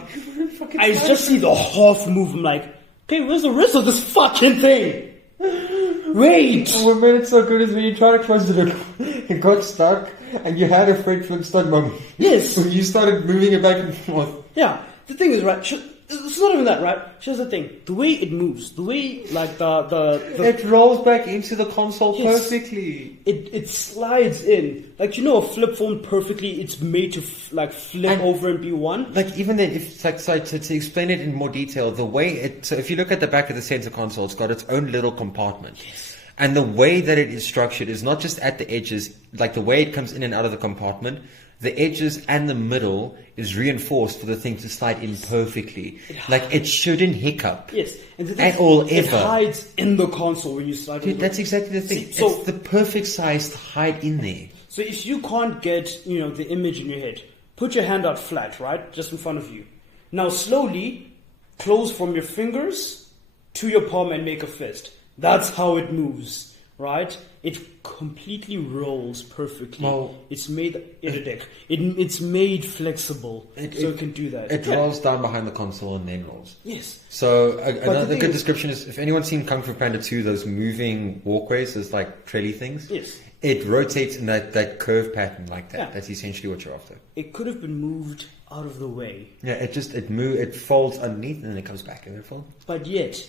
I just see the half move. I'm like, okay, where's the rest of this fucking thing? Wait. What made it so good is when you try to close it, it got stuck, and you had a Fred Flintstone moment. Yes. When you started moving it back and forth. Yeah. The thing is, right, it's not even that, right? Here's the thing. The way it moves, the way, like, the it rolls back into the console perfectly. It slides in. Like, a flip phone perfectly, it's made to, flip over and be one. Like, even then, to explain it in more detail, the way so if you look at the back of the center console, it's got its own little compartment. Yes. And the way that it is structured is not just at the edges, like the way it comes in and out of the compartment, the edges and the middle is reinforced for the thing to slide in perfectly. Like, it shouldn't hiccup. Yes. And at all, ever. It hides in the console when you slide Dude, that's exactly the thing. So, it's the perfect size to hide in there. So if you can't get, the image in your head, put your hand out flat, right? Just in front of you. Now slowly close from your fingers to your palm and make a fist. That's how it moves, right? It completely rolls perfectly. Well, it's made it's made flexible, so it can do that. It rolls down behind the console and then rolls. Yes. So another good description is, if anyone's seen Kung Fu Panda 2, those moving walkways, those like traily things. Yes. It rotates in that curve pattern like that. Yeah. That's essentially what you're after. It could have been moved out of the way. Yeah, it folds underneath and then it comes back and it folds. But yet,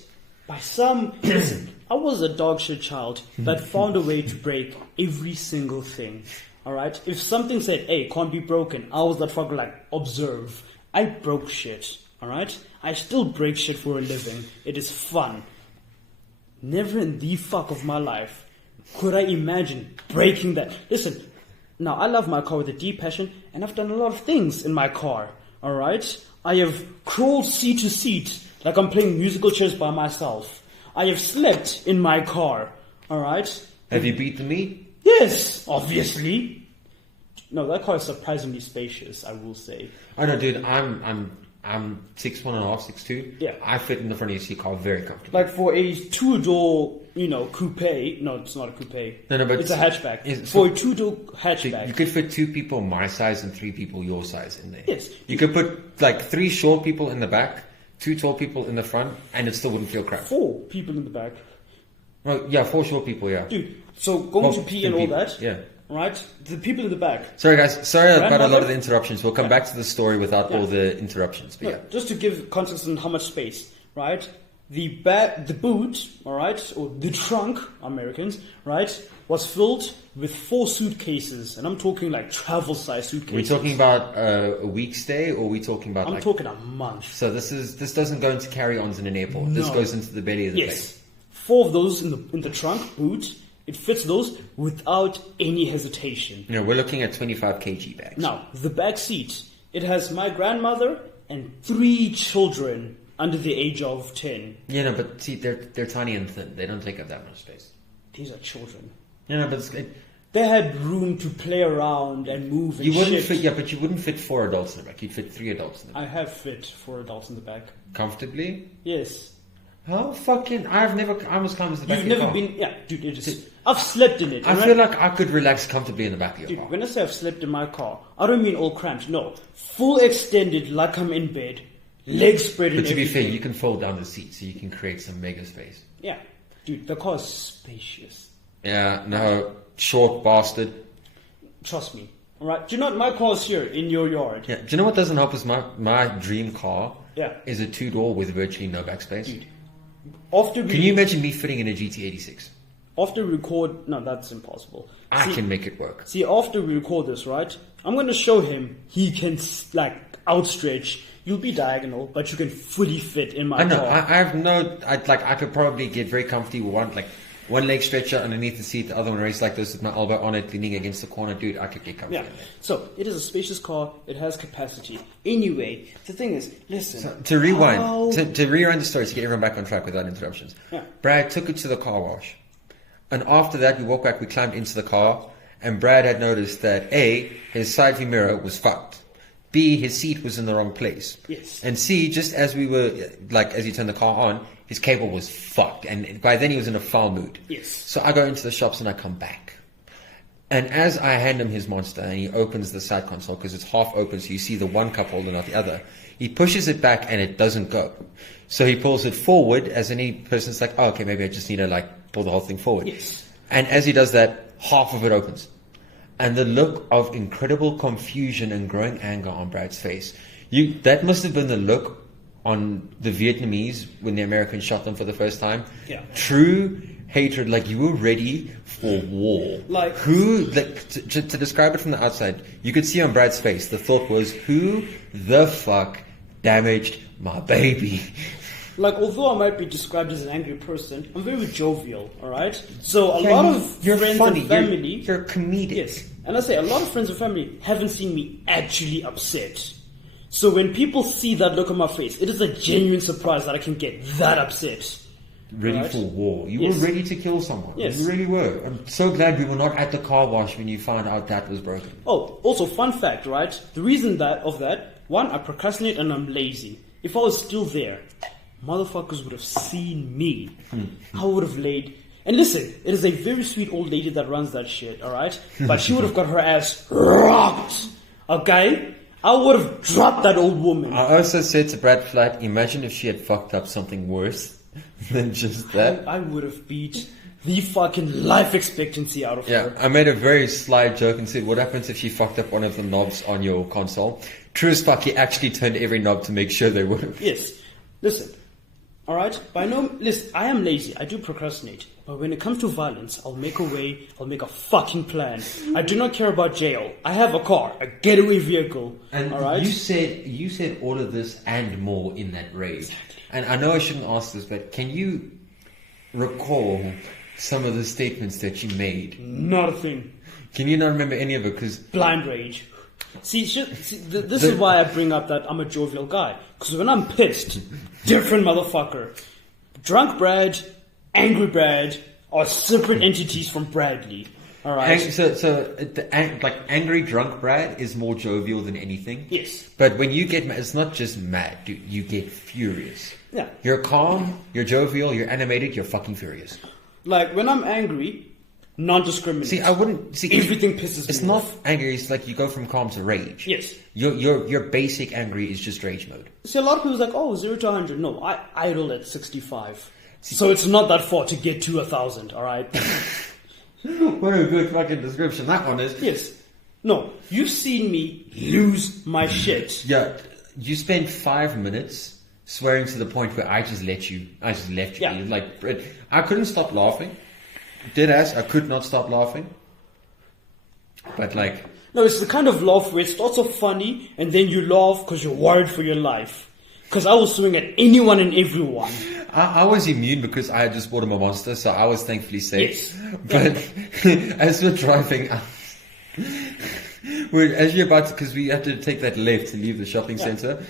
by listen, I was a dog shit child that found a way to break every single thing. Alright? If something said, hey, can't be broken, I was that fucker like, observe. I broke shit. Alright? I still break shit for a living. It is fun. Never in the fuck of my life could I imagine breaking that. Listen, now I love my car with a deep passion, and I've done a lot of things in my car. Alright? I have crawled seat to seat like I'm playing musical chairs by myself. I have slept in my car. Alright? Have you beaten me? Yes, obviously. No, that car is surprisingly spacious, I will say. Oh no, dude, I'm I'm 6'1.5", 6'2". Yeah. I fit in the front of your car very comfortably. Like for a 2-door, coupe. No, it's not a coupe. No, but it's a hatchback. For a 2-door hatchback. You could fit 2 people my size and 3 people your size in there. Yes. You could put like 3 short people in the back, 2 tall people in the front, and it still wouldn't feel crap. 4 people in the back. Well, yeah, 4 short people, yeah. Dude, so going to pee and all that. Yeah. Right? The people in the back. Sorry guys, I've got a lot of the interruptions. We'll come back to the story without all the interruptions. But no, just to give context on how much space, right? The boot, alright, or the trunk, Americans, right, was filled with 4 suitcases. And I'm talking like travel size suitcases. Are we talking about a week stay, or are we talking about I'm talking a month. So this doesn't go into carry-ons in an airport. No. This goes into the belly of the plane. Yes. 4 of those in the trunk boot. It fits those without any hesitation. We're looking at 25 kg bags. Now, the back seat, it has my grandmother and 3 children under the age of 10. Yeah, no, but see, they're tiny and thin. They don't take up that much space. These are children. Yeah, no, but they had room to play around and move and but you wouldn't fit 4 adults in the back. You'd fit 3 adults in the back. I have fit 4 adults in the back. Comfortably? Yes. How fucking... I almost climbed to the back of your car. You've never been... Yeah, dude, it is... I've slept in it. I feel like I could relax comfortably in the back of your car. When I say I've slept in my car, I don't mean all cramped. No. Full extended, like I'm in bed. Legs spread and But to be everything. fair, you can fold down the seat, so you can create some mega space. Yeah. Dude, the car is spacious. Yeah, no. Short bastard. Trust me. Alright? Do you know what? My car is here in your yard. Yeah. Do you know what doesn't help is my dream car is a 2-door with virtually no backspace. Dude. Can you imagine me fitting in a GT86? After we record... No, that's impossible. I can make it work. See, after we record this, right? I'm going to show him he can, outstretch. You'll be diagonal, but you can fully fit in my car. I could probably get very comfy with one leg stretcher underneath the seat, the other one raised like this with my elbow on it, leaning against the corner. Dude, I could get comfy in there. So, it is a spacious car. It has capacity. Anyway, the thing is, listen. So, to rewind, to rewind the story, to get everyone back on track without interruptions. Yeah. Brad took it to the car wash. And after that, we walked back, we climbed into the car, and Brad had noticed that A, his side view mirror was fucked. B, his seat was in the wrong place. Yes. And C, just as we were, as he turned the car on, his cable was fucked. And by then he was in a foul mood. Yes. So I go into the shops and I come back. And as I hand him his Monster and he opens the side console, because it's half open so you see the one cup holder, not the other, he pushes it back and it doesn't go. So he pulls it forward, as any person's like, oh, okay, maybe I just need to pull the whole thing forward. Yes. And as he does that, half of it opens. And the look of incredible confusion and growing anger on Brad's face, that must have been the look on the Vietnamese when the Americans shot them for the first time. Yeah. True hatred, you were ready for war. To describe it from the outside, you could see on Brad's face, the thought was, who the fuck damaged my baby? Although I might be described as an angry person, I'm very jovial, alright? So a lot of friends and family... You're comedic. Yes. And I say, a lot of friends and family haven't seen me actually upset. So when people see that look on my face, it is a genuine surprise that I can get that upset. Ready for war. You were ready to kill someone. Yes. You really were. I'm so glad we were not at the car wash when you found out that was broken. Oh, also, fun fact, right? The reason of that, one, I procrastinate and I'm lazy. If I was still there... motherfuckers would have seen me. I would have laid... And listen, it is a very sweet old lady that runs that shit, alright? But she would have got her ass rocked. Okay? I would have dropped that old woman. I also said to Brad Flat, imagine if she had fucked up something worse than just that. I would have beat the fucking life expectancy out of her. I made a very sly joke and said, what happens if she fucked up one of the knobs on your console? True as fuck, he actually turned every knob to make sure they work. Yes. Listen. Alright? Listen, I am lazy. I do procrastinate. But when it comes to violence, I'll make a way. I'll make a fucking plan. I do not care about jail. I have a car. A getaway vehicle. And alright? you said all of this and more in that rage. Exactly. And I know I shouldn't ask this, but can you recall some of the statements that you made? Not a thing. Can you not remember any of it? Because blind rage. This is why I bring up that I'm a jovial guy. Because when I'm pissed, different motherfucker. Drunk Brad, angry Brad are separate entities from Bradley. All right. Like angry drunk Brad is more jovial than anything. Yes. But when you get mad, it's not just mad, dude. You get furious. Yeah. You're calm, you're jovial, you're animated, you're fucking furious. Like when I'm angry, non-discriminate. See, I wouldn't see everything pisses me. It's not angry. It's like you go from calm to rage. Yes. Your basic angry is just rage mode. See, a lot of people's like, oh, 0 to 100. No, I idle at 65. So it's not that far to get to 1,000. All right. What a good fucking description that one is. Yes. No, you've seen me lose my shit. Yeah, you spent 5 minutes swearing to the point where I just left you. Yeah. Like, I couldn't stop laughing. Deadass, I could not stop laughing. But like... No, it's the kind of laugh where it starts off funny and then you laugh because you're worried for your life. Because I will swing at anyone and everyone. I was immune because I had just bought him a monster, so I was thankfully safe. Yes. But as we're driving out, as you're about to, because we had to take that left to leave the shopping center.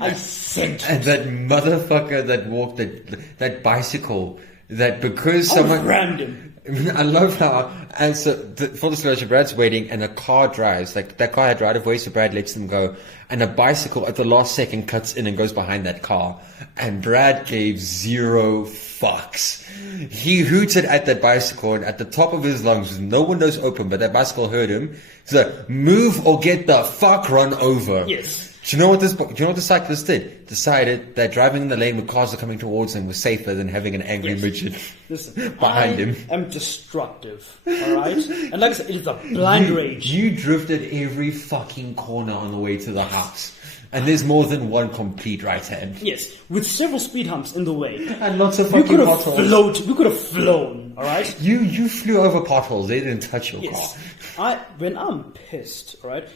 I sent and that motherfucker that walked that bicycle, that because someone random. I love how, and so full disclosure, Brad's waiting and a car drives, like that car had right of way, so Brad lets them go, and a bicycle at the last second cuts in and goes behind that car, and Brad gave 0 fucks. He hooted at that bicycle and at the top of his lungs with no windows open, but that bicycle heard him. He's like, move or get the fuck run over. Yes. Do you know what the cyclist did? Decided that driving in the lane where cars are coming towards him was safer than having an angry midget behind him. I am destructive, alright? And like I said, it is a blind rage. You drifted every fucking corner on the way to the house. And there's more than one complete right hand. Yes, with several speed humps in the way. And lots of fucking potholes. We could have flown, alright? You flew over potholes, they didn't touch your car. When I'm pissed, alright,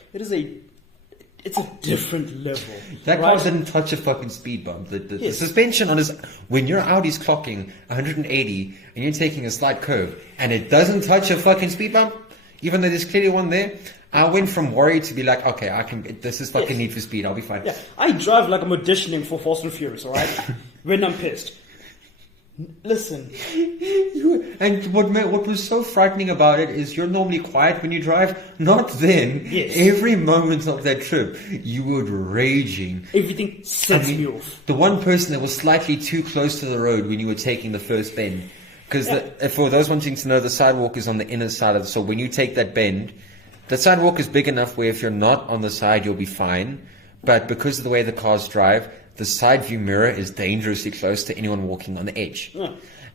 it's a different level. That car didn't touch a fucking speed bump. The suspension on his... When your Audi's clocking 180 and you're taking a slight curve and it doesn't touch a fucking speed bump, even though there's clearly one there, I went from worried to be like, okay, I can... This is fucking Need for Speed. I'll be fine. Yeah, I drive like I'm auditioning for Fast and Furious, alright? When I'm pissed. Listen. And what was so frightening about it is you're normally quiet when you drive. Not then. Yes. Every moment of that trip, you were raging. Everything sets me off. The one person that was slightly too close to the road when you were taking the first bend. Because for those wanting to know, the sidewalk is on the inner side of so when you take that bend, the sidewalk is big enough where if you're not on the side, you'll be fine. But because of the way the cars drive, the side view mirror is dangerously close to anyone walking on the edge. Yeah.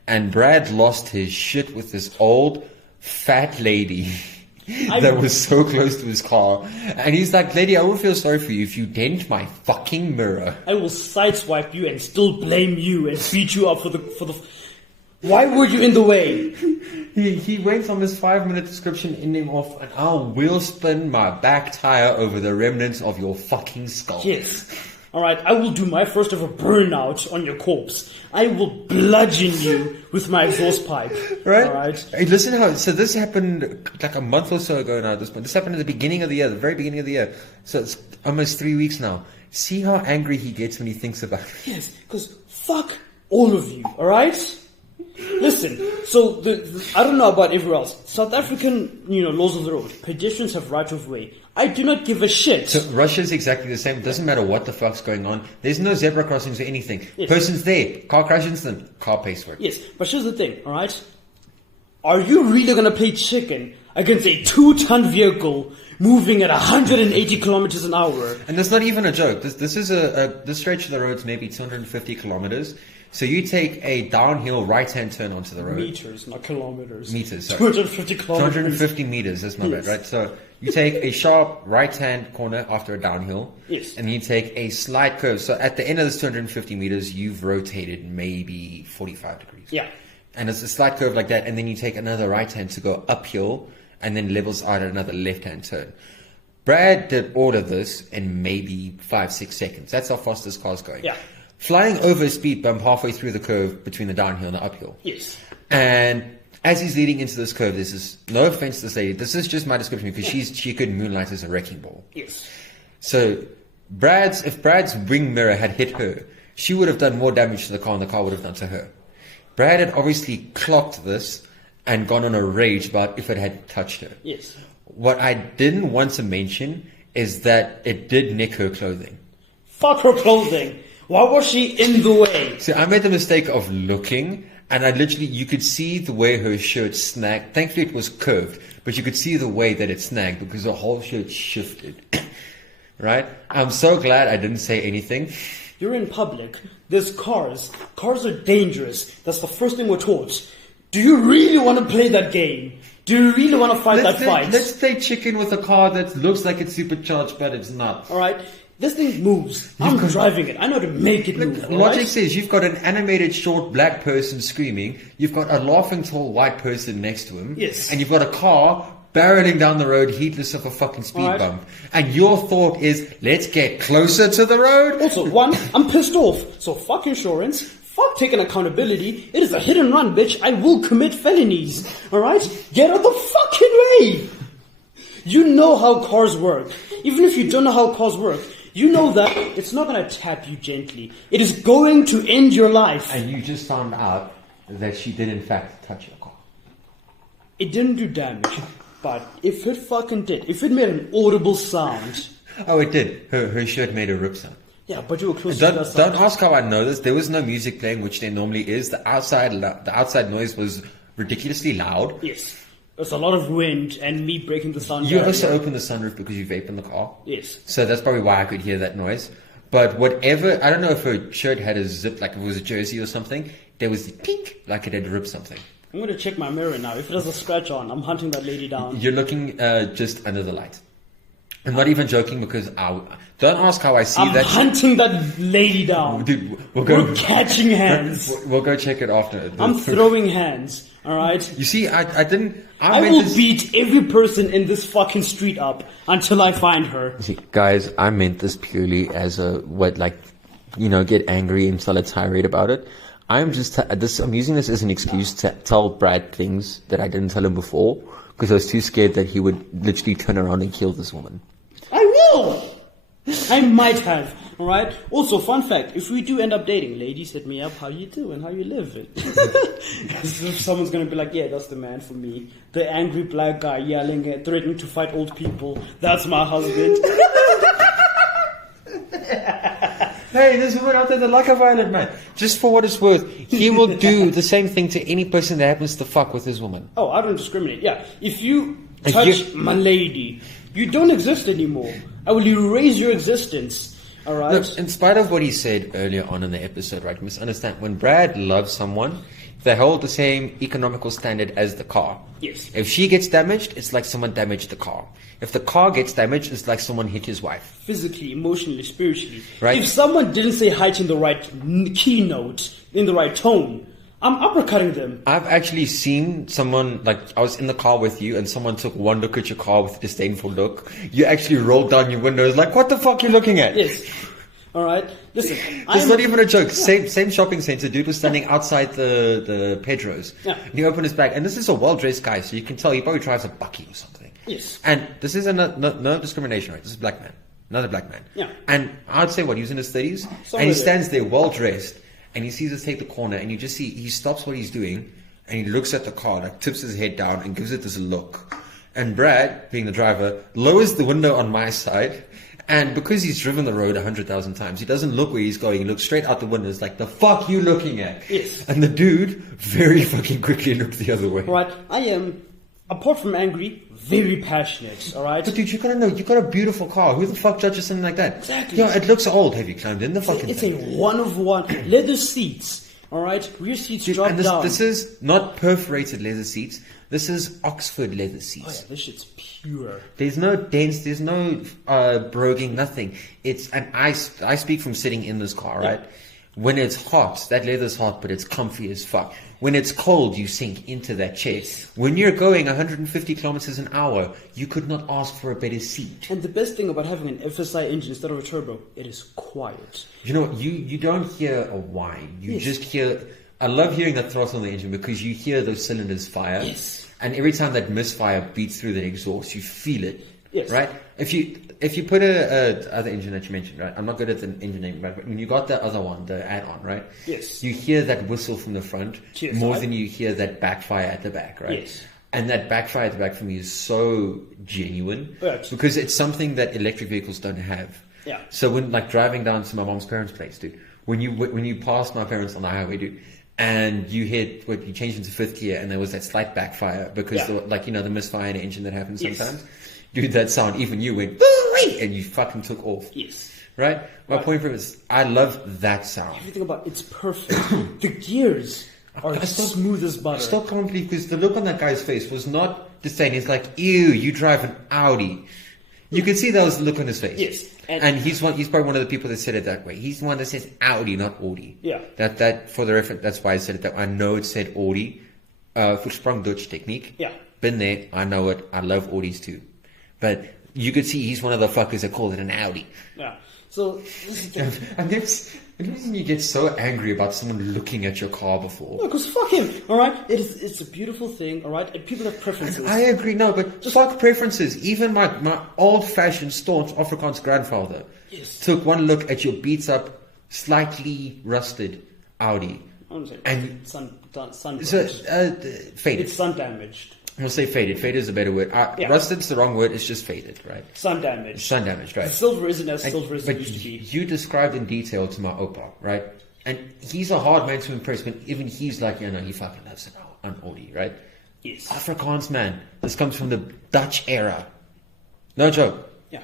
And Brad lost his shit with this old, fat lady that was so close to his car. And he's like, lady, I will feel sorry for you if you dent my fucking mirror. I will sideswipe you and still blame you and beat you up for the... Why were you in the way? He went on this 5-minute description ending off, and I'll wheel spin my back tire over the remnants of your fucking skull. Yes. Alright, I will do my first ever burnout on your corpse. I will bludgeon you with my exhaust pipe. Right? Alright? Hey, listen how... So this happened like a month or so ago now at this point. This happened at the beginning of the year, the very beginning of the year. So it's almost 3 weeks now. See how angry he gets when he thinks about it. Yes, because fuck all of you, alright? Listen, so I don't know about everywhere else. South African, laws of the road. Pedestrians have right of way. I do not give a shit. So Russia's exactly the same. It doesn't matter what the fuck's going on. There's no zebra crossings or anything. Yes. Person's there. Car crashes into them. Car pays for it. Yes, but here's the thing, alright? Are you really gonna play chicken against a 2-ton vehicle moving at 180 kilometers an hour? And that's not even a joke. This is this stretch of the road's maybe 250 kilometers. So you take a downhill right-hand turn onto the road. Meters, not kilometers. Meters, sorry. 250 kilometers. 250 meters, that's my bad, right? So you take a sharp right-hand corner after a downhill. Yes. And you take a slight curve. So at the end of this 250 meters, you've rotated maybe 45 degrees. Yeah. And it's a slight curve like that. And then you take another right-hand to go uphill and then levels out at another left-hand turn. Brad did all of this in maybe 5-6 seconds. That's how fast this car's going. Yeah. Flying over a speed bump halfway through the curve between the downhill and the uphill. Yes. And as he's leading into this curve, this is no offense to this lady. This is just my description because she could moonlight as a wrecking ball. Yes. So if Brad's wing mirror had hit her, she would have done more damage to the car than the car would have done to her. Brad had obviously clocked this and gone on a rage about if it had touched her. Yes. What I didn't want to mention is that it did nick her clothing. Fuck her clothing. Why was she in the way? So I made the mistake of looking, and you could see the way her shirt snagged. Thankfully it was curved, but you could see the way that it snagged because the whole shirt shifted. Right? I'm so glad I didn't say anything. You're in public. There's cars. Cars are dangerous. That's the first thing we're taught. Do you really want to play that game? Do you really want to fight that fight? Let's play chicken with a car that looks like it's supercharged, but it's not. Alright? This thing moves. I'm driving it. I know to make it move. Logic says you've got an animated short black person screaming. You've got a laughing tall white person next to him. Yes. And you've got a car barreling down the road heedless of a fucking speed bump. And your thought is, let's get closer to the road? Also, one, I'm pissed off. So fuck insurance. Fuck taking accountability. It is a hit and run, bitch. I will commit felonies. Alright? Get out the fucking way! You know how cars work. Even if you don't know how cars work, you know that it's not going to tap you gently. It is going to end your life. And you just found out that she did in fact touch your car. It didn't do damage. But if it fucking did, if it made an audible sound. Oh, it did. Her shirt made a rip sound. Yeah, but you were close to that sound. Don't ask how I know this. There was no music playing, which there normally is. The outside noise was ridiculously loud. Yes. There's a lot of wind and me breaking the sound. You also opened the sunroof because you vape in the car. Yes. So that's probably why I could hear that noise. But whatever, I don't know if her shirt had a zip, like if it was a jersey or something. There was the pink, like it had ripped something. I'm going to check my mirror now. If it has a scratch on, I'm hunting that lady down. You're looking just under the light. I'm not even joking because don't ask how I see I'm that. I'm hunting that lady down. Dude, we're catching hands. We'll go check it after. I'm throwing hands. Alright? You see, I didn't... I will beat every person in this fucking street up until I find her. See, guys, I meant this purely as get angry and tell a tirade about it. I'm using this as an excuse to tell Brad things that I didn't tell him before because I was too scared that he would literally turn around and kill this woman. I will! I might have, alright? Also, fun fact, if we do end up dating, ladies, hit me up how you do and how you live it. If someone's gonna be like, yeah, that's the man for me. The angry black guy yelling and threatening to fight old people. That's my husband. Hey, there's a woman out there that like a violent man. Just for what it's worth, he will do the same thing to any person that happens to fuck with his woman. Oh, I don't discriminate. Yeah, if you touch my lady, you don't exist anymore. I will erase your existence. Alright? Look, in spite of what he said earlier on in the episode, right, misunderstand, when Brad loves someone, they hold the same economical standard as the car. Yes. If she gets damaged, it's like someone damaged the car. If the car gets damaged, it's like someone hit his wife. Physically, emotionally, spiritually. Right. If someone didn't say hi in the right keynote, in the right tone, I'm uppercutting them. I've actually seen someone, like, I was in the car with you and someone took one look at your car with a disdainful look. You actually rolled down your windows like, what the fuck are you looking at? Yes. Alright, listen. It's not even a joke. Yeah. Same shopping center. Dude was standing outside the Pedro's. Yeah. And he opened his bag. And this is a well-dressed guy, so you can tell he probably drives a Bucky or something. Yes. And this is no discrimination, right? This is a black man. Another black man. Yeah. And I'd say, what, he was in his 30s? And he stands there well-dressed. And he sees us take the corner. And you just see, he stops what he's doing. And he looks at the car, like tips his head down and gives it this look. And Brad, being the driver, lowers the window on my side. And because he's driven the road 100,000 times, he doesn't look where he's going. He looks straight out the window. It's like, the fuck you looking at? Yes. And the dude very fucking quickly looked the other way. Right. I am, apart from angry, very passionate. Alright? But dude, you gotta know, you got a beautiful car. Who the fuck judges something like that? Exactly. Yeah, it looks old. Have you climbed in the fucking It's thing? a one-of-one. Leather seats. Alright? Rear seats drop and down. This is not perforated leather seats. This is Oxford leather Oh seats. yeah, this shit's pure. There's no dents, there's no broguing, nothing. It's, and I speak from sitting in this car, right? When it's hot, that leather's hot, but it's comfy as fuck. When it's cold, you sink into that chair. When you're going 150 kilometers an hour, you could not ask for a better seat. And the best thing about having an FSI engine instead of a turbo, it is quiet. You know, you don't hear a whine. You Yes. just hear... I love hearing that throttle on the engine because you hear those cylinders fire. Yes. And every time that misfire beats through the exhaust, you feel it. Yes. Right? If you put a other engine that you mentioned, right? I'm not good at the engine name, but when you got the other one, the add-on, right? Yes. You hear that whistle from the front Cheers, more right? than you hear that backfire at the back, right? Yes. And that backfire at the back for me is so genuine Right. because it's something that electric vehicles don't have. Yeah. So when like driving down to my mom's parents' place, dude, when you pass my parents on the highway, dude, and you you change into fifth gear, and there was that slight backfire because the misfire in the engine that happens Yes. sometimes. Dude, that sound, even you went "Woo-wee," and you fucking took off. Yes. Right? My point from it is, I love that sound. Everything about it's perfect. The gears are smooth as butter. I still can't believe because the look on that guy's face was not disdain. He's like, ew, you drive an Audi. You could see that was the look on his face. Yes. And he's probably one of the people that said it that way. He's the one that says Audi, not Audi. Yeah. That for the reference, that's why I said it that way. I know it said Audi. Voorsprong Dutch technique. Yeah. Been there. I know it. I love Audis too. But you could see he's one of the fuckers that called it an Audi. Yeah. So this is the thing. And the reason you get so angry about someone looking at your car before. No, because fuck him, alright? It's a beautiful thing, alright? And people have preferences. I agree, no, but fuck preferences. Even my old-fashioned, staunch Afrikaans grandfather took one look at your beat-up, slightly rusted Audi. And sun damaged. Faded. It's sun damaged. We'll say faded. Faded is a better word. Rusted's the wrong word. It's just faded, right? Sun damaged. Sun damaged, right? The silver isn't as silver as it used to be. You described in detail to my Opa, right? And he's a hard man to impress, but even he's like, he fucking loves an Audi, right? Yes. Afrikaans man. This comes from the Dutch era. No joke. Yeah.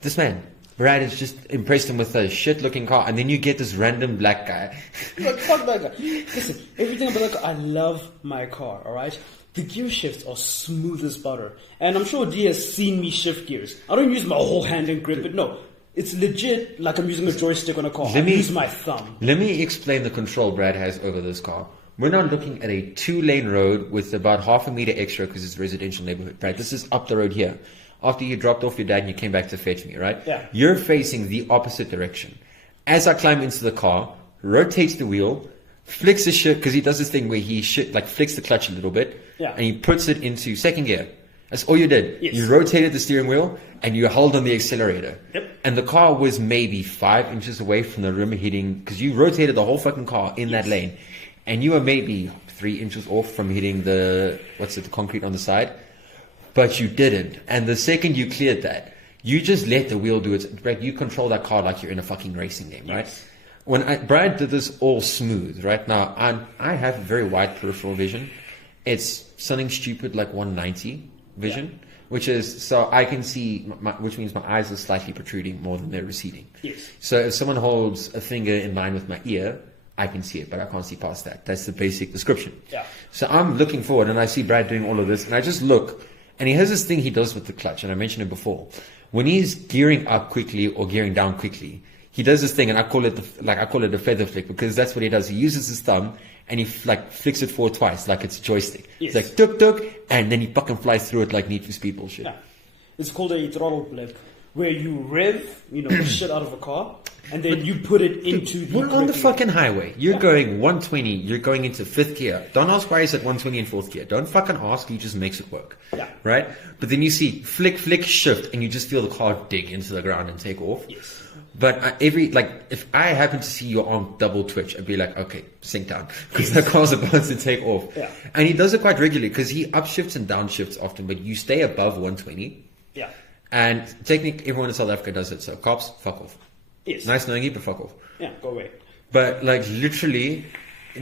This man, Brad, has just impressed him with a shit-looking car, and then you get this random black guy. Look, fuck that guy. Listen, everything about that car, I love my car, alright? The gear shifts are smooth as butter. And I'm sure D has seen me shift gears. I don't use my whole hand and grip it, no. It's legit like I'm using a joystick on a car. I use my thumb. Let me explain the control Brad has over this car. We're now looking at a 2-lane road with about half a meter extra because it's a residential neighborhood, Brad. This is up the road here. After you dropped off your dad and you came back to fetch me, right? Yeah. You're facing the opposite direction. As I climb into the car, rotates the wheel, flicks the shift, because he does this thing where he flicks the clutch a little bit, and he puts it into second gear. That's all you did. Yes. You rotated the steering wheel and you held on the accelerator. Yep. And the car was maybe 5 inches away from the rim hitting, because you rotated the whole fucking car in that lane, and you were maybe 3 inches off from hitting the concrete on the side, but you didn't. And the second you cleared that, you just let the wheel do it. Brad, you control that car like you're in a fucking racing game, right? When Brad did this all smooth, right? Now, I have very wide peripheral vision. It's something stupid like 190 vision, which is, so I can see, which means my eyes are slightly protruding more than they're receding. Yes. So if someone holds a finger in line with my ear, I can see it, but I can't see past that. That's the basic description. Yeah. So I'm looking forward, and I see Brad doing all of this, and I just look, and he has this thing he does with the clutch, and I mentioned it before. When he's gearing up quickly or gearing down quickly, he does this thing, and I call it a feather flick, because that's what he does. He uses his thumb and he flicks it forward twice, like it's a joystick. Yes. It's like tuk tuk, and then he fucking flies through it like Need for Speed bullshit. Yeah. It's called a throttle blip, where you rev, the shit out of a car, and then you put it into the. We're on the fucking highway. You're going 120. You're going into fifth gear. Don't ask why he's at 120 in fourth gear. Don't fucking ask. He just makes it work. Yeah. Right. But then you see flick, shift, and you just feel the car dig into the ground and take off. Yes. But if I happen to see your arm double twitch, I'd be like, okay, sink down, because the car's about to take off. Yeah. And he does it quite regularly, because he upshifts and downshifts often, but you stay above 120. Yeah. And technically, everyone in South Africa does it. So cops, fuck off. Yes. Nice knowing you, but fuck off. Yeah, go away. But literally,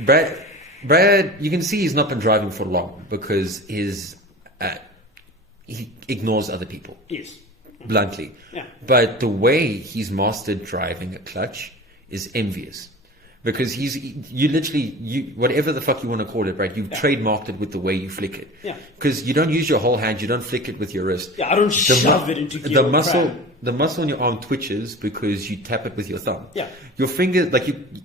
Brad, you can see he's not been driving for long, because he ignores other people. Yes. Bluntly. Yeah. But the way he's mastered driving a clutch is envious. Because you literally, whatever the fuck you want to call it, right? You've trademarked it with the way you flick it. Yeah. Because you don't use your whole hand, you don't flick it with your wrist. Yeah, I don't shove it into gear. The muscle in your arm twitches because you tap it with your thumb. Yeah. Your finger,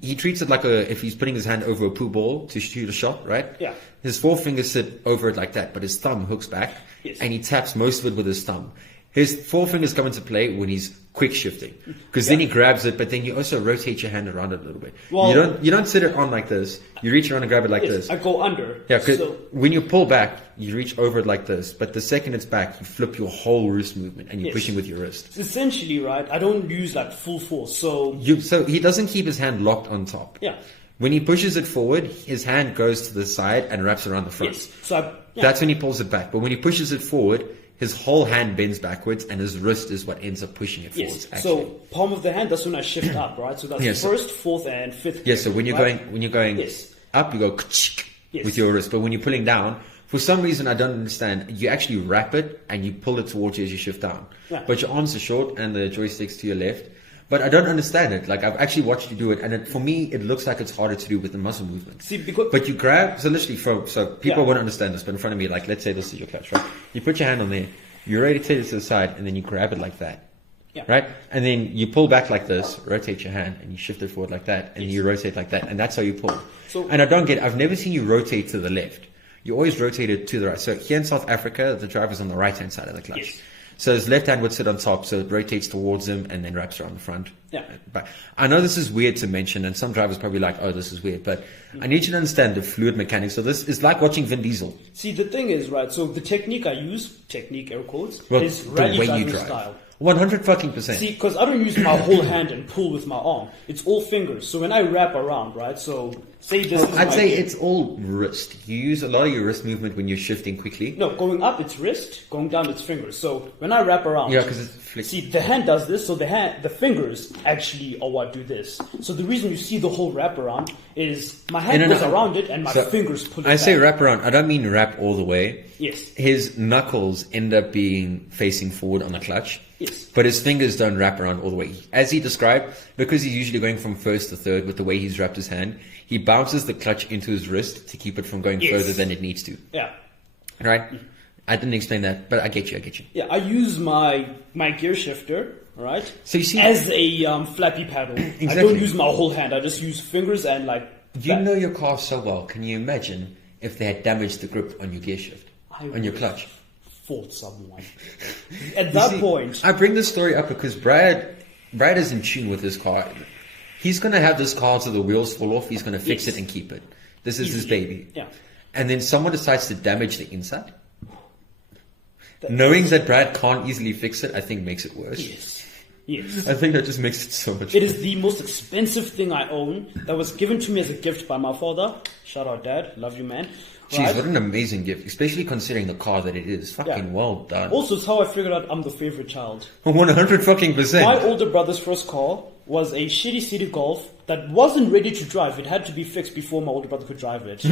he treats it like if he's putting his hand over a pool ball to shoot a shot, right? Yeah. His 4 fingers sit over it like that, but his thumb hooks back. Yes. And he taps most of it with his thumb. His forefingers come into play when he's quick shifting, because then he grabs it, but then you also rotate your hand around it a little bit. Well, you don't sit it on like this. You reach around and grab it like this. I go under. Yeah, because when you pull back, you reach over it like this, but the second it's back, you flip your whole wrist movement and you're pushing with your wrist. Essentially, right? I don't use like full force, so he doesn't keep his hand locked on top. Yeah. When he pushes it forward, his hand goes to the side and wraps around the front. Yes. So that's when he pulls it back. But when he pushes it forward, his whole hand bends backwards, and his wrist is what ends up pushing it forwards. Yes. So palm of the hand, that's when I shift up, right? So that's first, fourth, and fifth. Yeah. So when you're going up, you go with your wrist. But when you're pulling down, for some reason I don't understand, you actually wrap it and you pull it towards you as you shift down. Yeah. But your arms are short and the joystick's to your left. But I don't understand it. Like, I've actually watched you do it, and for me, it looks like it's harder to do with the muscle movement. But you grab, so literally, so people won't understand this, but in front of me, like, let's say this is your clutch, right? You put your hand on there, you rotate it to the side, and then you grab it like that, right? And then you pull back like this, rotate your hand, and you shift it forward like that, and you rotate like that, and that's how you pull. And I've never seen you rotate to the left. You always rotate it to the right. So here in South Africa, the driver's on the right-hand side of the clutch. Yes. So his left hand would sit on top, so it rotates towards him and then wraps around the front. Yeah. But I know this is weird to mention, and some drivers probably like, oh, this is weird. But I need you to understand the fluid mechanics. So this is like watching Vin Diesel. See, the thing is, right, so the technique I use, air quotes, is rally driving style. 100%. See, because I don't use my whole hand and pull with my arm. It's all fingers. So when I wrap around, right, so say this is I'd say it's all wrist. You use a lot of your wrist movement when you're shifting quickly. No, going up it's wrist, going down it's fingers. So when I wrap around, because it's flick. See, the hand does this, so the fingers actually are what do this. So the reason you see the whole wrap around is my hand goes around it and my fingers pull it back. I say wrap around. I don't mean wrap all the way. Yes. His knuckles end up being facing forward on the clutch. Yes. But his fingers don't wrap around all the way. As he described, because he's usually going from first to third with the way he's wrapped his hand, he bounces the clutch into his wrist to keep it from going further than it needs to. Yeah. Right? I didn't explain that, but I get you. Yeah, I use my gear shifter, right? So you see, as a flappy paddle. Exactly. I don't use my whole hand. I just use fingers and like. You know your car so well. Can you imagine if they had damaged the grip on your gear shift, on your clutch? Fought someone. At that point. I bring this story up because Brad is in tune with his car. He's going to have this car till the wheels fall off. He's going to fix it and keep it. This is his baby. Yeah. And then someone decides to damage the inside. Knowing that Brad can't easily fix it, I think makes it worse. Yes. I think that just makes it so much It is the most expensive thing I own that was given to me as a gift by my father. Shout out, Dad. Love you, man. Jeez, what an amazing gift, especially considering the car that it is. Fucking well done. Also, it's how I figured out I'm the favorite child. 100%. My older brother's first car was a shitty city Golf that wasn't ready to drive. It had to be fixed before my older brother could drive it.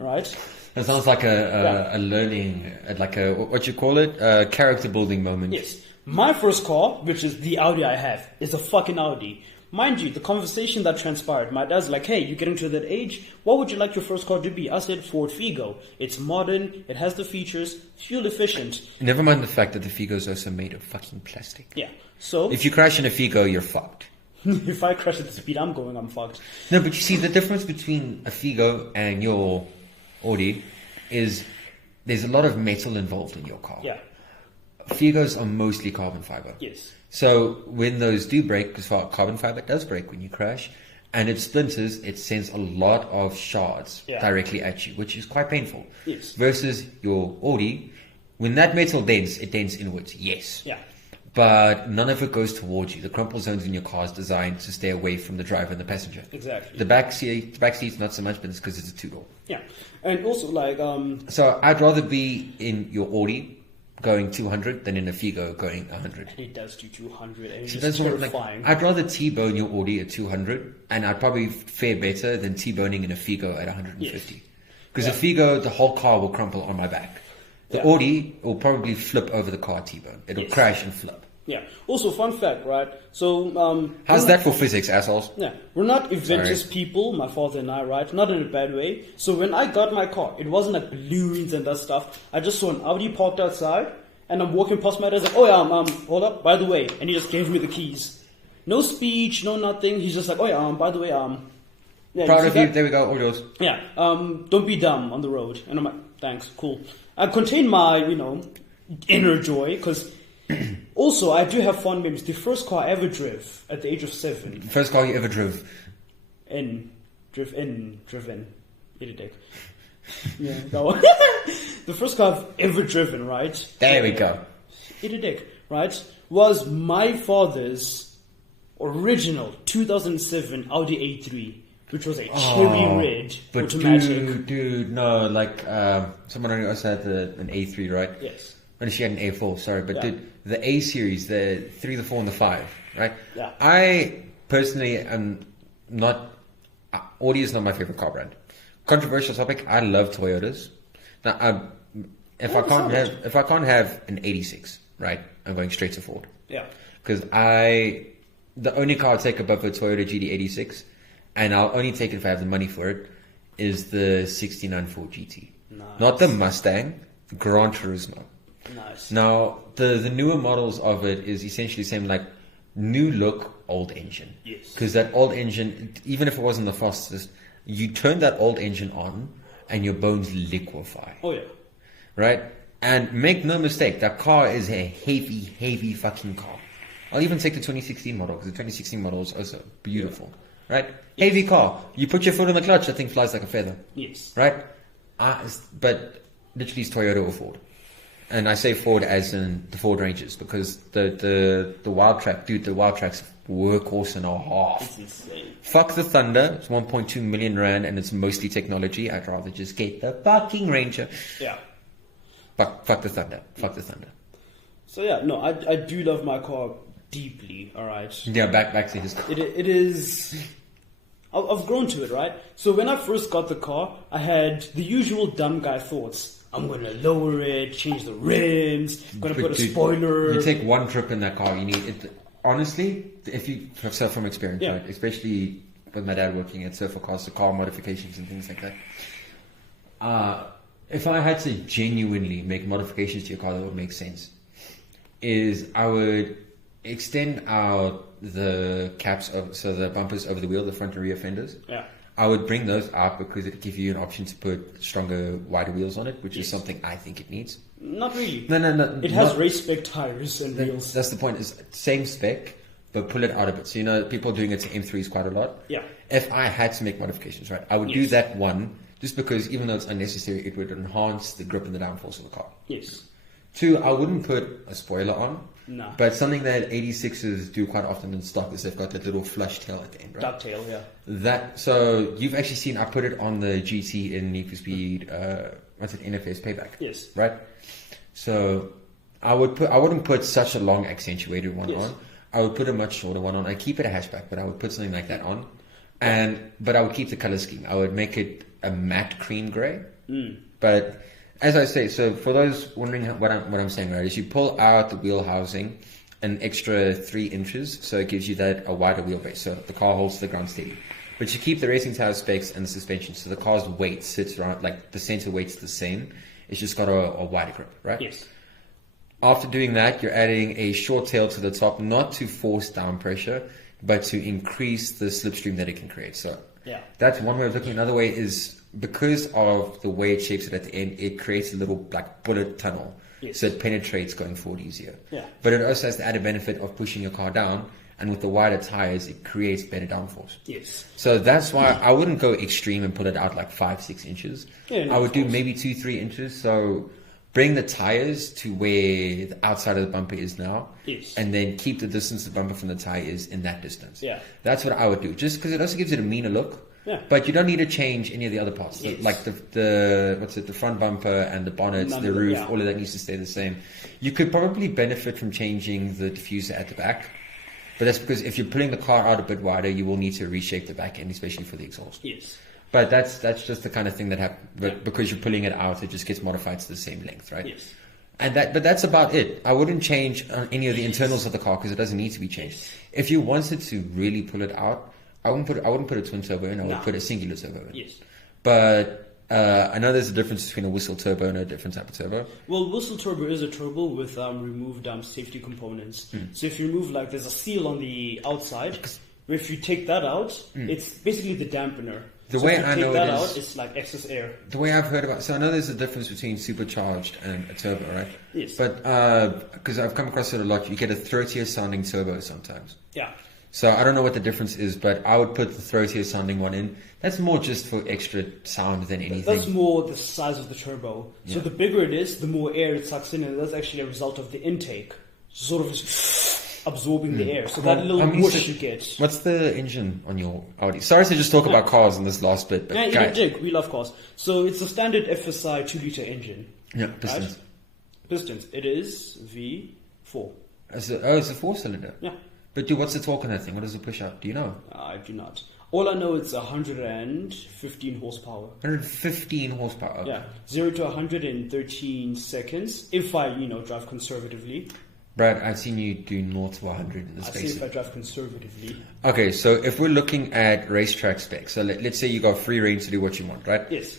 Right? That sounds like a learning, like a, what you call it? A character building moment. Yes. My first car, which is the Audi I have, is a fucking Audi. Mind you, the conversation that transpired, my dad's like, hey, you're getting to that age, what would you like your first car to be? I said, Ford Figo. It's modern, it has the features, fuel efficient. Never mind the fact that the Figo is also made of fucking plastic. Yeah, so... If you crash in a Figo, you're fucked. If I crash at the speed I'm going, I'm fucked. No, but you see, the difference between a Figo and your Audi is there's a lot of metal involved in your car. Yeah. Figos are mostly carbon fiber. Yes. So when those do break, because carbon fiber does break when you crash, and it splinters, it sends a lot of shards directly at you, which is quite painful. Yes. Versus your Audi, when that metal dents, it dents inwards, yes. Yeah. But none of it goes towards you. The crumple zones in your car is designed to stay away from the driver and the passenger. Exactly. The back seat's not so much, but it's because it's a two-door. Yeah. And also, like... So I'd rather be in your Audi going 200 than in a Figo going 100. It does do 200 and it's just terrifying. I'd rather T-bone your Audi at 200 and I'd probably fare better than T-boning in a Figo at 150. Because a Figo, the whole car will crumple on my back. The Audi will probably flip over the car T-bone. It'll crash and flip. Yeah. Also, fun fact, right? So, how's that for physics, assholes? Yeah. We're not adventurous people, my father and I, right? Not in a bad way. So when I got my car, it wasn't like balloons and that stuff. I just saw an Audi parked outside, and I'm walking past my dad. Like, oh yeah, hold up, by the way, and he just gave me the keys. No speech, no nothing. He's just like, oh yeah, by the way, yeah, proud of you. There we go. All yours. Yeah. Don't be dumb on the road. And I'm like, thanks, cool. I contained my, inner joy because. Also, I do have fond memories. The first car I ever drove at the age of 7. First car you ever drove? Driven. Eat a dick. Yeah, that one. The first car I've ever driven, right? There we go. Eat a dick, right? Was my father's original 2007 Audi A3, which was a cherry red But automatic. dude, no, like someone on us had an A3, right? Yes. And she had an A4, sorry, but dude, the A series, the 3, the 4, and the 5, right? Yeah. I personally am not. Audi is not my favorite car brand. Controversial topic. I love Toyotas. Now, if I can't have an 86, right, I'm going straight to Ford. Yeah. Because the only car I'll take above a Toyota GD86, and I'll only take it if I have the money for it, is the 69 Ford GT. Nice. Not the Mustang, Gran Turismo. Nice. Now, the newer models of it is essentially the same, like new look, old engine. Yes. Because that old engine, even if it wasn't the fastest, you turn that old engine on and your bones liquefy. Oh, yeah. Right? And make no mistake, that car is a heavy, heavy fucking car. I'll even take the 2016 model, because the 2016 model is also beautiful. Right? Yes. Heavy car. You put your foot on the clutch, that thing flies like a feather. Yes. Right? But literally it's Toyota or Ford. And I say Ford as in the Ford Rangers, because the Wild Track, dude, the Wild Track's workhorse and a half. It's insane. Fuck the Thunder. It's 1.2 million rand and it's mostly technology. I'd rather just get the fucking Ranger. Yeah. Fuck the Thunder. Fuck the Thunder. So yeah, no, I do love my car deeply. All right. Yeah, back to history. It is. I've grown to it, right? So when I first got the car, I had the usual dumb guy thoughts. I'm going to lower it, change the rims, going to put a spoiler. You take one trip in that car, you need it. Honestly, if you have from experience, right? Especially with my dad working at Surfer Cars, the car modifications and things like that. If I had to genuinely make modifications to your car that would make sense, is I would extend out the caps, so the bumpers over the wheel, the front and rear fenders. Yeah. I would bring those out because it gives you an option to put stronger, wider wheels on it, which is something I think it needs. Not really. No. It has race spec tires and wheels. That's the point. It's same spec, but pull it out a bit. So, people are doing it to M3s quite a lot. Yeah. If I had to make modifications, right, I would do that one, just because even though it's unnecessary, it would enhance the grip and the downforce of the car. Yes. 2, I wouldn't put a spoiler on. No. But something that 86s do quite often in stock is they've got that little flush tail at the end, right? Ducktail, yeah. So you've actually seen, I put it on the GT in Need for Speed, NFS Payback. Yes. Right? So I wouldn't put such a long accentuated one on. I would put a much shorter one on. I keep it a hatchback, but I would put something like that on. But I would keep the color scheme. I would make it a matte cream gray. But as I say, so for those wondering what I'm saying, right, is you pull out the wheel housing an extra 3 inches, so it gives you a wider wheelbase, so the car holds the ground steady. But you keep the racing tire specs and the suspension, so the car's weight sits around, like the center weight's the same. It's just got a wider grip, right? Yes. After doing that, you're adding a short tail to the top, not to force down pressure, but to increase the slipstream that it can create. So that's one way of looking. Another way is, because of the way it shapes it at the end, it creates a little like bullet tunnel. Yes. So it penetrates going forward easier. Yeah. But it also has the added benefit of pushing your car down, and with the wider tires, it creates better downforce. Yes. So that's why I wouldn't go extreme and pull it out like 5-6 inches. Yeah, no, I would do maybe 2-3 inches. So bring the tires to where the outside of the bumper is now. Yes. And then keep the distance the bumper from the tire is in that distance. Yeah. That's what I would do, just because it also gives it a meaner look. Yeah. But you don't need to change any of the other parts. Yes. Like the front bumper and the bonnet, the roof, all of that needs to stay the same. You could probably benefit from changing the diffuser at the back. But that's because if you're pulling the car out a bit wider, you will need to reshape the back end, especially for the exhaust. Yes. But that's just the kind of thing that happens. But because you're pulling it out, it just gets modified to the same length, right? Yes. But that's about it. I wouldn't change any of the internals of the car because it doesn't need to be changed. If you wanted to really pull it out, I wouldn't put a twin turbo in. I would put a singular turbo in. Yes. But I know there's a difference between a whistle turbo and a different type of turbo. Well, whistle turbo is a turbo with removed safety components. So if you remove, like, there's a seal on the outside. If you take that out, it's basically the dampener. The so way if you I take know that it out, is, it's like excess air. the way I've heard about, so I know there's a difference between supercharged and a turbo, right? Yes. But because I've come across it a lot, you get a throatier sounding turbo sometimes. Yeah. So I don't know what the difference is, but I would put the throatier sounding one in. That's more just for extra sound than anything. That's more the size of the turbo. So Yeah. the bigger it is, the more air it sucks in, and that's actually a result of the intake. Sort of just absorbing the air. So that little whoosh you get. What's the engine on your Audi? Sorry to just talk about cars in this last bit, but Yeah, you guys. can dig. We love cars. So it's a standard FSI 2-liter engine. Yeah, pistons. Right? Pistons. It is V4. It's a 4-cylinder. Yeah. But dude, what's the torque on that thing? What does it push out? Do you know? I do not. All I know it's 115 horsepower. 115 horsepower. Yeah, 0 to 100 in 13 seconds. If I, drive conservatively. Brad, I've seen you do 0 to 100 in the I say space. if I drive conservatively. Okay, so if we're looking at racetrack specs, so let's say you got free reign to do what you want, right? Yes.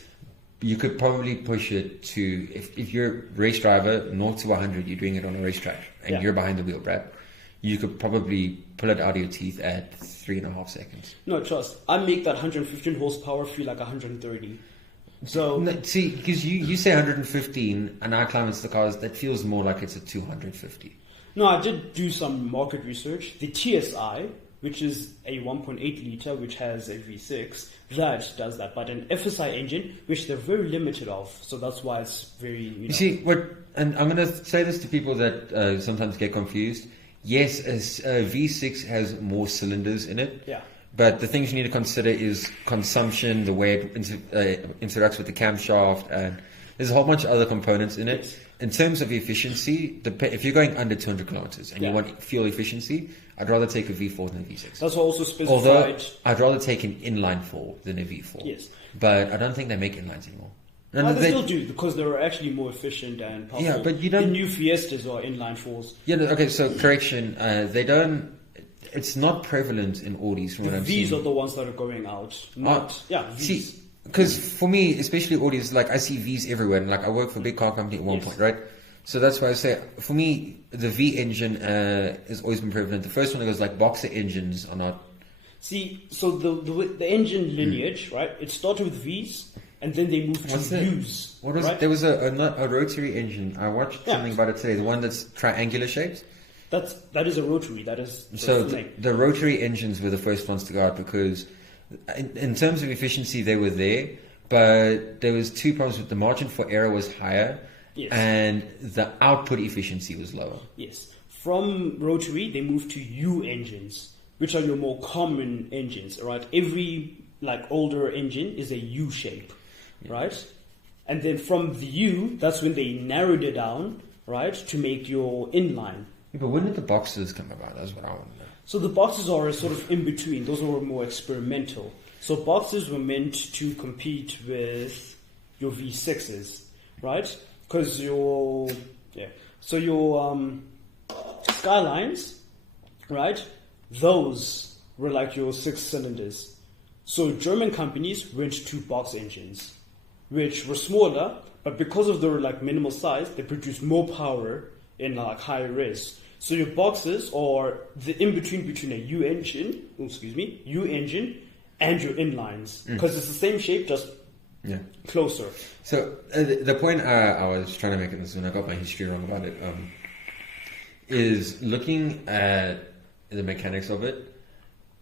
You could probably push it to, if you're a race driver, 0 to 100, you're doing it on a racetrack, and you're behind the wheel, Brad. You could probably pull it out of your teeth at 3.5 seconds. No, trust. I make that 115 horsepower feel like 130. So No, see, because you say 115, and I climb into the cars, that feels more like it's a 250. no, I did do some market research. The TSI, which is a 1.8 liter, which has a V6, that does that. But an FSI engine, which they're very limited of, so that's why it's very. You see, and I'm going to say this to people that sometimes get confused. Yes, a V6 has more cylinders in it. Yeah. But the things you need to consider is consumption, the way it interacts with the camshaft, and there's a whole bunch of other components in it. Yes. In terms of efficiency, if you're going under 200 kilometers and you want fuel efficiency, I'd rather take a V4 than a V6. That's also specified. Although I'd rather take an inline 4 than a V4. Yes. But I don't think they make inlines anymore. No, Well, they still do, because they're actually more efficient and powerful. Yeah, but you don't. The new Fiestas are inline 4s. Yeah, no, okay, so correction. They don't. It's not prevalent in Audis from what I'm seeing. These are the ones that are going out. Not, Vs. See, because for me, especially Audis, like I see Vs everywhere. And like I work for a big car company at one point, right? So that's why I say, for me, the V engine has always been prevalent. The first one that goes like boxer engines are not. See, so the engine lineage, right? It started with Vs, and then they moved to Us. What was right? it? There was a rotary engine. I watched something about it today. The one that's triangular shaped. That is a rotary. That is So the rotary engines were the first ones to go out because, in terms of efficiency, they were there, but there was two problems with the margin for error was higher, and the output efficiency was lower. Yes. From rotary, they moved to U engines, which are your more common engines. Right. Every older engine is a U shape, right? And then from the U, that's when they narrowed it down, right, to make your inline. Yeah, but when did the boxes come about? That's what I want to know. So the boxes are sort of in between. Those were more experimental. So boxes were meant to compete with your V6s, right? Because your Skylines, right? Those were like your 6 cylinders. So German companies went to box engines, which were smaller, but because of their minimal size, they produced more power in higher res. So your boxes are the in between a U engine and your inlines, because it's the same shape, just closer. So the point I was trying to make in this, and I got my history wrong about it, is looking at the mechanics of it.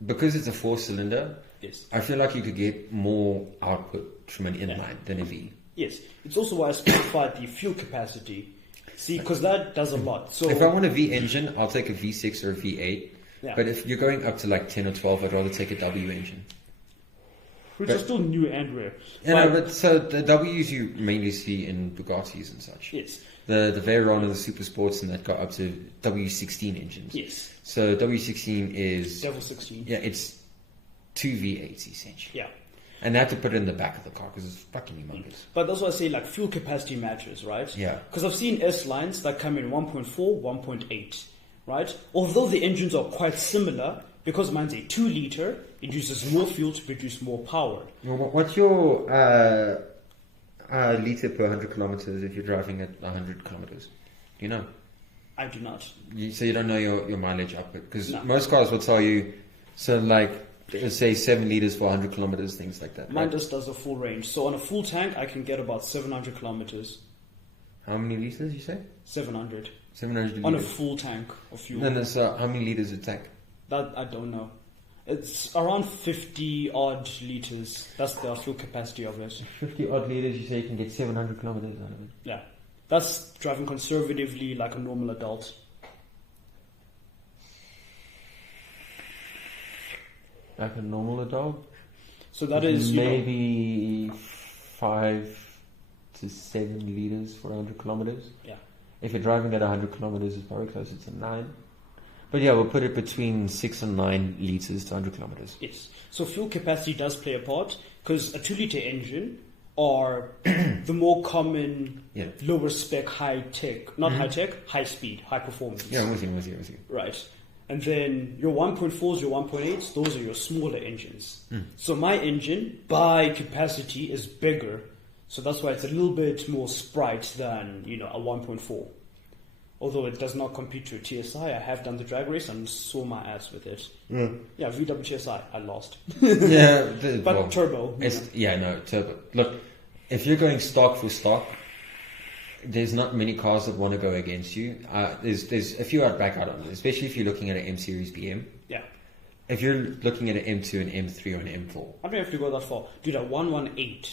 Because it's a 4-cylinder, I feel like you could get more output from an inline than a V. Yes, it's also why I specified the fuel capacity. See, because that does a lot. So if I want a V engine, I'll take a V6 or a V8. Yeah. But if you're going up to 10 or 12, I'd rather take a W engine. Which are still new and rare. But so the Ws you mainly see in Bugattis and such. Yes. The Veyron and the Super Sports and that got up to W16 engines. Yes. So W16 is... Devil 16. Yeah, it's 2 V8s essentially. Yeah. And they have to put it in the back of the car because it's fucking humongous. But that's why I say fuel capacity matters, right? Yeah. Because I've seen S-lines that come in 1.4, 1.8, right? Although the engines are quite similar, because mine's a 2 liter, it uses more fuel to produce more power. Well, what's your liter per 100 kilometers if you're driving at 100 kilometers? Do you know? I do not. So you don't know your mileage output? Because most cars will tell you, so say 7 liters for 100 kilometers, things like that. Mine right? just does a full range. So on a full tank, I can get about 700 kilometers. How many liters you say? 700. 700 liters. On a full tank of fuel. Then it's how many liters a tank? That I don't know. It's around 50 odd liters. That's the fuel capacity of it. 50 odd liters, you say you can get 700 kilometers out of it. Yeah. That's driving conservatively like a normal adult. Like a normal adult? So that is maybe 5 to 7 liters for 100 kilometers. Yeah. If you're driving at 100 kilometers, it's probably closer to 9. But yeah, we'll put it between 6 and 9 liters to 100 kilometers. Yes. So fuel capacity does play a part because a 2-liter engine are the more common lower spec, high tech, not high tech, high speed, high performance. Yeah, I'm with you. Right. And then your 1.4s, your 1.8s, those are your smaller engines. So my engine, by capacity, is bigger. So that's why it's a little bit more sprite than, a 1.4. Although it does not compete to a TSI, I have done the drag race and saw my ass with it. Yeah, VW TSI, I lost. But turbo. Turbo. Look, if you're going stock for stock, there's not many cars that want to go against you. There's a few I'd back out on, especially if you're looking at an M Series BM. Yeah. If you're looking at an M2, an M3, or an M4. I don't have to go that far. Dude, a 118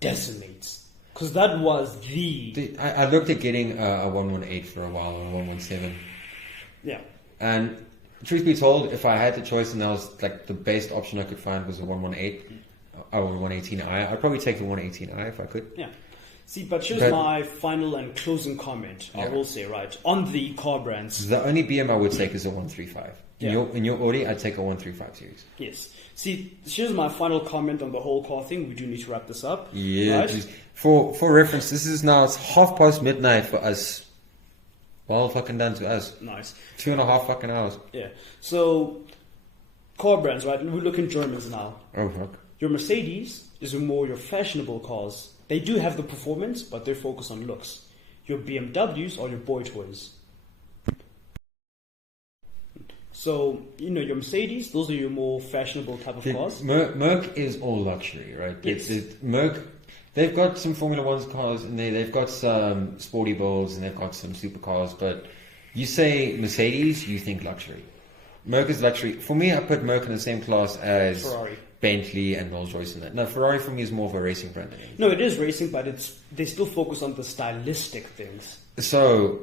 decimates. Because that was I looked at getting a 118 for a while, or a 117. Yeah. And truth be told, if I had the choice and that was like the best option I could find was a 118 or a 118i, I'd probably take the 118i if I could. Yeah. See, but here's my final and closing comment. I will say, right, on the car brands. The only BM I would take is a 135. In your Audi, I'd take a 135 series. Yes. See, here's my final comment on the whole car thing. We do need to wrap this up. Yeah. Right? For reference, it's midnight for us. Well fucking done to us. Nice. 2.5 fucking hours. Yeah. So, car brands, right? We look in Germans now. Oh fuck. Your Mercedes is more your fashionable cars. They do have the performance, but they focus on looks. Your BMWs are your boy toys. So, your Mercedes, those are your more fashionable type of cars. Merc is all luxury, right? Yes. Merc, they've got some Formula 1 cars in there, they've got some sporty builds, and they've got some supercars, but you say Mercedes, you think luxury. Merc is luxury. For me, I put Merc in the same class as Ferrari, Bentley, and Rolls-Royce and that. No, Ferrari for me is more of a racing brand. No, it is racing, but they still focus on the stylistic things. So,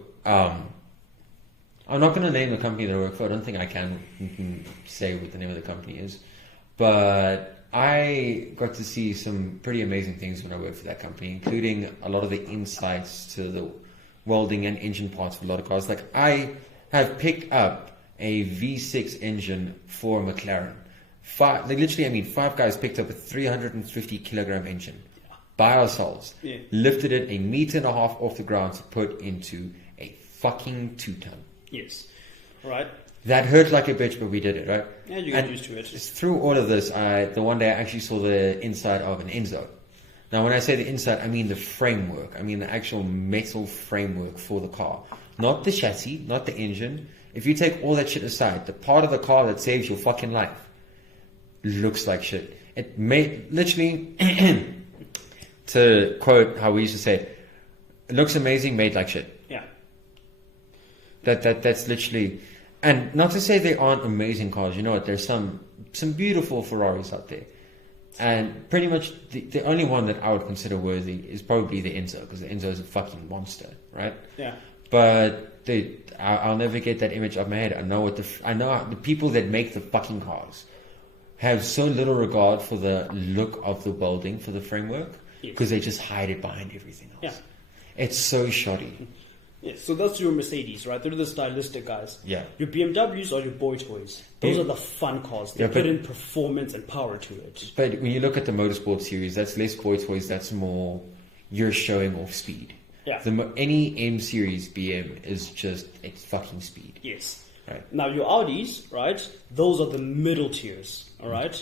I'm not going to name the company that I work for. I don't think I can say what the name of the company is. But I got to see some pretty amazing things when I worked for that company, including a lot of the insights to the welding and engine parts of a lot of cars. Like, I have picked up a V6 engine for a McLaren. 5 guys picked up a 350 kilogram engine by ourselves, lifted it 1.5 meters off the ground to put into a fucking 2-ton. Yes. Right. That hurt like a bitch, but we did it, right? Yeah, you get used to it. Through all of this, the one day I actually saw the inside of an Enzo. Now, when I say the inside, I mean the framework. I mean the actual metal framework for the car. Not the chassis, not the engine. If you take all that shit aside, the part of the car that saves your fucking life looks like shit. It made, literally, to quote how we used to say it looks amazing, made like shit. Yeah. That's literally, and not to say they aren't amazing cars. You know what? There's some beautiful Ferraris out there, and pretty much the only one that I would consider worthy is probably the Enzo, because the Enzo is a fucking monster, right? Yeah. But I'll never get that image out of my head. I know the people that make the fucking cars have so little regard for the look of the welding for the framework, because they just hide it behind everything else. Yeah. It's so shoddy. Yeah, so that's your Mercedes, right? They're the stylistic guys. Yeah. Your BMWs are your boy toys. Those are the fun cars. They put in performance and power to it. But when you look at the motorsport series, that's less boy toys. That's more you're showing off speed. Yeah. Any M series BM is just it's fucking speed. Yes. Right. Now your Audis, right? Those are the middle tiers. All right.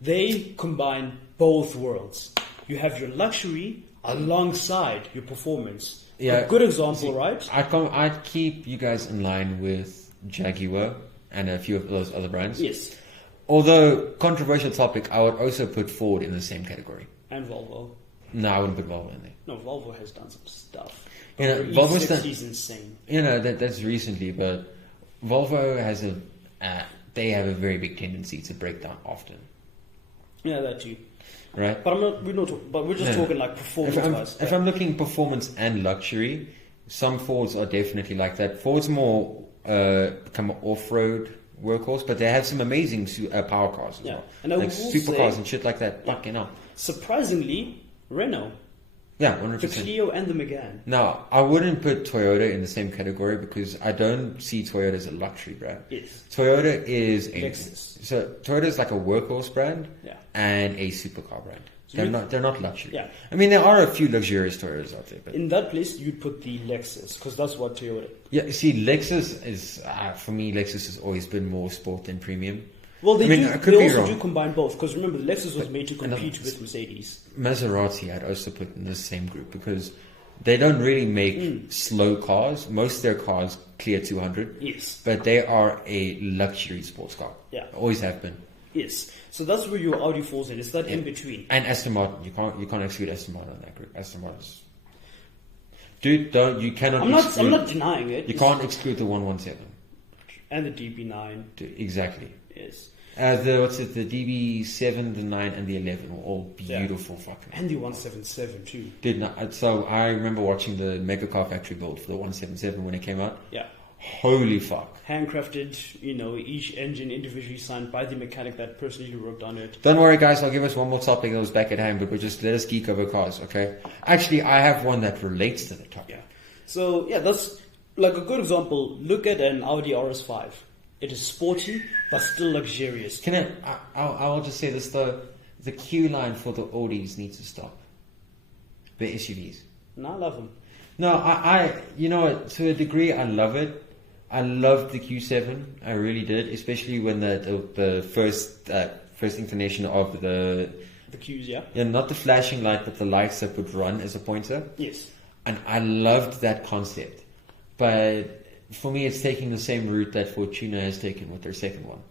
They combine both worlds. You have your luxury alongside your performance. Yeah, a good example, right? I'd keep you guys in line with Jaguar and a few of those other brands. Yes. Although, controversial topic, I would also put Ford in the same category. And Volvo. No, I wouldn't put Volvo in there. No, Volvo has done some stuff. You know, Volvo's E60 is insane. You know, that's recently, but Volvo has they have a very big tendency to break down often. Yeah, that too. Right? But we're just talking like performance-wise. If I'm looking performance and luxury, some Fords are definitely like that. Ford's more become an off-road workhorse, but they have some amazing power cars as well. And like supercars and shit like that. Yeah. Fucking hell. Surprisingly, Renault. Yeah, 100%. The Clio and the Megane. Now, I wouldn't put Toyota in the same category because I don't see Toyota as a luxury brand. Yes. Toyota is a Lexus. So Toyota is like a workhorse brand and a supercar brand. So they're not luxury. Yeah. I mean, there are a few luxurious Toyotas out there, but in that place, you'd put the Lexus because that's what Toyota. Yeah, see, Lexus is for me. Lexus has always been more sport than premium. Well, they I also do combine both because remember, the Lexus was made to compete with Mercedes. Maserati I'd also put in the same group because they don't really make slow cars. Most of their cars clear 200. Yes. But they are a luxury sports car. Yeah. Always have been. Yes. So that's where your Audi falls in. It's that in between. And Aston Martin. You can't exclude Aston Martin in that group. Aston Martin's... Dude, you cannot I'm not denying it. You can't exclude the 117. And the DB9. Exactly. Yes. The DB7, the 9, and the 11 were all beautiful fucking. And the 177 too. So I remember watching the Mega Car Factory build for the 177 when it came out. Yeah. Holy fuck. Handcrafted, each engine individually signed by the mechanic that personally worked on it. Don't worry, guys. I'll give us one more topic that was back at hand, but let us geek over cars, okay? Actually, I have one that relates to the topic. Yeah. So, that's like a good example. Look at an Audi RS5. It is sporty, but still luxurious. I'll just say this though. The queue line for the Audis needs to stop. The SUVs. No, I love them. No, to a degree, I love it. I loved the Q7. I really did, especially when the first inclination of the Qs, yeah. Yeah, not the flashing light, but the lights that would run as a pointer. Yes. And I loved that concept. But for me, it's taking the same route that Fortuna has taken with their second one.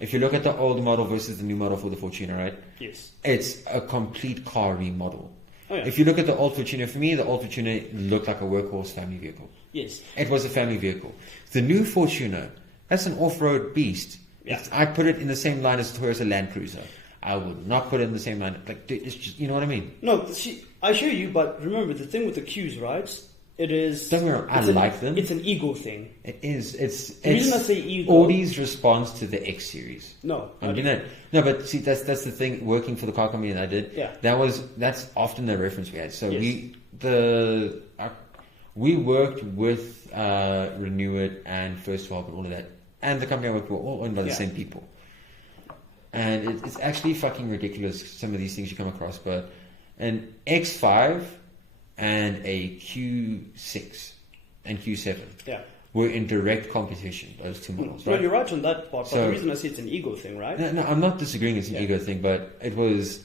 If you look at the old model versus the new model for the Fortuna, right? Yes. It's a complete car remodel. Oh, yeah. If you look at the old Fortuna, for me, the old Fortuna looked like a workhorse family vehicle. Yes. It was a family vehicle. The new Fortuna, that's an off-road beast. Yeah. I put it in the same line as Toyota Land Cruiser. I would not put it in the same line. Like, dude, it's just, you know what I mean? No, see, I hear you, but remember, the thing with the Qs, right? It is... Don't get me wrong, I like them. It's an ego thing. It is. The reason I say ego... Audi's response to the X series. No. No, but see, that's the thing. Working for the car company that I did, that's often the reference we had. So yes. we worked with Renew It and First Swap and all of that, and the company I worked for were all owned by the same people. And it's actually fucking ridiculous, some of these things you come across, but an X5 and a Q6 and Q7 were in direct competition, those two models. Right? No, you're right on that part, but the reason I say it's an ego thing, right? No, I'm not disagreeing it's an ego thing, but it was,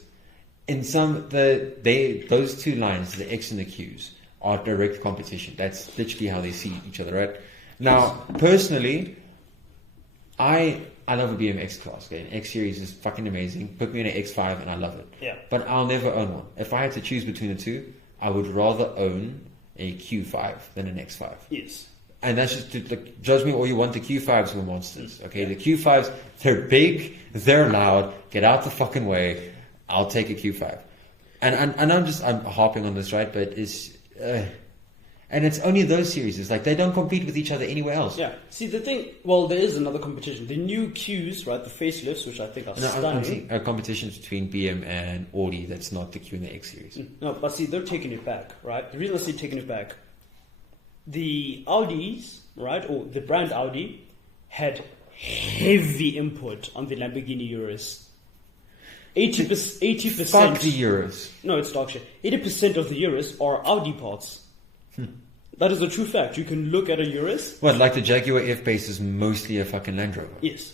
in those two lines, the X and the Qs, are direct competition. That's literally how they see each other, right? Now, personally, I love a BMX class. Okay? An X series is fucking amazing. Put me in an X5 and I love it. Yeah. But I'll never own one. If I had to choose between the two, I would rather own a Q5 than an X5. Yes. And that's just judge me all you want. The Q5s were monsters. Okay, the Q5s, they're big, they're loud. Get out the fucking way. I'll take a Q5. And I'm harping on this, right? But it's and it's only those series. It's like they don't compete with each other anywhere else. Yeah. See, the thing, well, there is another competition. The new Qs, right? The facelifts, which I think are stunning. I'm seeing a competition between BM and Audi. That's not the Q and the X series. No, but see, they're taking it back, right? The reason I say taking it back, the Audis, right, or the brand Audi, had heavy input on the Lamborghini Urus. 80%. Fuck the Urus. No, it's dog shit. 80% of the Urus are Audi parts. That is a true fact. You can look at a Urus. What, like the Jaguar F-Pace is mostly a fucking Land Rover? Yes.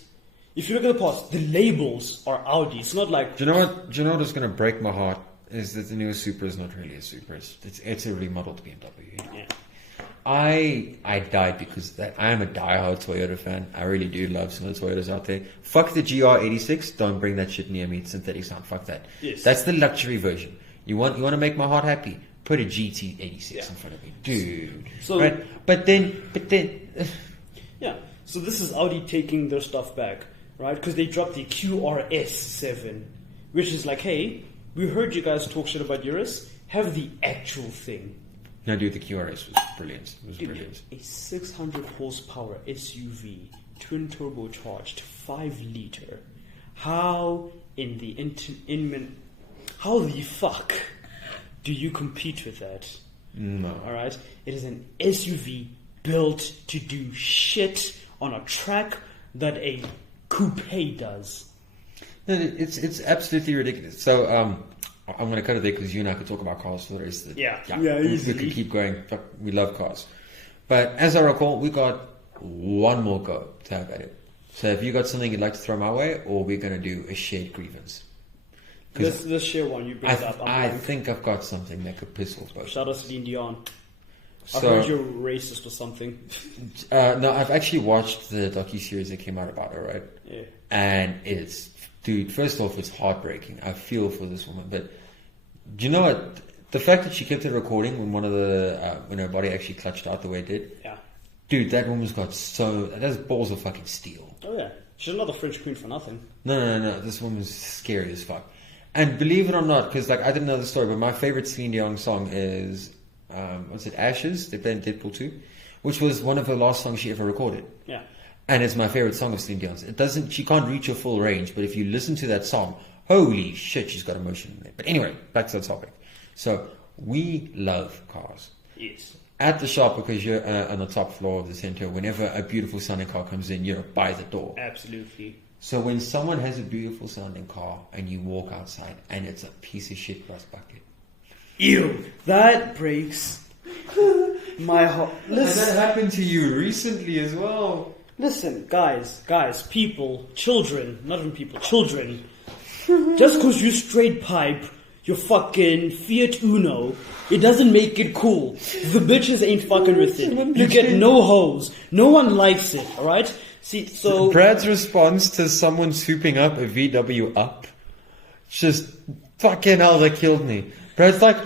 If you look at the parts, the labels are Audi. It's not like... Do you know what is going to break my heart? Is that the new Supra is not really a Supra. It's a remodeled BMW. Yeah. I died because I am a diehard Toyota fan. I really do love some of the Toyotas out there. Fuck the GR86. Don't bring that shit near me. It's synthetic sound. Fuck that. Yes. That's the luxury version. You want to make my heart happy? Put a GT86 in front of me, dude. So, right? But then. Yeah. So this is Audi taking their stuff back, right? Because they dropped the QRS7, which is like, hey, we heard you guys talk shit about Urus. Have the actual thing. No, dude, the QRS was brilliant. It was brilliant. A 600 horsepower SUV, twin turbocharged, 5 liter. How in the how the fuck do you compete with that? No. All right, it is an SUV built to do shit on a track that a coupe does. No, it's absolutely ridiculous. So I'm going to cut it there because you and I could talk about cars for the rest of the Yeah, we easily. could keep going. Fuck, we love cars. But as I recall, we got one more go to have at it. So if you got something you'd like to throw my way, or we're going to do a shared grievance. Let's share one. You bring it up. I think I've got something that could piss off both. Shout out to Celine Dion. I So, heard you're racist or something. no, I've actually watched the docuseries that came out about her, right? Yeah. And it's, dude, first off, it's heartbreaking. I feel for this woman. But do you know what? The fact that she kept it recording when when her body actually clutched out the way it did. Yeah. Dude, that woman's got that's balls of fucking steel. Oh yeah. She's not the French queen for nothing. No. This woman's scary as fuck. And believe it or not, because like I didn't know the story, but my favorite Celine Dion song is, what's it, Ashes? They played in Deadpool 2, which was one of her last songs she ever recorded. Yeah. And it's my favorite song of Celine Dion's. She can't reach her full range, but if you listen to that song, holy shit, she's got emotion in there. But anyway, back to the topic. So, we love cars. Yes. At the shop, because you're on the top floor of the center, whenever a beautiful sounding car comes in, you're by the door. Absolutely. So when someone has a beautiful sounding car and you walk outside and it's a piece of shit rust bucket. Ew. That breaks my heart. And that happened to you recently as well. Listen, guys, people, children, not even people, children. Just because you straight pipe your fucking Fiat Uno, it doesn't make it cool. The bitches ain't fucking with it. You get no hoes. No one likes it, alright? See, so... Brad's response to someone swooping up a VW up, just fucking hell, that killed me. Brad's like,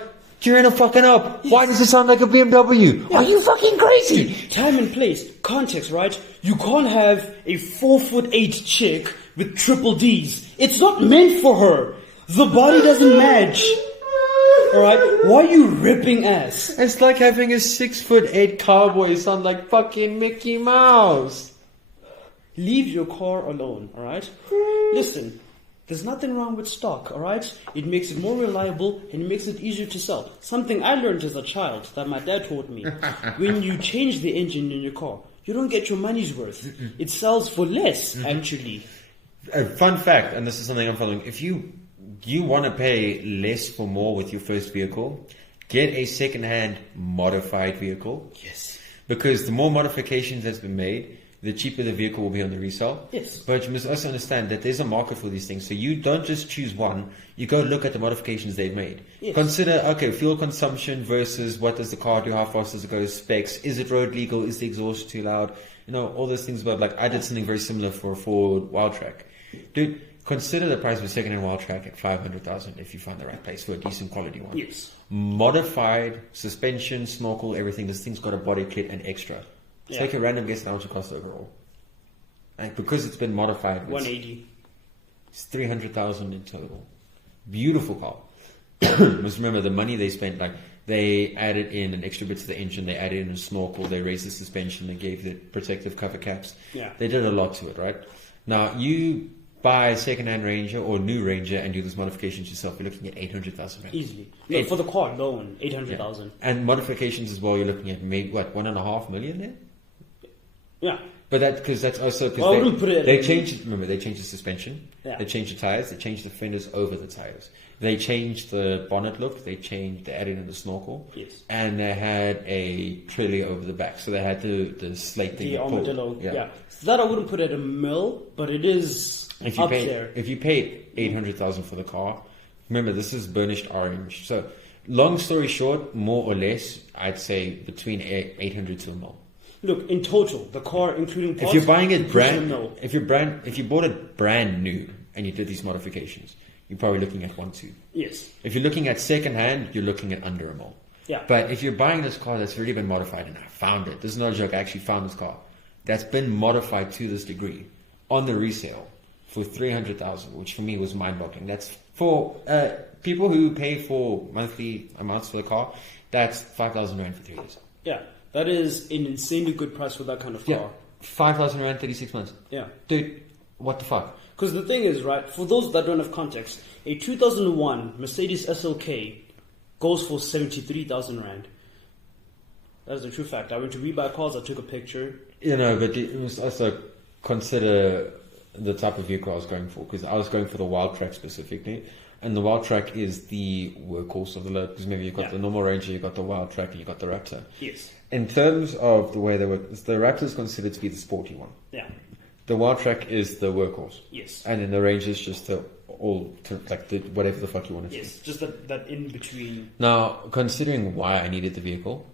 you're in a fucking up. Why does it sound like a BMW? Yeah. Are you fucking crazy? Time and place, context, right? You can't have a 4'8" chick with triple D's. It's not meant for her. The body doesn't match. Alright? Why are you ripping ass? It's like having a 6'8" cowboy sound like fucking Mickey Mouse. Leave your car alone, alright? Listen, there's nothing wrong with stock, alright? It makes it more reliable and it makes it easier to sell. Something I learned as a child that my dad taught me. When you change the engine in your car, you don't get your money's worth. It sells for less, actually. A fun fact, and this is something I'm following, if you want to pay less for more with your first vehicle, get a second-hand modified vehicle. Yes. Because the more modifications that's been made, the cheaper the vehicle will be on the resale. Yes. But you must also understand that there's a market for these things. So you don't just choose one. You go look at the modifications they've made. Yes. Consider, okay, fuel consumption versus what does the car do, how fast does it go, specs, is it road legal, is the exhaust too loud? You know, all those things. But like I did something very similar for a Ford Wildtrak. Dude, consider the price of a second-hand Wildtrak at $500,000 if you find the right place for a decent quality one. Yes. Modified, suspension, snorkel, everything. This thing's got a body kit and extra. Yeah. Take a random guess at how much it costs overall. Like, because it's been modified, it's 180. $300,000 in total. Beautiful car. Must remember the money they spent. Like they added in an extra bit to the engine. They added in a snorkel. They raised the suspension. They gave the protective cover caps. Yeah. They did a lot to it, right? Now you buy a second-hand Ranger or new Ranger and do those modifications yourself. You're looking at $800,000. Easily. No, for the car alone, 800,000. And modifications as well. You're looking at maybe what, $1.5 million there. Yeah. But that because that's also because Well, I wouldn't put it they in- changed. Remember, they changed the suspension. Yeah. They changed the tires. They changed the fenders over the tires. They changed the bonnet look. They added in the snorkel. Yes. And they had a trilly over the back, so they had the slate thing. The to pull. armadillo. Yeah. So that I wouldn't put at a mil, but it is If you up paid there. $800,000 for the car, remember this is burnished orange. So Long story short, more or less, I'd say between 800 to a mil. Look, in total, the car, including parts, If you're buying it no. if you bought it brand new and you did these modifications, you're probably looking at 1.2. Yes. If you're looking at second hand, you're looking at under a mil. Yeah. But if you're buying this car that's already been modified, and I found it, this is not a joke, I actually found this car that's been modified to this degree on the resale for 300,000, which for me was mind-boggling. That's for people who pay for monthly amounts for the car. That's 5,000 rand for 3 years. Yeah, that is an insanely good price for that kind of car. 5,000 rand, 36 months. Yeah. Dude, what the fuck? Because the thing is, right, for those that don't have context, a 2001 Mercedes SLK goes for 73,000 rand. That is a true fact. I went to rebuy cars, I took a picture. You know, but it was also consider the type of vehicle I was going for, because I was going for the Wild Track specifically. And the Wild Track is the workhorse of the load, because maybe you've got the normal Ranger, you've got the Wild Track, and you've got the Raptor. Yes. In terms of the way they work, the Raptor is considered to be the sporty one. Yeah. The Wild Track is the workhorse. Yes. And then the Ranger is just the whatever the fuck you want it to be. Yes, just that in between. Now, considering why I needed the vehicle,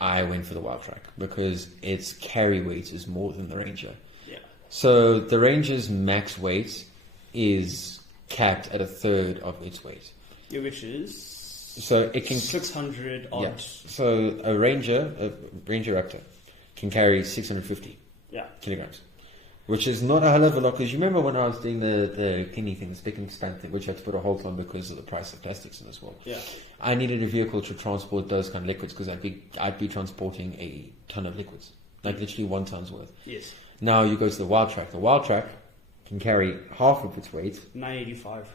I went for the Wild Track, because its carry weight is more than the Ranger. Yeah. So the Ranger's max weight is capped at a third of its weight. Yeah, which is so it can 600 odd. Yeah. So a Ranger Raptor can carry 650 kilograms, which is not a hell of a lot. Because you remember when I was doing the kidney thing, the spick and span thing, which I had to put a halt on because of the price of plastics in this world. Yeah. I needed a vehicle to transport those kind of liquids, because I'd be transporting a ton of liquids, like literally 1 ton's worth. Yes. Now you go to the Wild Track. The Wild Track can carry half of its weight. 985.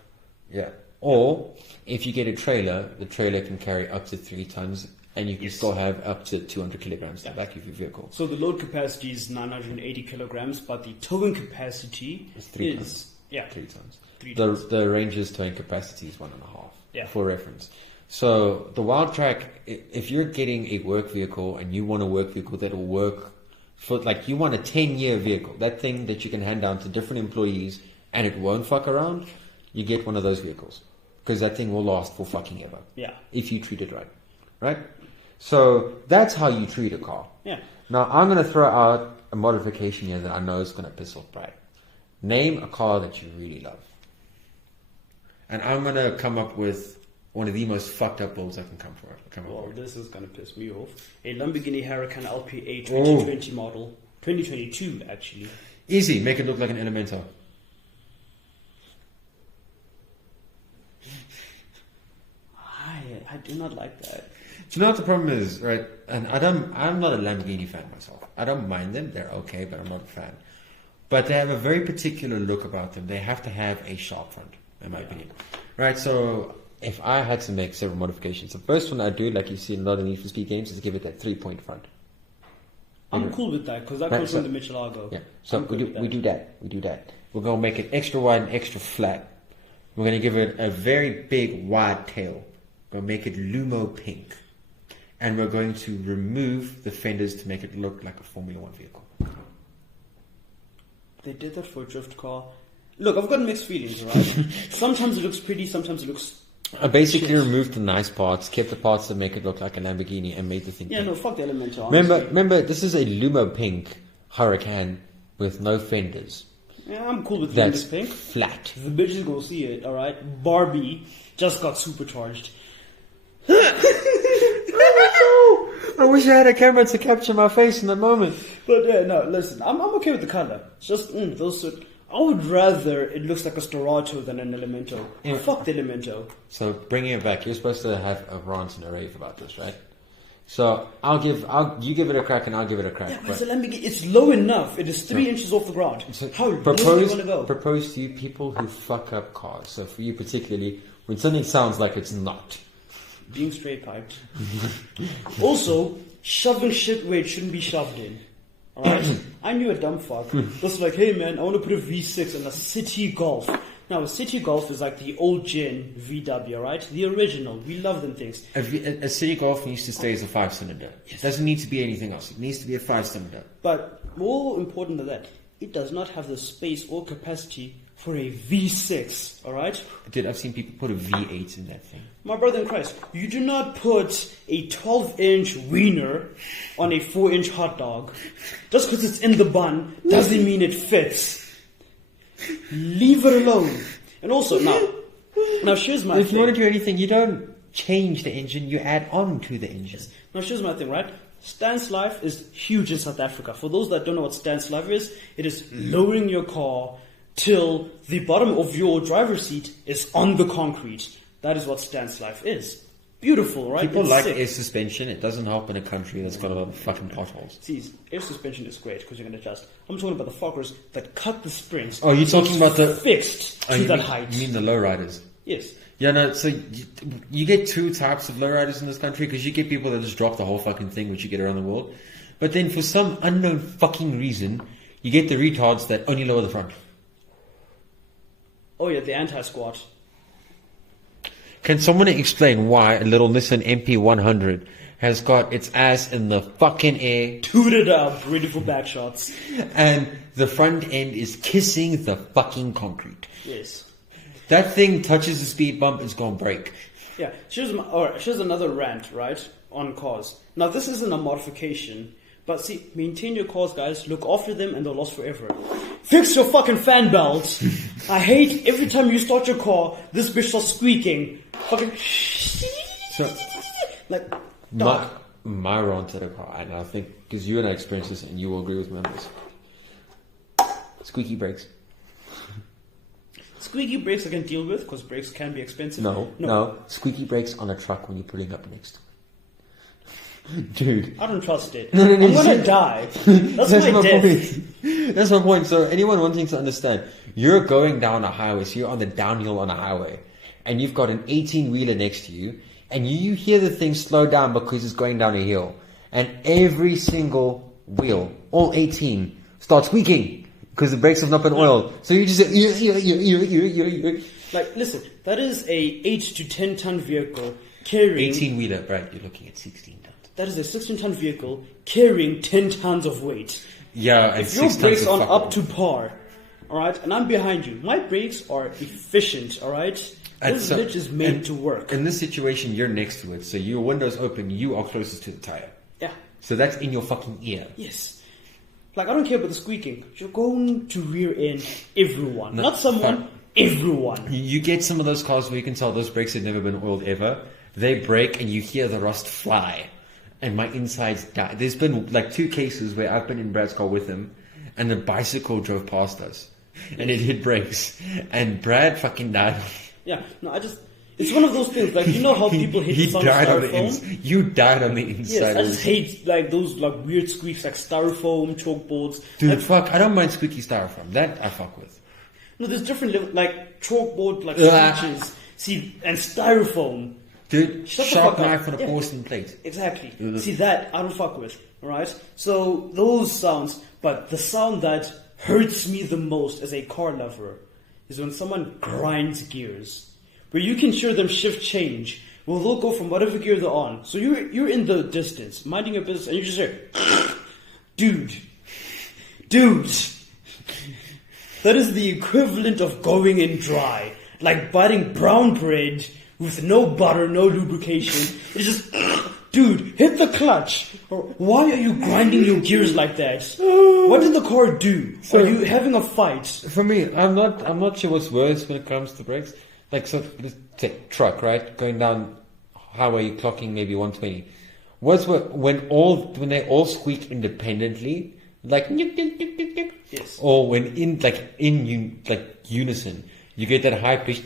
Yeah. Or if you get a trailer, the trailer can carry up to 3 tons, and you can still have up to 200 kilograms in the back of your vehicle. So the load capacity is 980 kilograms, but the towing capacity is 3 tons. 3 tons. 3 tons. The Ranger's towing capacity is 1.5. Yeah. For reference. So the Wild Track, if you're getting a work vehicle and you want a work vehicle that will work for, like, you want a 10-year vehicle, that thing that you can hand down to different employees and it won't fuck around, you get one of those vehicles, because that thing will last for fucking ever. Yeah. If you treat it right? So that's how you treat a car. Yeah. Now I'm going to throw out a modification here that I know is going to piss off Brad. Name a car that you really love. And I'm going to come up with one of the most fucked up builds I can come up with. This is going to piss me off. A Lamborghini Huracan Ep8 2020 model. 2022, actually. Easy. Make it look like an Elementor. I do not like that. Do you know what the problem is, right? And I'm not a Lamborghini fan myself. I don't mind them. They're okay, but I'm not a fan. But they have a very particular look about them. They have to have a sharp front, in my opinion. Right, so if I had to make several modifications, the first one I'd do, like you see in a lot of Need for Speed games, is give it that 3-point front. I'm cool with that, because that comes from the Michelin. Yeah, so we do that. We're going to make it extra wide and extra flat. We're going to give it a very big wide tail. We're going to make it Lumo pink. And we're going to remove the fenders to make it look like a Formula 1 vehicle. They did that for a drift car. Look, I've got mixed feelings, right? Sometimes it looks pretty, sometimes it looks... I basically removed the nice parts, kept the parts that make it look like a Lamborghini, and made the thing pink. No, fuck the Elementor, honestly. Remember, this is a Lumo pink Huracan with no fenders. Yeah, I'm cool with That's pink. Flat. The bitches go see it, alright? Barbie just got supercharged. I wish I had a camera to capture my face in that moment. But yeah, no, listen, I'm okay with the color. It's just I would rather it looks like a Storato than an Elemento. Yeah. Fuck the Elemento. So bringing it back, you're supposed to have a rant and a rave about this, right? So you give it a crack and I'll give it a crack. Yeah, but it's a Lamborghini. It's low enough. It is 3 inches off the ground. So how low do you want to go? Propose to you people who fuck up cars. So for you particularly, when something sounds like it's not. Being straight piped. Also, shoving shit where it shouldn't be shoved in. Alright? I knew a dumb fuck. Was like, hey man, I want to put a V6 in a City Golf. Now, a City Golf is like the old gen VW, right? The original. We love them things. A City Golf needs to stay as a 5-cylinder. It doesn't need to be anything else. It needs to be a 5-cylinder. But more important than that, it does not have the space or capacity for a V6, alright? Dude, I've seen people put a V8 in that thing. My brother in Christ, you do not put a 12-inch wiener on a 4-inch hot dog. Just because it's in the bun doesn't mean it fits. Leave it alone. And also, now here's my thing. If you want to do anything, you don't change the engine, you add on to the engine. Now here's my thing, right? Stance life is huge in South Africa. For those that don't know what stance life is, it is lowering your car till the bottom of your driver's seat is on the concrete. That is what stance life is. Beautiful, right? People it's like sick. air suspension. It doesn't help in a country that's got a lot of fucking potholes. See, air suspension is great because you can adjust. I'm talking about the fuckers that cut the springs. Oh, you're talking about the... fixed to that height. You mean the lowriders? Yes. Yeah, no, so you get two types of lowriders in this country because you get people that just drop the whole fucking thing, which you get around the world. But then for some unknown fucking reason, you get the retards that only lower the front. Oh yeah, the anti-squat. Can someone explain why a little Nissan MP100 has got its ass in the fucking air, Tooted up, ready for back shots. and the front end is kissing the fucking concrete? Yes. That thing touches the speed bump, it's gonna break. Yeah, here's another rant, right, on cars. Now, this isn't a modification, but see, maintain your cars, guys. Look after them, and they'll last forever. Fix your fucking fan belt. I hate every time you start your car, this bitch starts squeaking. Fucking So, like dog. my rant at a car, and I think, because you and I experienced this, and you will agree with me on this. Squeaky brakes. Squeaky brakes I can deal with, because brakes can be expensive. No. Squeaky brakes on a truck when you're pulling up next to it. Dude. I don't trust it. No, I'm gonna die. That's my death. Point. That's my point. So anyone wanting to understand, you're going down a highway, so you're on the downhill on a highway, and you've got an 18-wheeler next to you, and you hear the thing slow down because it's going down a hill, and every single wheel, all 18, starts squeaking because the brakes have not been oiled. So you just say, like, listen, that is a 8 to 10 ton vehicle carrying 18-wheeler, Brad, you're looking at 16 tons. That is a 16-ton vehicle carrying 10 tons of weight. Yeah, and if your 6 brakes tons are of up to par, alright, and I'm behind you, my brakes are efficient, alright? This bitch is made to work. In this situation, you're next to it, so your window's open, you are closest to the tire. Yeah. So that's in your fucking ear. Yes. Like, I don't care about the squeaking. You're going to rear end everyone. Not someone, everyone. You get some of those cars where you can tell those brakes have never been oiled ever. They break and you hear the rust fly. And my insides die. There's been like 2 cases where I've been in Brad's car with him and the bicycle drove past us. And it hit brakes. And Brad fucking died. Yeah, no, it's one of those things, like, you know how people hate He the sound died of on the styrofoam? You died on the inside. Yes, I just hate, like, those, like, weird squeaks, like styrofoam, chalkboards. Dude, Like, fuck, I don't mind squeaky styrofoam. That I fuck with. no, there's different levels, like, chalkboard, like, screeches. See, and styrofoam. Dude, Shut the sharp fuck up. knife on a Yeah. porcelain plate. Exactly. Yeah. See, that I don't fuck with, alright? So, those sounds, but the sound that hurts me the most as a car lover is when someone grinds gears. Where you can hear them shift change. Well, they'll go from whatever gear they're on. So you're in the distance, minding your business, and you just hear, dude. That is the equivalent of going in dry. Like biting brown bread with no butter, no lubrication. It's just, dude, hit the clutch. Or why are you grinding your gears like that? What did the car do? Are you having a fight? For me, I'm not sure what's worse when it comes to brakes. Like, so, let's take truck, right? Going down highway, clocking maybe 120. What's when they all squeak independently, like, Yes. or when in unison, you get that high pitch.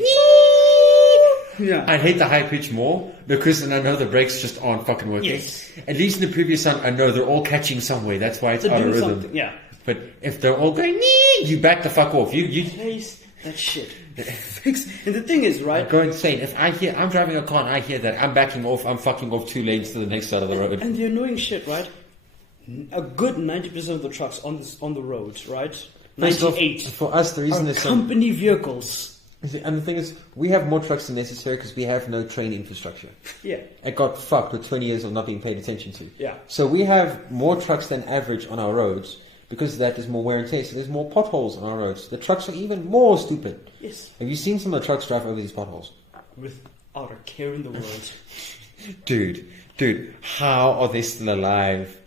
Yeah. I hate the high pitch more because then I know the brakes just aren't fucking working. Yes. At least in the previous sound, I know they're all catching some way. That's why it's They're out of doing rhythm. something, yeah. But if they're all going, you back the fuck off. You Taste that shit. And the thing is, right? go insane. If I'm driving a car and I hear that, I'm backing off. I'm fucking off 2 lanes to the next side of the road. And the annoying shit, right? A good 90% of the trucks on the road, right? First off, 98 for us, the reason are is company vehicles. and the thing is, we have more trucks than necessary because we have no train infrastructure. Yeah. It got fucked with 20 years of not being paid attention to. Yeah. So we have more trucks than average on our roads Because of that, there's more wear and tear, so there's more potholes on our roads. The trucks are even more stupid. Yes. Have you seen some of the trucks drive over these potholes? Without a care in the world. Dude, how are they still alive?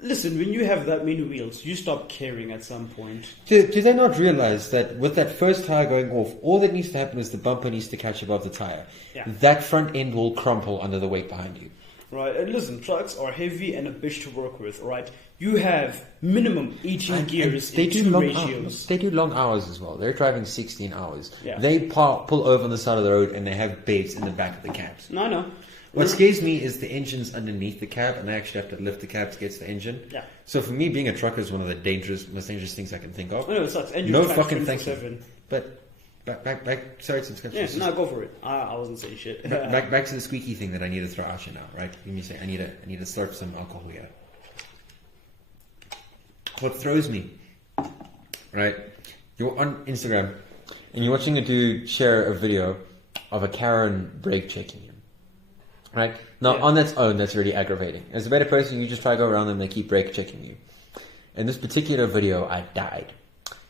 Listen, when you have that many wheels, you stop caring at some point. Do they not realize that with that first tire going off, all that needs to happen is the bumper needs to catch above the tire? Yeah. That front end will crumple under the weight behind you. Right, and listen, trucks are heavy and a bitch to work with, right? You have minimum 18 gears they in do 2 long ratios. hours. They do long hours as well. They're driving 16 hours. Yeah. They pull over on the side of the road and they have beds in the back of the cabs. No. What scares me is the engine's underneath the cab, and I actually have to lift the cab to get to the engine. Yeah. So for me, being a trucker is one of the most dangerous things I can think of. I know, it sucks. And No you're fucking thank you. 7. But back. Sorry, subscription. Yeah, no, go for it. I wasn't saying shit. Back to the squeaky thing that I need to throw out here now, right? Give me a second. I need to slurp some alcohol here. What throws me, right? You're on Instagram and you're watching a dude share a video of a Karen brake checking you. Right? Now, on its own, that's really aggravating. As a better person, you just try to go around them and they keep brake checking you. In this particular video, I died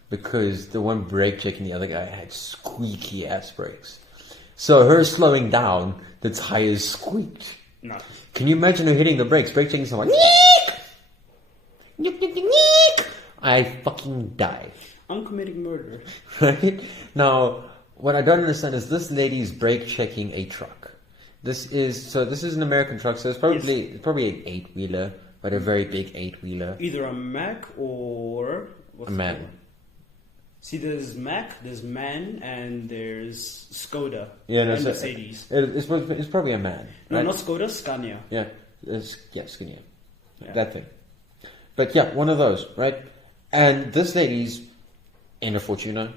because the one brake checking the other guy had squeaky ass brakes. So her slowing down, the tires squeaked. No. Can you imagine her hitting the brakes, brake checking someone? Neek! I fucking die. I'm committing murder. Right? Now, what I don't understand is this lady's brake checking a truck. This is an American truck, so it's probably an 8-wheeler, but a very big 8-wheeler. Either a Mack or A man. See, there's Mack, there's MAN, and there's Skoda. Yeah, no, and so Mercedes. It's probably a man. No, right? not Skoda, Scania. Yeah, Scania. Yeah. That thing. But yeah, one of those, right? And this lady's in a Fortuner.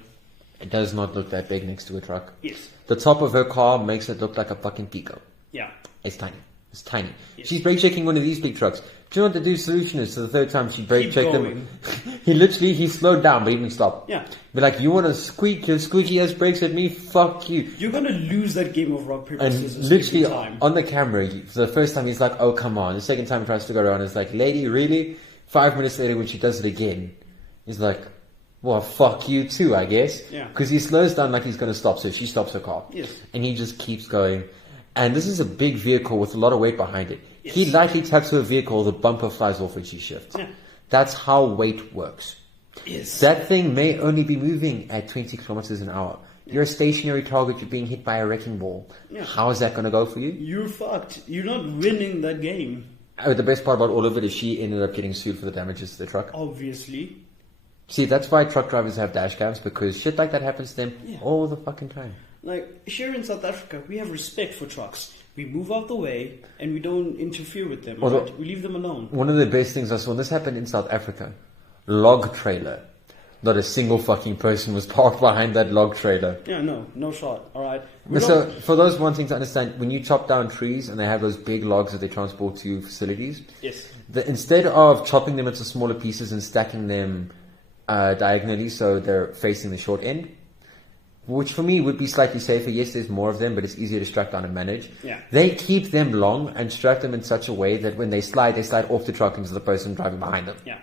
It does not look that big next to a truck. Yes. The top of her car makes it look like a fucking Pico. Yeah. It's tiny. Yes. She's brake checking one of these big trucks. Do you know what the dude's solution is? So the third time she brake checked going. them, he slowed down, but he didn't stop. Yeah. Be like, you want to squeak your squeaky ass brakes at me? Fuck you. You're gonna lose that game of rock, paper, And scissors literally every time. on the camera, for the first time he's like, oh come on. The second time he tries to go around, it's like, lady, really? 5 minutes later when she does it again, he's like, well, fuck you too, I guess. Yeah. Because he slows down like he's going to stop, so she stops her car. Yes. And he just keeps going. And this is a big vehicle with a lot of weight behind it. Yes. He lightly taps her vehicle, the bumper flies off when she shifts. Yeah. That's how weight works. Yes. That thing may only be moving at 20 kilometers an hour. You're a stationary target, you're being hit by a wrecking ball. Yeah. How is that going to go for you? You're fucked. You're not winning that game. The best part about all of it is she ended up getting sued for the damages to the truck. Obviously. See, that's why truck drivers have dash cams, because shit like that happens to them all the fucking time. Like, here in South Africa, we have respect for trucks. We move out the way, and we don't interfere with them, Although- right? We leave them alone. One of the best things I saw, and this happened in South Africa, log trailer. Not a single fucking person was parked behind that log trailer. Yeah, no shot, alright? So, for those wanting to understand, when you chop down trees and they have those big logs that they transport to facilities, Yes. instead of chopping them into smaller pieces and stacking them diagonally so they're facing the short end, which for me would be slightly safer. Yes, there's more of them, but it's easier to strap down and manage. Yeah. They keep them long and strap them in such a way that when they slide off the truck into the person driving behind them. Yeah.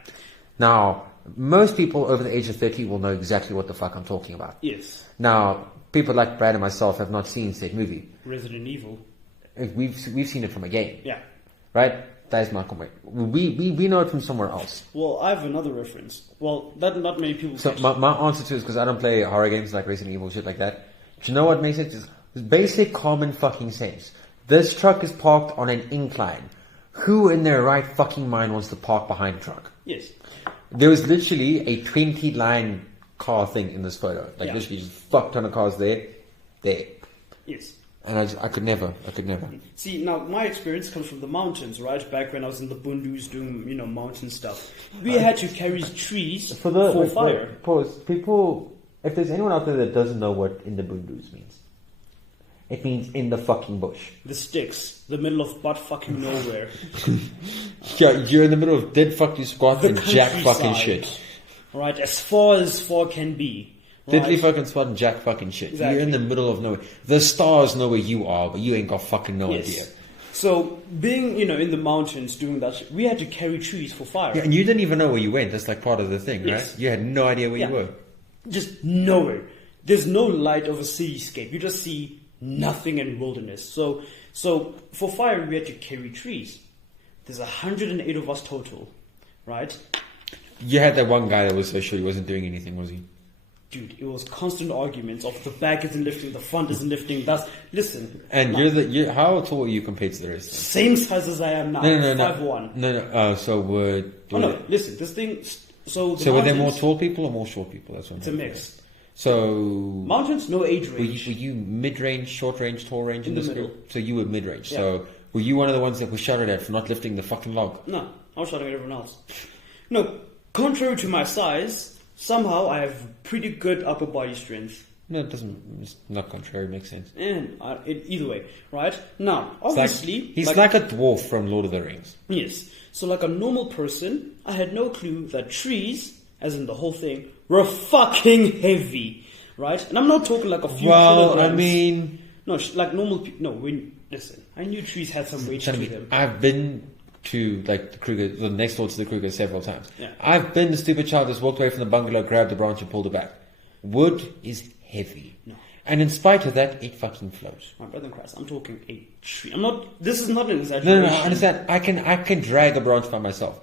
Now, most people over the age of 30 will know exactly what the fuck I'm talking about. Yes. Now, people like Brad and myself have not seen said movie. Resident Evil. We've seen it from a game. Yeah. Right? That is Malcolm Wade. We know it from somewhere else. Well, I have another reference. Well, that not many people So catch. my answer to it is because I don't play horror games like Resident Evil, shit like that. Do you know what makes it? It's basic common fucking sense. This truck is parked on an incline. Who in their right fucking mind wants to park behind a truck? Yes. There was literally a 20-line car thing in this photo. Like Yeah. literally just fuck ton of cars there. Yes. And I could never. See, now my experience comes from the mountains, right? Back when I was in the Bundus doing, mountain stuff. We had to carry trees for fire. Pause. People, if there's anyone out there that doesn't know what in the Bundus means, it means in the fucking bush. The sticks, the middle of butt fucking nowhere. Yeah, you're in the middle of dead fucking squat The and jack fucking countryside. shit. Right, as far can be. Right? Deadly fucking spot and jack fucking shit. Exactly. You're in the middle of nowhere. The stars know where you are, but you ain't got fucking no Yes. idea. So being, in the mountains doing that, we had to carry trees for fire. Yeah, and you didn't even know where you went. That's like part of the thing, Yes. right? You had no idea where you were. Just nowhere. There's no light of a cityscape. You just see nothing in wilderness. So for fire, we had to carry trees. There's 108 of us total, right? You had that one guy that was so sure he wasn't doing anything, was he? Dude, it was constant arguments of the back isn't lifting, the front isn't lifting. Listen. And you're how tall are you compared to the rest? Same size as I am now. No. 5'1". No. So Listen. This thing. So were there more tall people or more short people? That's what it's a mix. So mountains, no age range. Were you mid-range, short-range, tall range in the this middle? group? So you were mid-range. Yeah. So were you one of the ones that was shouted at for not lifting the fucking log? No, I was shouting at everyone else. No, contrary to my size, somehow I have pretty good upper body strength. No, it doesn't. It's not contrary. It makes sense. And either way, right? Now, obviously, he's like a dwarf from Lord of the Rings. Yes. So, like a normal person, I had no clue that trees, as in the whole thing, were fucking heavy, right? And I'm not talking like a few kilograms. I mean, no, like normal people. No, listen. I knew trees had some weight to them. I've been to like the Kruger, the next door to the Kruger several times. Yeah. I've been the stupid child that's walked away from the bungalow, grabbed the branch and pulled it back. Wood is heavy. No. And in spite of that, it fucking flows. My brother in Christ, I'm talking a tree. This is not an exaggeration. No, I understand. I can drag a branch by myself.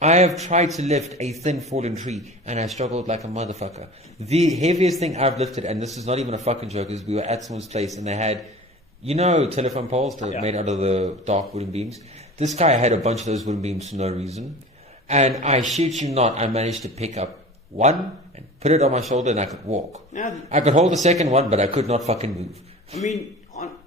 I have tried to lift a thin fallen tree and I struggled like a motherfucker. The heaviest thing I've lifted, and this is not even a fucking joke, is we were at someone's place and they had, telephone poles that made out of the dark wooden beams. This guy had a bunch of those wooden beams for no reason. And I shit you not, I managed to pick up one and put it on my shoulder and I could walk. Yeah. I could hold the second one, but I could not fucking move. I mean,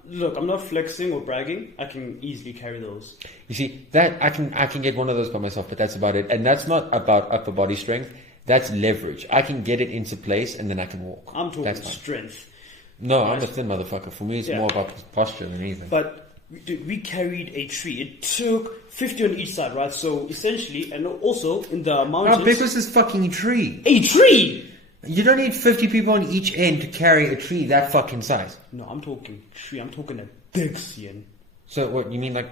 look, I'm not flexing or bragging. I can easily carry those. You see, that I can get one of those by myself, but that's about it. And that's not about upper body strength. That's leverage. I can get it into place and then I can walk. I'm talking strength. No, I'm a thin motherfucker. For me, it's more about posture than anything. But we carried a tree. It took 50 on each side, right? So essentially, and also in the mountains. How big was this fucking tree? A tree! You don't need 50 people on each end to carry a tree that fucking size. No, I'm talking tree. I'm talking a big CN. So what, you mean like...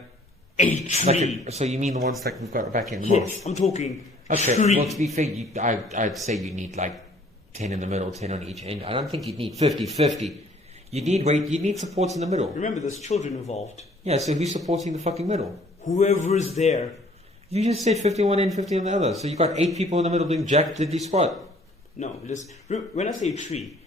A tree. So you mean the ones like we've got back in the Yes, I'm talking tree. Well, to be fair, I'd say you need like 10 in the middle, 10 on each end. I don't think you'd need 50-50. You need weight, you need supports in the middle. Remember, there's children involved. Yeah, so who's supporting the fucking middle? Whoever is there. You just said 50 on one end, 50 on the other. So you got 8 people in the middle doing jack diddly squat. No, when I say tree,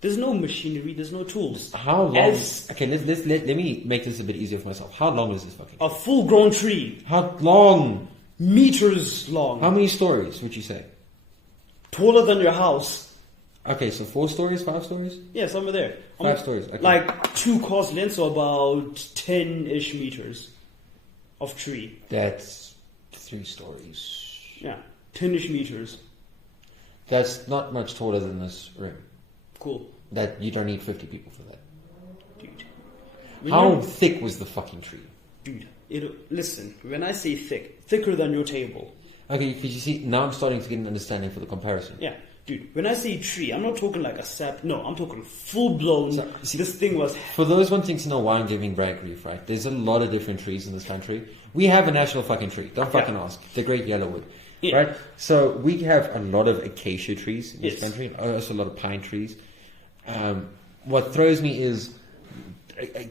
there's no machinery, there's no tools. How long? Okay, let me make this a bit easier for myself. How long is this fucking tree? A full-grown tree. How long? Meters long. How many stories would you say? Taller than your house. Okay, so 4 stories, 5 stories? Yeah, somewhere there. 5 stories. Okay. Like 2 cars lengths, so about 10-ish meters of tree. That's 3 stories. Yeah, 10-ish meters. That's not much taller than this room. Cool. That you don't need 50 people for that. Dude. How thick was the fucking tree? Dude, listen, when I say thick, thicker than your table. Okay, because you see, now I'm starting to get an understanding for the comparison. Yeah. Dude, when I say tree, I'm not talking like a sap. No, I'm talking full-blown. This thing was... For those wanting to know why I'm giving brag grief, right? There's a lot of different trees in this country. We have a national fucking tree. Don't fucking ask. The Great Yellowwood. Yeah. Right? So we have a lot of acacia trees in this country. Also a lot of pine trees. What throws me is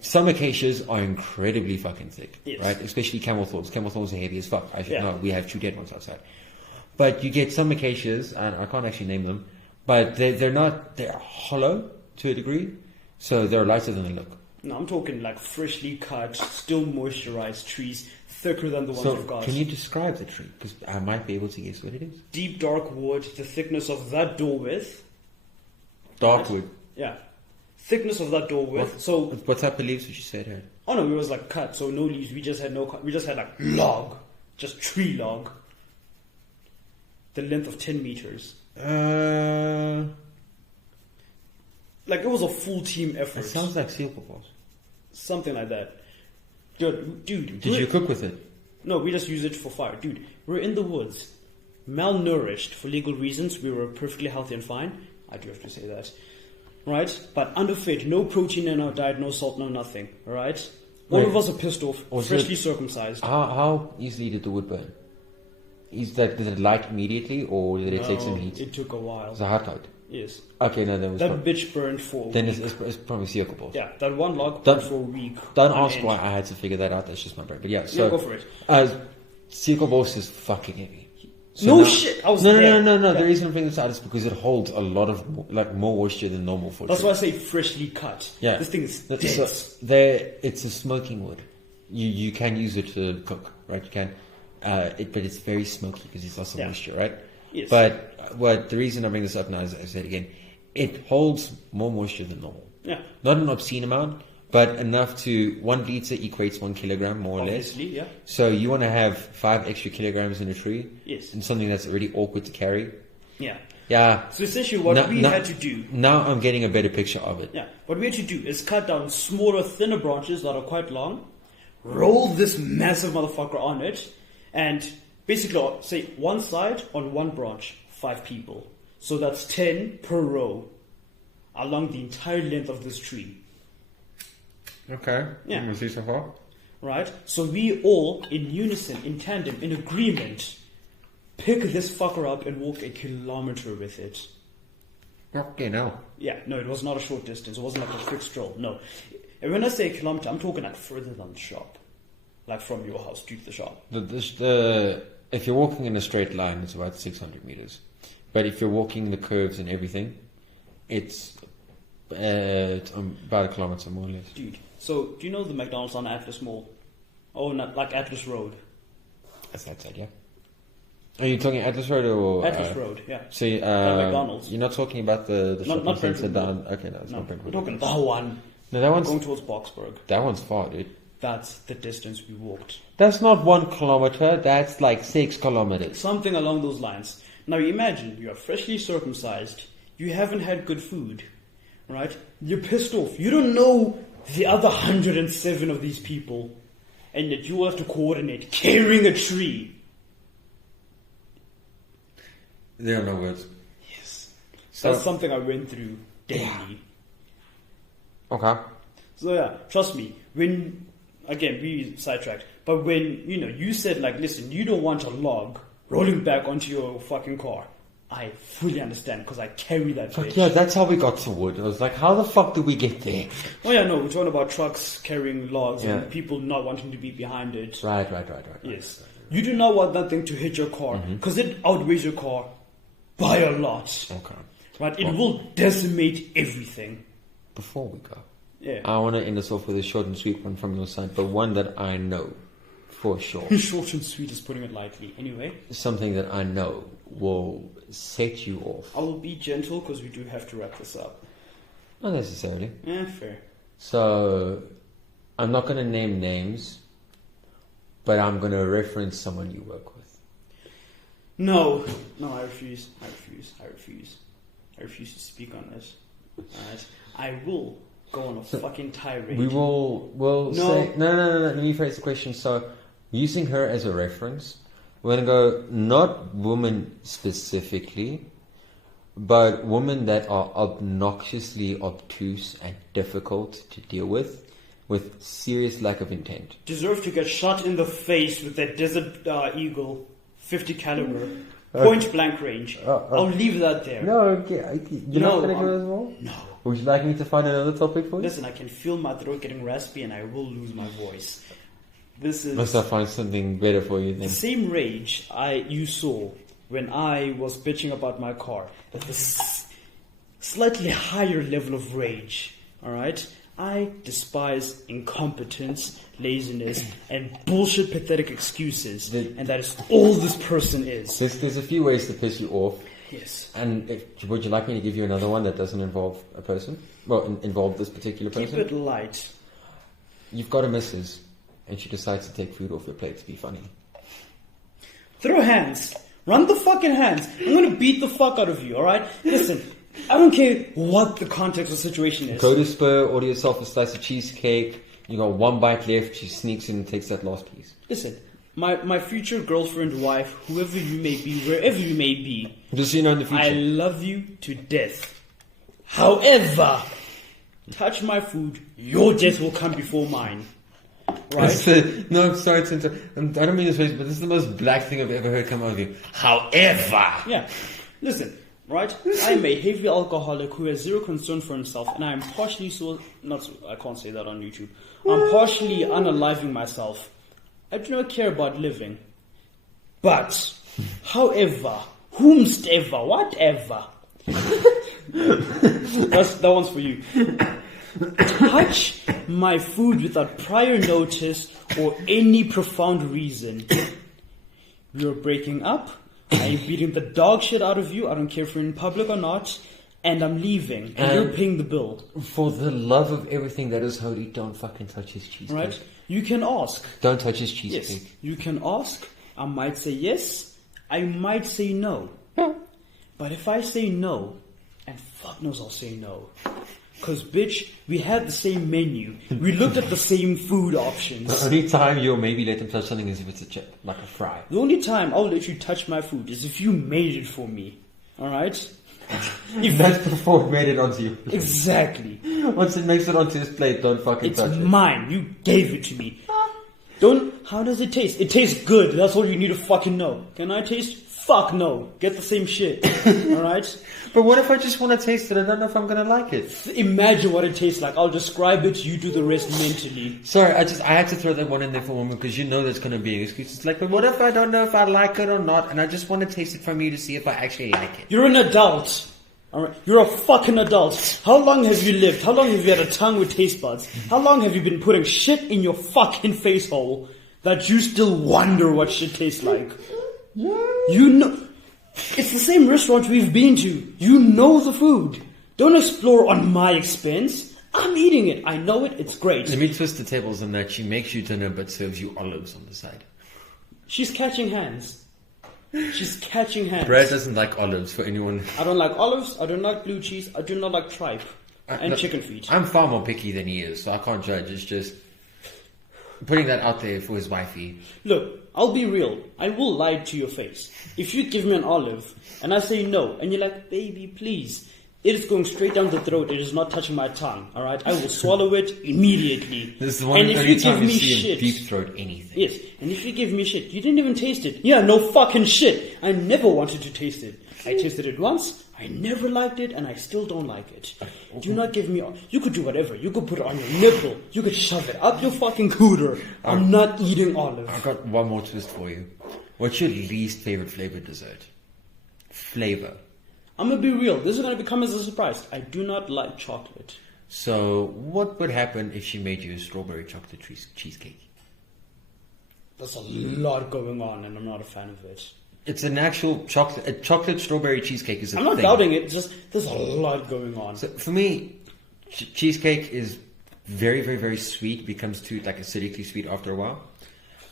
some acacias are incredibly fucking thick. Yes. Right? Especially camel thorns. Camel thorns are heavy as fuck. I should know. We have 2 dead ones outside. But you get some acacias, and I can't actually name them, but they're hollow to a degree, so they're lighter than they look. No, I'm talking like freshly cut, still moisturized trees, thicker than the ones you've got. Can you describe the tree? Because I might be able to guess what it is. Deep dark wood, the thickness of that door width. Dark wood? Yeah. Thickness of that door width. What type of leaves would you say it had? Oh no, it was like cut, so no leaves. We just had like log. Just tree log. The length of 10 meters. Like it was a full team effort. It sounds like seal pawpaws. Something like that. Dude. Did you cook with it? No, we just use it for fire. Dude, we're in the woods. Malnourished for legal reasons. We were perfectly healthy and fine. I do have to say that. Right? But underfed, no protein in our diet, no salt, no nothing. Alright? All of us are pissed off, Was freshly it- circumcised. How easily did the wood burn? Did it light immediately, or did it take some heat? It took a while. It's a hard light. Yes. Okay, no, that was That bitch burned for a then week. it's probably circle balls. Yeah, that one log Don't- burned for a week. Don't on ask end. why I had to figure that out. That's just my brain. But yeah, so Yeah, go for it. circle balls is fucking heavy. No shit, I was no, there. No. Yeah. The reason I'm bringing this out is because it holds a lot of more moisture than normal for. That's tree. why I say freshly cut. Yeah, This thing is So dense. it's a smoking wood. You can use it to cook, right? You can, but it's very smoky because it's lots of moisture, right? Yes. But the reason I bring this up now is, as I said again, it holds more moisture than normal. Yeah. Not an obscene amount, but enough to 1 liter equates 1 kilogram more or less. Obviously, yeah. So you want to have 5 extra kilograms in a tree. Yes. And something that's already awkward to carry. Yeah. Yeah. So essentially what we had to do... Now I'm getting a better picture of it. Yeah. What we had to do is cut down smaller, thinner branches that are quite long, roll this massive motherfucker on it, and basically say one side on one branch, 5 people. So that's 10 per row along the entire length of this tree. Okay. Yeah. You see so far? Right? So we all, in unison, in tandem, in agreement, pick this fucker up and walk a kilometer with it. Okay, now. Yeah, no, it was not a short distance. It wasn't like a quick stroll. No. And when I say a kilometer, I'm talking like further than the shop. Like from your house to the shop. If you're walking in a straight line, it's about 600 meters. But if you're walking the curves and everything, it's about a kilometer more or less. Dude, so do you know the McDonald's on Atlas Mall? Oh, not like Atlas Road. That's that side, yeah. Are you talking Atlas Road or Atlas Road, yeah. So McDonald's. You're not talking about the shopping not center Brentwood down. Mall. Okay, no, it's No, not we're Brentwood. talking that one. No, that Going one's towards Boxburg. that one's far, dude. That's the distance we walked. That's not 1 kilometer. That's like 6 kilometers. Something along those lines. Now imagine you are freshly circumcised. You haven't had good food, right? You're pissed off. You don't know the other 107 of these people, and yet you have to coordinate carrying a tree. There are no words. Yes. So- That's something I went through daily. Okay. So yeah, trust me, when, again, we sidetracked, but when, you said like, listen, you don't want a log rolling back onto your fucking car, I fully understand, because I carry that bitch. Yeah, that's how we got to wood. I was like, how the fuck did we get there? Oh yeah, no, we're talking about trucks carrying logs Yeah. and people not wanting to be behind it. Right. Yes. You do not want that thing to hit your car, because it outweighs your car by a lot. Okay. Right? It will decimate everything. Before we go, Yeah. I want to end this off with a short and sweet one from your side, but one that I know for sure. Short and sweet is putting it lightly. Anyway, Something that I know will set you off. I will be gentle because we do have to wrap this up. Not necessarily. Fair. So, I'm not going to name names, but I'm going to reference someone you work with. No, I refuse. I refuse to speak on this. Alright? I will go on a fucking tirade. We'll No. say... No. Let me phrase the question. So, using her as a reference, we're going to go not women specifically, but women that are obnoxiously obtuse and difficult to deal with serious lack of intent. Deserve to get shot in the face with that Desert Eagle 50 caliber, point blank range. I'll leave that there. No, okay. You're not going to do it as well? No. Would you like me to find another topic for you? Listen, I can feel my throat getting raspy and I will lose my voice. This is Must I find something better for you the then? same rage you saw when I was bitching about my car. At the slightly higher level of rage. Alright? I despise incompetence, laziness, and bullshit pathetic excuses. And that is all this person is. There's a few ways to piss you off. Yes. And would you like me to give you another one that doesn't involve a person? Well, involve this particular Keep person? it light. You've got a missus, and she decides to take food off your plate to be funny. Throw hands. Run the fucking hands. I'm gonna beat the fuck out of you, alright? Listen, I don't care what the context or situation is. Go to Spur, order yourself a slice of cheesecake. You got one bite left. She sneaks in and takes that last piece. Listen, my future girlfriend, wife, whoever you may be, wherever you may be, Just so you know in the future. I love you to death. However, touch my food, your death will come before mine. right? No, sorry to interrupt. I don't mean this way, but this is the most black thing I've ever heard come out of you. However, Yeah. Listen, right? I'm a heavy alcoholic who has zero concern for himself, and I'm partially I can't say that on YouTube. I'm partially unaliving myself. I do not care about living. But, however, whomstever, whatever. That one's for you. Touch my food without prior notice or any profound reason. We are breaking up. I'm beating the dog shit out of you. I don't care if you're in public or not. And I'm leaving. And you're paying the bill. For the love of everything that is holy, don't fucking touch his cheesecake. Right? You can ask. Don't touch his cheesecake. Yes. You can ask. I might say yes. I might say no. But if I say no, and fuck knows I'll say no. Because, bitch, we had the same menu. We looked at the same food options. The only time you'll maybe let him touch something is if it's a chip, like a fry. The only time I'll let you touch my food is if you made it for me. Alright? That's before it made it onto you. Exactly. Once it makes it onto his plate, don't fucking touch it. It's mine. You gave it to me. How does it taste? It tastes good. That's all you need to fucking know. Can I taste? Fuck no. Get the same shit. Alright? But what if I just want to taste it? I don't know if I'm going to like it. Imagine what it tastes like. I'll describe it. You do the rest mentally. Sorry, I had to throw that one in there for a moment because you know that's going to be an excuse. It's like, but what if I don't know if I like it or not? And I just want to taste it from you to see if I actually like it. You're an adult. Alright? You're a fucking adult. How long have you lived? How long have you had a tongue with taste buds? How long have you been putting shit in your fucking face hole that you still wonder what shit tastes like? You know... It's the same restaurant we've been to. You know the food. Don't explore on my expense. I'm eating it. I know it. It's great. Let me twist the tables on that. She makes you dinner but serves you olives on the side. She's catching hands. She's catching hands. Brad doesn't like olives for anyone. I don't like olives. I don't like blue cheese. I do not like tripe. And chicken feet. I'm far more picky than he is, so I can't judge. It's just putting that out there for his wifey. Look, I'll be real. I will lie to your face. If you give me an olive and I say no, and you're like, baby, please, it is going straight down the throat. It is not touching my tongue. All right, I will swallow it immediately. This is the one and if you give me shit, deep throat anything. Yes, and if you give me shit, you didn't even taste it. Yeah, no fucking shit. I never wanted to taste it. I tasted it once. I never liked it, and I still don't like it. Do not give me... You could do whatever. You could put it on your nipple. You could shove it up your fucking cooter. I'm not eating olive. I've got one more twist for you. What's your least favorite flavored dessert? Flavor. I'm going to be real. This is going to come as a surprise. I do not like chocolate. So, what would happen if she made you a strawberry chocolate cheesecake? There's a lot going on, and I'm not a fan of it. It's an actual chocolate... A chocolate strawberry cheesecake is a thing. I'm not doubting it. Just there's a lot going on. So for me, cheesecake is very, very, very sweet. Becomes too like acidically sweet after a while.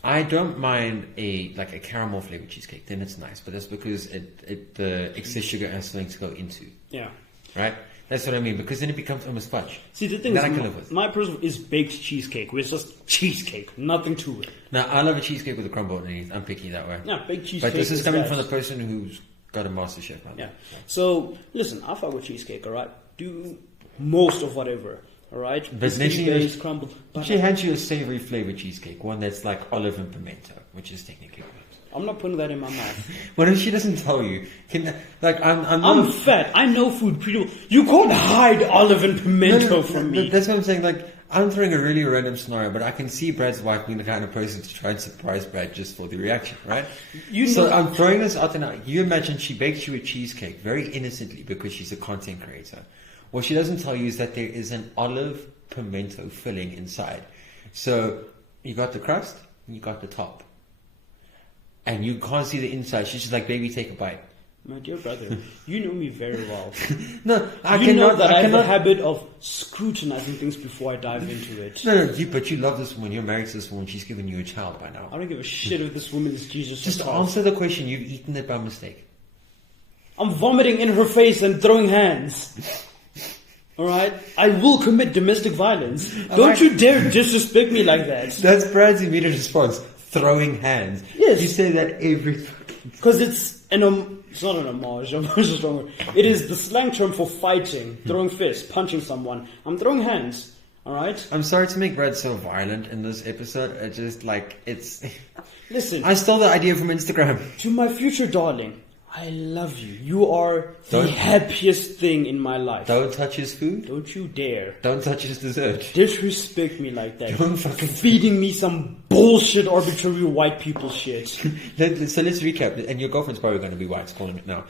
I don't mind a caramel flavored cheesecake. Then it's nice, but that's because the excess sugar has something to go into. Yeah. Right. That's what I mean, because then it becomes almost fudge. See, the thing is, my person is baked cheesecake, which is just cheesecake, nothing to it. Now, I love a cheesecake with a crumble underneath. I'm picky that way. Yeah, baked cheesecake. But this is coming from the person who's got a master chef. Yeah. So, listen, I fuck with cheesecake, alright? Do most of whatever, alright? But then crumble. She hands you a savory flavored cheesecake, one that's like olive and pimento, which is technically olive. I'm not putting that in my mouth. What if she doesn't tell you? I'm fat. I know food pretty well. You can't hide olive and pimento from me. That's what I'm saying. Like, I'm throwing a really random scenario, but I can see Brad's wife being the kind of person to try and surprise Brad just for the reaction, right? So I'm throwing this out there now. You imagine she bakes you a cheesecake very innocently because she's a content creator. What she doesn't tell you is that there is an olive pimento filling inside. So you got the crust and you got the top. And you can't see the inside. She's just like, baby, take a bite. My dear brother, you know me very well. No, I have a habit of scrutinizing things before I dive into it. No, but you love this woman. You're married to this woman. She's given you a child by now. I don't give a shit if this woman is Jesus. Just answer the question. You've eaten it by mistake. I'm vomiting in her face and throwing hands. Alright? I will commit domestic violence. Don't you dare disrespect me like that. That's Brad's immediate response. Throwing hands. Yes. You say that every... Because it's not an homage. Homage is wrong. It is the slang term for fighting, throwing fists, punching someone. I'm throwing hands. Alright? I'm sorry to make Brad so violent in this episode. I just, like, it's... Listen. I stole the idea from Instagram. To my future darling, I love you. You are the happiest thing in my life. Don't touch his food. Don't you dare. Don't touch his dessert. Disrespect me like that. Don't fucking... Feeding me some bullshit, arbitrary white people shit. So let's recap. And your girlfriend's probably going to be white, calling it now.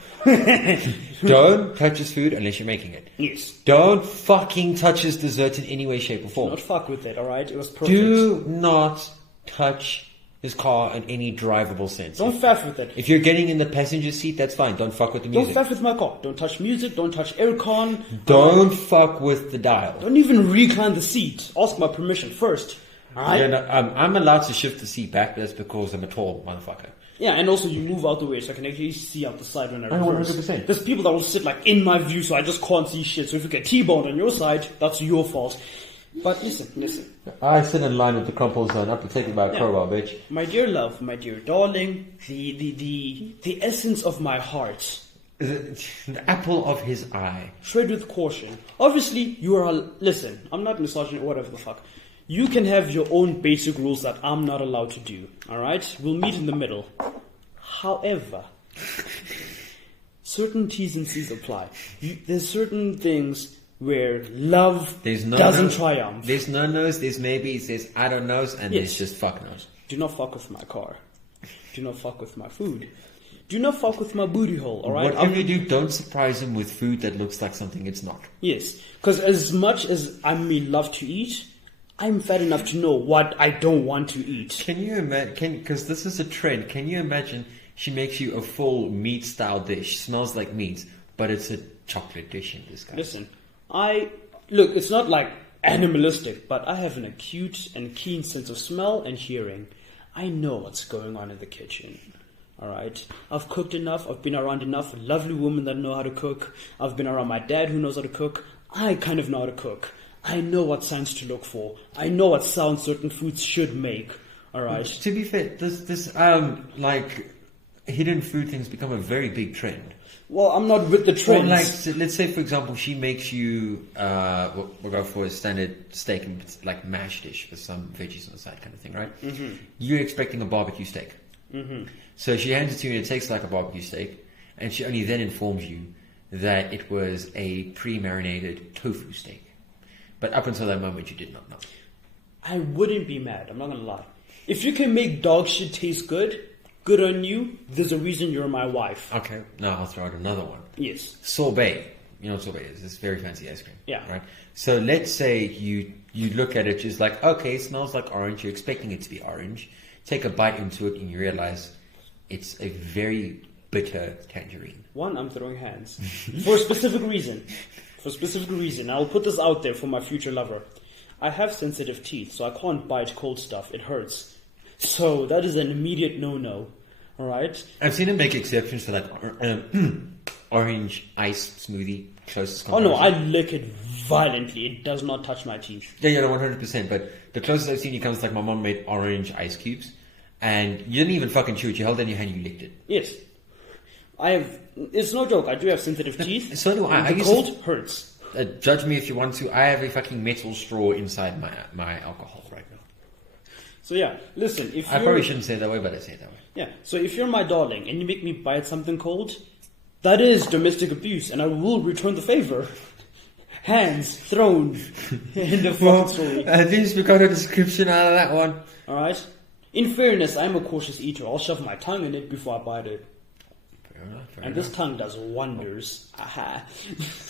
Don't touch his food unless you're making it. Yes. Don't fucking touch his dessert in any way, shape, or form. Do not fuck with it, alright? It was perfect. Do not touch his car in any drivable sense. Don't faff with it. If you're getting in the passenger seat, that's fine. Don't fuck with the music. Don't faff with my car. Don't touch music. Don't touch aircon. Don't fuck with the dial. Don't even recline the seat. Ask my permission first. Alright? Yeah, no, I'm allowed to shift the seat back, but that's because I'm a tall motherfucker. Yeah, and also you move out the way so I can actually see out the side when I reverse. 100%. There's people that will sit like in my view so I just can't see shit. So if you get T-boned on your side, that's your fault. But listen. I sit in line with the crumple zone up protected by a crowbar, bitch. My dear love, my dear darling, the essence of my heart. The apple of his eye. Tread with caution. Obviously, you are... Listen, I'm not misogynist, whatever the fuck. You can have your own basic rules that I'm not allowed to do. Alright? We'll meet in the middle. However, certain T's and C's apply. There's certain things where love doesn't triumph. There's no no's, there's maybes, there's I don't knows, and there's just fuck knows. Do not fuck with my car. Do not fuck with my food. Do not fuck with my booty hole, alright? Whatever you do, don't surprise him with food that looks like something it's not. Yes, because as much as I may love to eat, I'm fat enough to know what I don't want to eat. Can you imagine, because this is a trend, can you imagine she makes you a full meat-style dish, smells like meat, but it's a chocolate dish in disguise? Listen, look, it's not like animalistic, but I have an acute and keen sense of smell and hearing. I know what's going on in the kitchen. Alright? I've cooked enough, I've been around enough lovely women that know how to cook. I've been around my dad who knows how to cook. I kind of know how to cook. I know what signs to look for. I know what sounds certain foods should make. Alright? To be fair, this like hidden food things become a very big trend. Well, I'm not with the trends. Or like, let's say, for example, she makes you, we'll go for a standard steak and like mash dish with some veggies on the side kind of thing, right? Mm-hmm. You're expecting a barbecue steak. Mm-hmm. So she hands it to you and it tastes like a barbecue steak, and she only then informs you that it was a pre-marinated tofu steak. But up until that moment, you did not know. I wouldn't be mad, I'm not going to lie. If you can make dog shit taste good on you, there's a reason you're my wife. Okay, now I'll throw out another one. Yes. Sorbet. You know what sorbet is? It's very fancy ice cream. Yeah. Right? So let's say you look at it just like, okay, it smells like orange. You're expecting it to be orange. Take a bite into it and you realize it's a very bitter tangerine. One, I'm throwing hands. For a specific reason. I'll put this out there for my future lover. I have sensitive teeth, so I can't bite cold stuff. It hurts. So that is an immediate no-no. Alright? I've seen him make exceptions for like orange ice smoothie. Closest comparison. Oh no, I lick it violently. It does not touch my teeth. Yeah, no, 100%. But the closest I've seen you comes like my mom made orange ice cubes. And you didn't even fucking chew it. You held it in your hand, you licked it. Yes. It's no joke. I do have sensitive teeth. So do I. The cold hurts. Judge me if you want to. I have a fucking metal straw inside my alcohol right now. So yeah, listen. I probably shouldn't say it that way, but I say it that way. Yeah. So if you're my darling and you make me bite something cold, that is domestic abuse, and I will return the favor. Hands thrown in the fucking story. At least we got a description out of that one. All right. In fairness, I'm a cautious eater. I'll shove my tongue in it before I bite it. Fair enough. This tongue does wonders. Aha.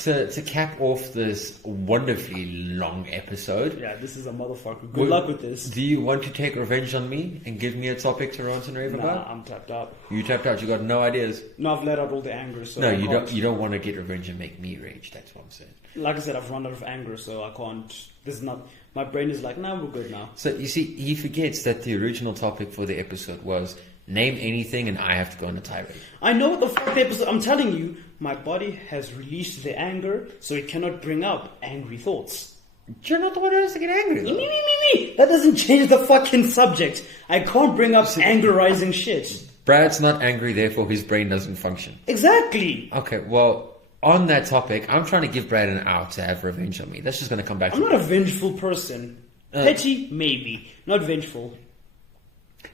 To cap off this wonderfully long episode. Yeah, this is a motherfucker. Good luck with this. Do you want to take revenge on me and give me a topic to rant and rave about? Nah, I'm tapped out. You tapped out? You got no ideas? No, I've let out all the anger, so no, you don't want to get revenge and make me rage. That's what I'm saying. Like I said, I've run out of anger, so I can't. This is not. My brain is like, nah, we're good now. So you see, he forgets that the original topic for the episode was name anything, and I have to go on a tirade. I know what the fuck the episode. I'm telling you, my body has released the anger, so it cannot bring up angry thoughts. You're not the one who has to get angry, though. Me. That doesn't change the fucking subject. I can't bring up anger-rising shit. Brad's not angry, therefore his brain doesn't function. Exactly. Okay, well, on that topic, I'm trying to give Brad an out to have revenge on me. That's just going to come back I'm to not a vengeful person. Petty, maybe. Not vengeful.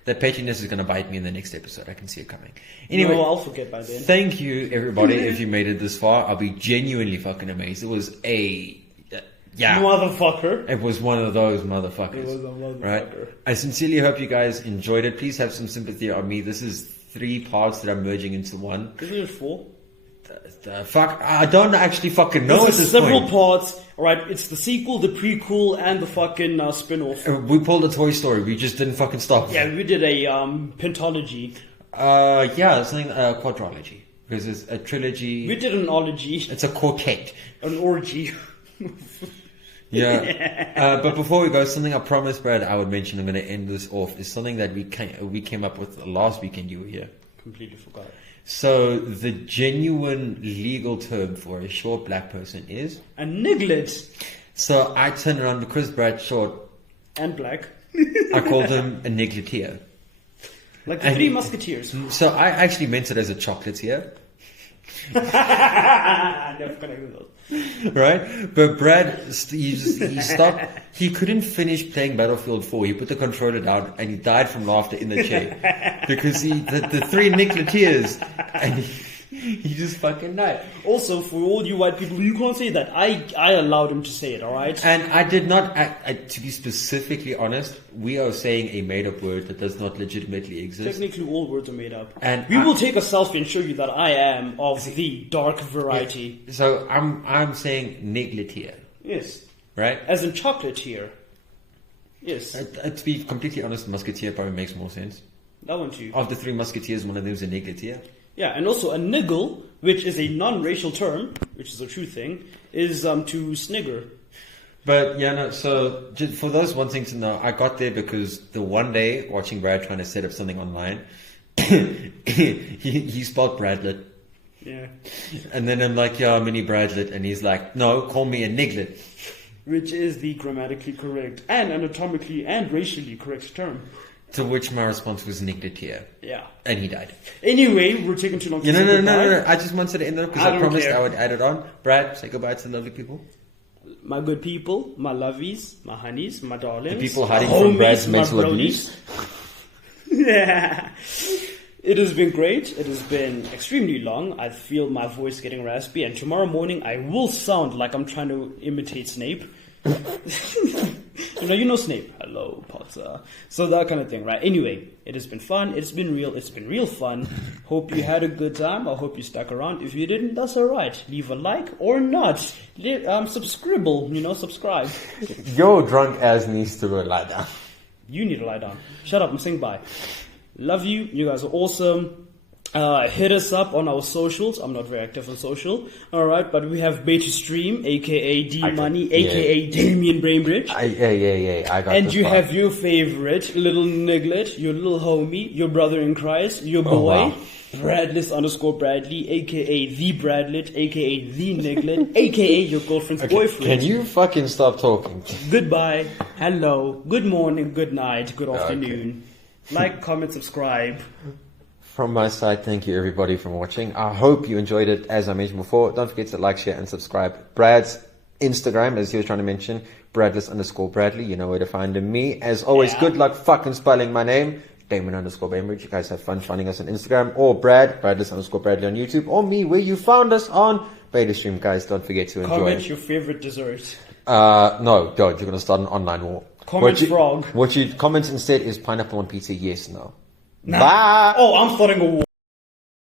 That pettiness is going to bite me in the next episode. I can see it coming. Anyway, no, I'll forget by then. Thank you, everybody, if you made it this far. I'll be genuinely fucking amazed. It was Motherfucker. It was one of those motherfuckers. It was a motherfucker. Right? I sincerely hope you guys enjoyed it. Please have some sympathy on me. This is 3 parts that I'm merging into one. Isn't it 4? Fuck, I don't actually fucking know at this several point. parts. Alright, it's the sequel, the prequel, and the fucking spin-off. We pulled a Toy Story. We just didn't fucking stop. Yeah, we did a pentology. Something quadrology. Because it's a trilogy. We did an ology. It's a quartet. An orgy. Yeah. But before we go, something I promised Brad I would mention, I'm going to end this off, is something that we came up with last weekend you were here. Completely forgot. So, the genuine legal term for a short black person is? A niglet. So, I turned around, because Brad's short. And black. I called him a nigletier. Like the Three Musketeers. So, I actually meant it as a chocolatier. Never connected those. Right? But Brad, he stopped. He couldn't finish playing Battlefield 4. He put the controller down and he died from laughter in the chair. Because the 3 nigletiers, and he just fucking died. Also, for all you white people, you can't say that. I allowed him to say it, alright? And I did not, to be specifically honest, we are saying a made-up word that does not legitimately exist. Technically, all words are made up. And we will take a selfie and show you that I am of the dark variety. Yeah. So I'm saying nigletier. Yes. Right? As in chocolatier. Yes. To be completely honest, musketeer probably makes more sense. That one too. Of the 3 musketeers, one of them is a nigletier. Yeah, and also a niggle, which is a non-racial term, which is a true thing, is to snigger. But yeah, no. So just for those wanting to know, I got there because the one day watching Brad trying to set up something online, he spelled Bradlet. Yeah. And then I'm like, yeah, mini Bradlet, and he's like, no, call me a niglet. Which is the grammatically correct and anatomically and racially correct term. To which my response was nigletier. Yeah. And he died. Anyway, we're taking too long to say goodbye. No. I just wanted to end it because I promised I would add it on. Brad, say goodbye to the lovely people. My good people, my lovies, my honeys, my darlings. The people hiding from Brad's mental abuse. Yeah. It has been great. It has been extremely long. I feel my voice getting raspy, and tomorrow morning I will sound like I'm trying to imitate Snape. You know Snape. Hello, Potter. So that kind of thing, right? Anyway, it has been fun. It's been real. It's been real fun. Hope you had a good time. I hope you stuck around. If you didn't, that's alright. Leave a like or not. Subscribe. Your drunk ass needs to go lie down. You need to lie down. Shut up. I'm saying bye. Love you. You guys are awesome. Hit us up on our socials. I'm not very active on social. Alright, but we have Beta Stream, aka D Money, aka Damien Brainbridge. Yeah. I got and you have your favorite little niglet, your little homie, your brother in Christ, your boy, Bradless_Bradley, aka the Bradlet, aka the niglet, aka your girlfriend's boyfriend. Can you fucking stop talking? Goodbye, hello, good morning, good night, good afternoon. Like, comment, subscribe. From my side, thank you everybody for watching. I hope you enjoyed it. As I mentioned before, don't forget to like, share, and subscribe. Brad's Instagram, as he was trying to mention, Bradless_Bradley. You know where to find him. Me, as always, good luck fucking spelling my name. Damon_Bainbridge. You guys have fun finding us on Instagram. Or Bradless_Bradley on YouTube. Or me, where you found us on Beta Stream. Guys, don't forget to enjoy. Comment your favorite dessert. No, don't. You're going to start an online war. Comment frog. What you comment instead is pineapple on pizza, yes, no. Nah. Bye. Oh, I'm starting a war.